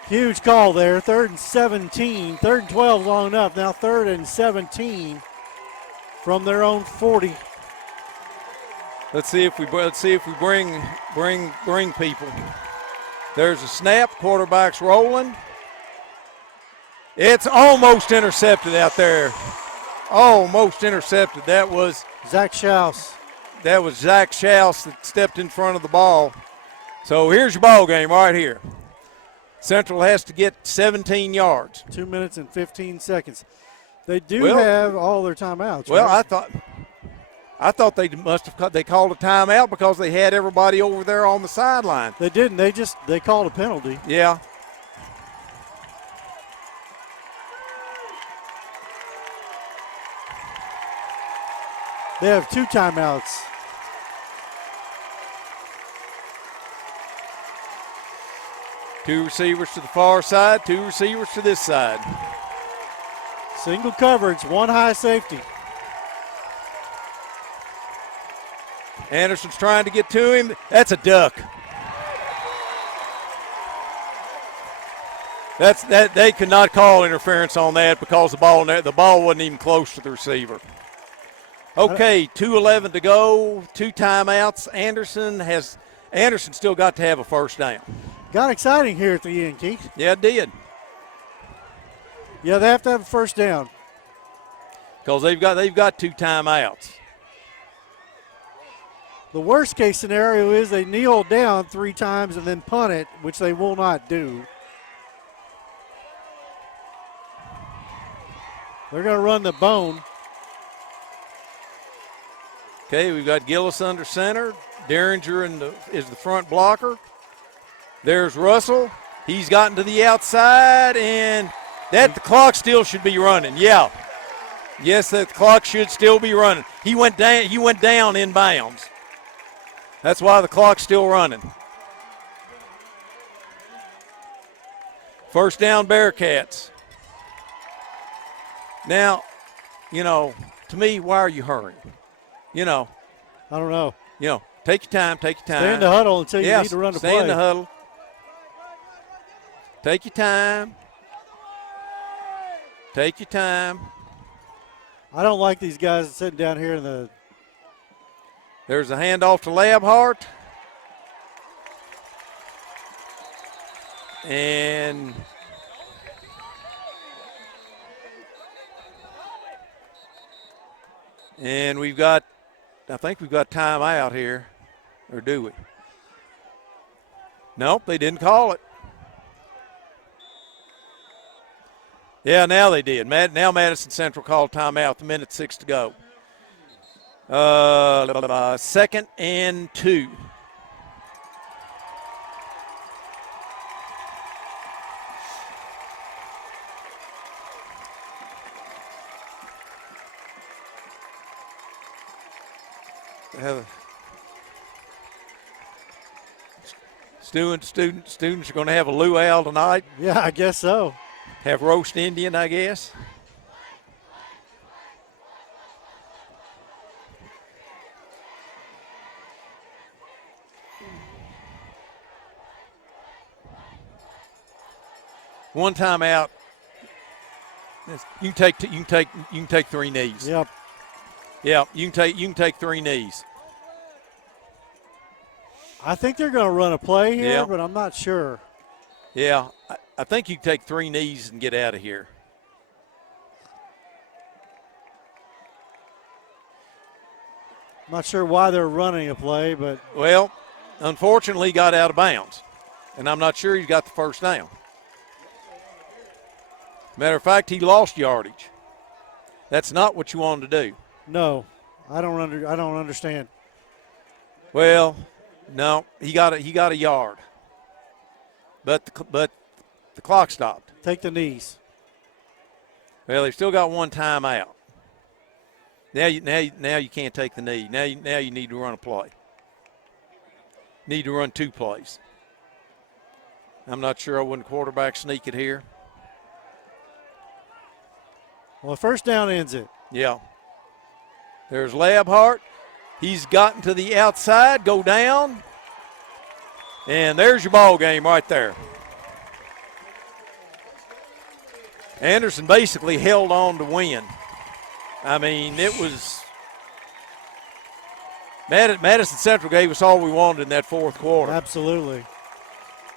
Huge call there. 3rd and 17. 3rd and 12 long enough. Now 3rd and 17 from their own 40. Let's see if we bring people. There's a snap. Quarterback's rolling. It's almost intercepted out there. Almost intercepted. That was Zach Schaus. That was Zach Schaus that stepped in front of the ball. So here's your ball game right here. Central has to get 17 yards. 2 minutes and 15 seconds. They do have all their timeouts. Well, right? I thought they called a timeout because they had everybody over there on the sideline. They didn't. They called a penalty. Yeah. They have 2 timeouts. Two receivers to the far side, 2 receivers to this side. Single coverage, 1 high safety. Anderson's trying to get to him. That's a duck. They could not call interference on that because the ball wasn't even close to the receiver. Okay, 2:11 to go, 2 timeouts. Anderson still got to have a first down. Got exciting here at the end, Keith. Yeah, it did. Yeah, they have to have a first down. Because they've got 2 timeouts. The worst case scenario is they kneel down 3 times and then punt it, which they will not do. They're going to run the bone. Okay, we've got Gillis under center. Derringer is the front blocker. There's Russell. He's gotten to the outside, and the clock still should be running. Yeah. Yes, the clock should still be running. He went down in bounds. That's why the clock's still running. First down, Bearcats. Now, to me, why are you hurrying? I don't know. Take your time. Stay in the huddle until you need to run the play. Stay in the huddle. Take your time. Take your time. I don't like these guys sitting down here in the. There's a handoff to Labhart. And I think we've got time out here. Or do we? Nope, they didn't call it. Yeah, now they did. Now Madison Central called timeout with 1:06 to go. 2nd and 2. Students are going to have a luau tonight. Yeah, I guess so. Have roast Indian, I guess. One time out. You can take 3 knees. Yep. Yeah, you can take 3 knees. I think they're going to run a play here, Yeah. but I'm not sure. Yeah, I think you can take 3 knees and get out of here. I'm not sure why they're running a play, but Well, unfortunately, he got out of bounds, and I'm not sure he's got the first down. Matter of fact, he lost yardage. That's not what you wanted to do. no, I don't understand. Well, no, he got a yard, but the clock stopped. Take the knees. Well, they've still got 1 timeout. Now you can't take the knee. Now you need to run a play. Need to run 2 plays. I'm not sure I wouldn't quarterback sneak it here. Well, first down ends it. Yeah. There's Labhart. He's gotten to the outside, go down, and there's your ball game right there. Anderson basically held on to win. I mean, it was Madison Central gave us all we wanted in that fourth quarter. Absolutely.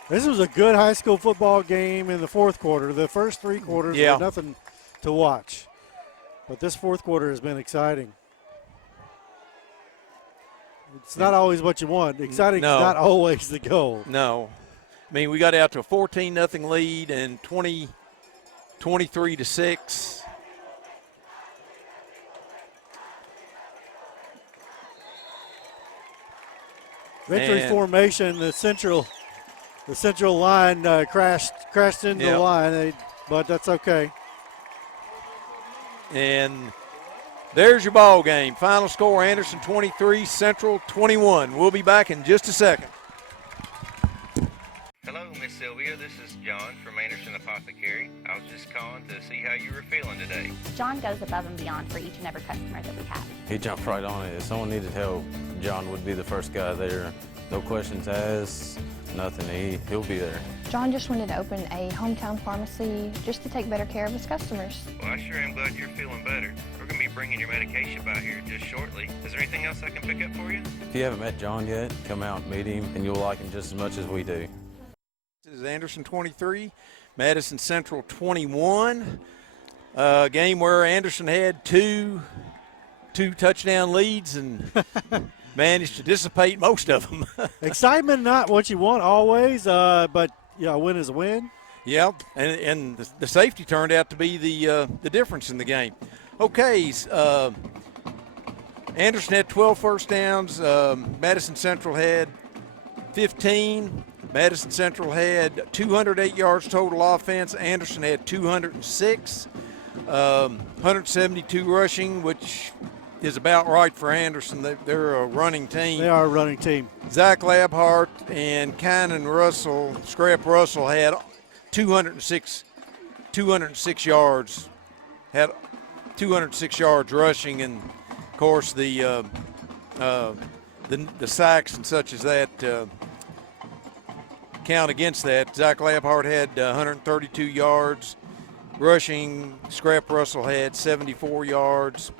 This was a good high school football game in the fourth quarter. The first 3 quarters were nothing to watch. But this fourth quarter has been exciting. It's not always what you want. Exciting is not always the goal. No. I mean, we got out to a 14-0 lead and 23-6. Victory formation, the central line crashed into the line, but that's okay. And there's your ball game. Final score, Anderson 23, Central 21. We'll be back in just a second. Hello, Miss Sylvia. This is John from Anderson Apothecary. I was just calling to see how you were feeling today. John goes above and beyond for each and every customer that we have. He jumped right on it. If someone needed help, John would be the first guy there. No questions asked, nothing. He'll be there. John just wanted to open a hometown pharmacy just to take better care of his customers. Well, I sure am glad you're feeling better. We're going to be bringing your medication by here just shortly. Is there anything else I can pick up for you? If you haven't met John yet, come out and meet him, and you'll like him just as much as we do. This is Anderson 23, Madison Central 21. Game where Anderson had two touchdown leads and managed to dissipate most of them. Excitement, not what you want always, but a win is a win. Yeah, and the safety turned out to be the difference in the game. Okay, Anderson had 12 first downs. Madison Central had 15. Madison Central had 208 yards total offense. Anderson had 206, 172 rushing, which is about right for Anderson. They're a running team. They are a running team. Zach Labhart and Scrap Russell had 206 yards, had 206 yards rushing, and of course the sacks and such as that count against that. Zach Labhart had 132 yards rushing. Scrap Russell had 74 yards.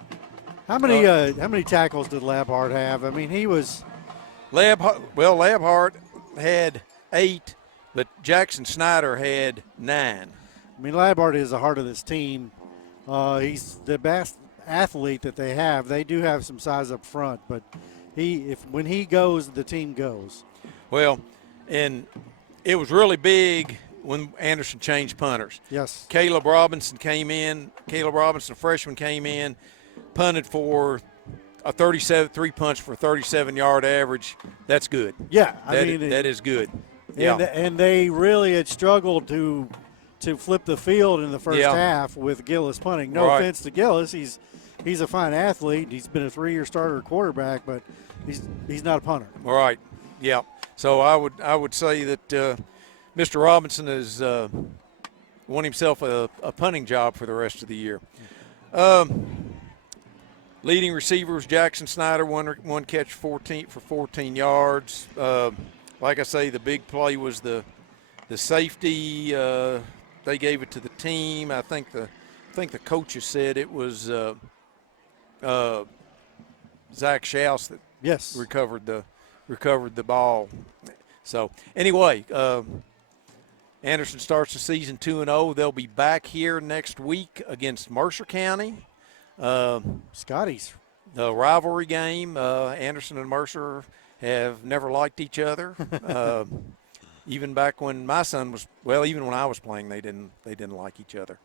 How many tackles did Labhart have? I mean, he was Labhart had 8, but Jackson Snyder had 9. I mean, Labhart is the heart of this team. He's the best athlete that they have. They do have some size up front, but when he goes, the team goes. Well, and it was really big when Anderson changed punters. Yes. Caleb Robinson, freshman, came in, punted for a 3 punch for a 37-yard average. That's good. Yeah, that is good. Yeah. And they really had struggled to flip the field in the first half with Gillis punting. No offense to Gillis, he's a fine athlete. He's been a 3-year starter quarterback, but he's not a punter. All right. Yeah. So I would say that Mr. Robinson has won himself a punting job for the rest of the year. Leading receivers, Jackson Snyder, one catch for 14 yards. Like I say, the big play was the safety. They gave it to the team. I think the think the coaches said it was Zach Schaus that Yes. recovered the ball. So anyway, Anderson starts the season 2-0. They'll be back here next week against Mercer County. Scotty's. The rivalry game. Anderson and Mercer have never liked each other. Even back when my son was, well, even when I was playing, they didn't like each other.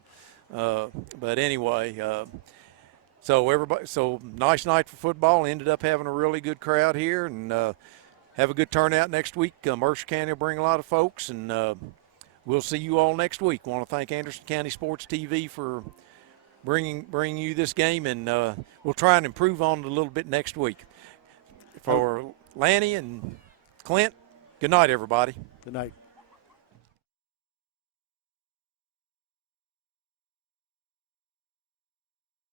But anyway, so nice night for football. Ended up having a really good crowd here, and have a good turnout next week. Mercer County will bring a lot of folks, and we'll see you all next week. Want to thank Anderson County Sports TV for bringing you this game, and we'll try and improve on it a little bit next week. For Lanny and Clint, good night, everybody. Good night.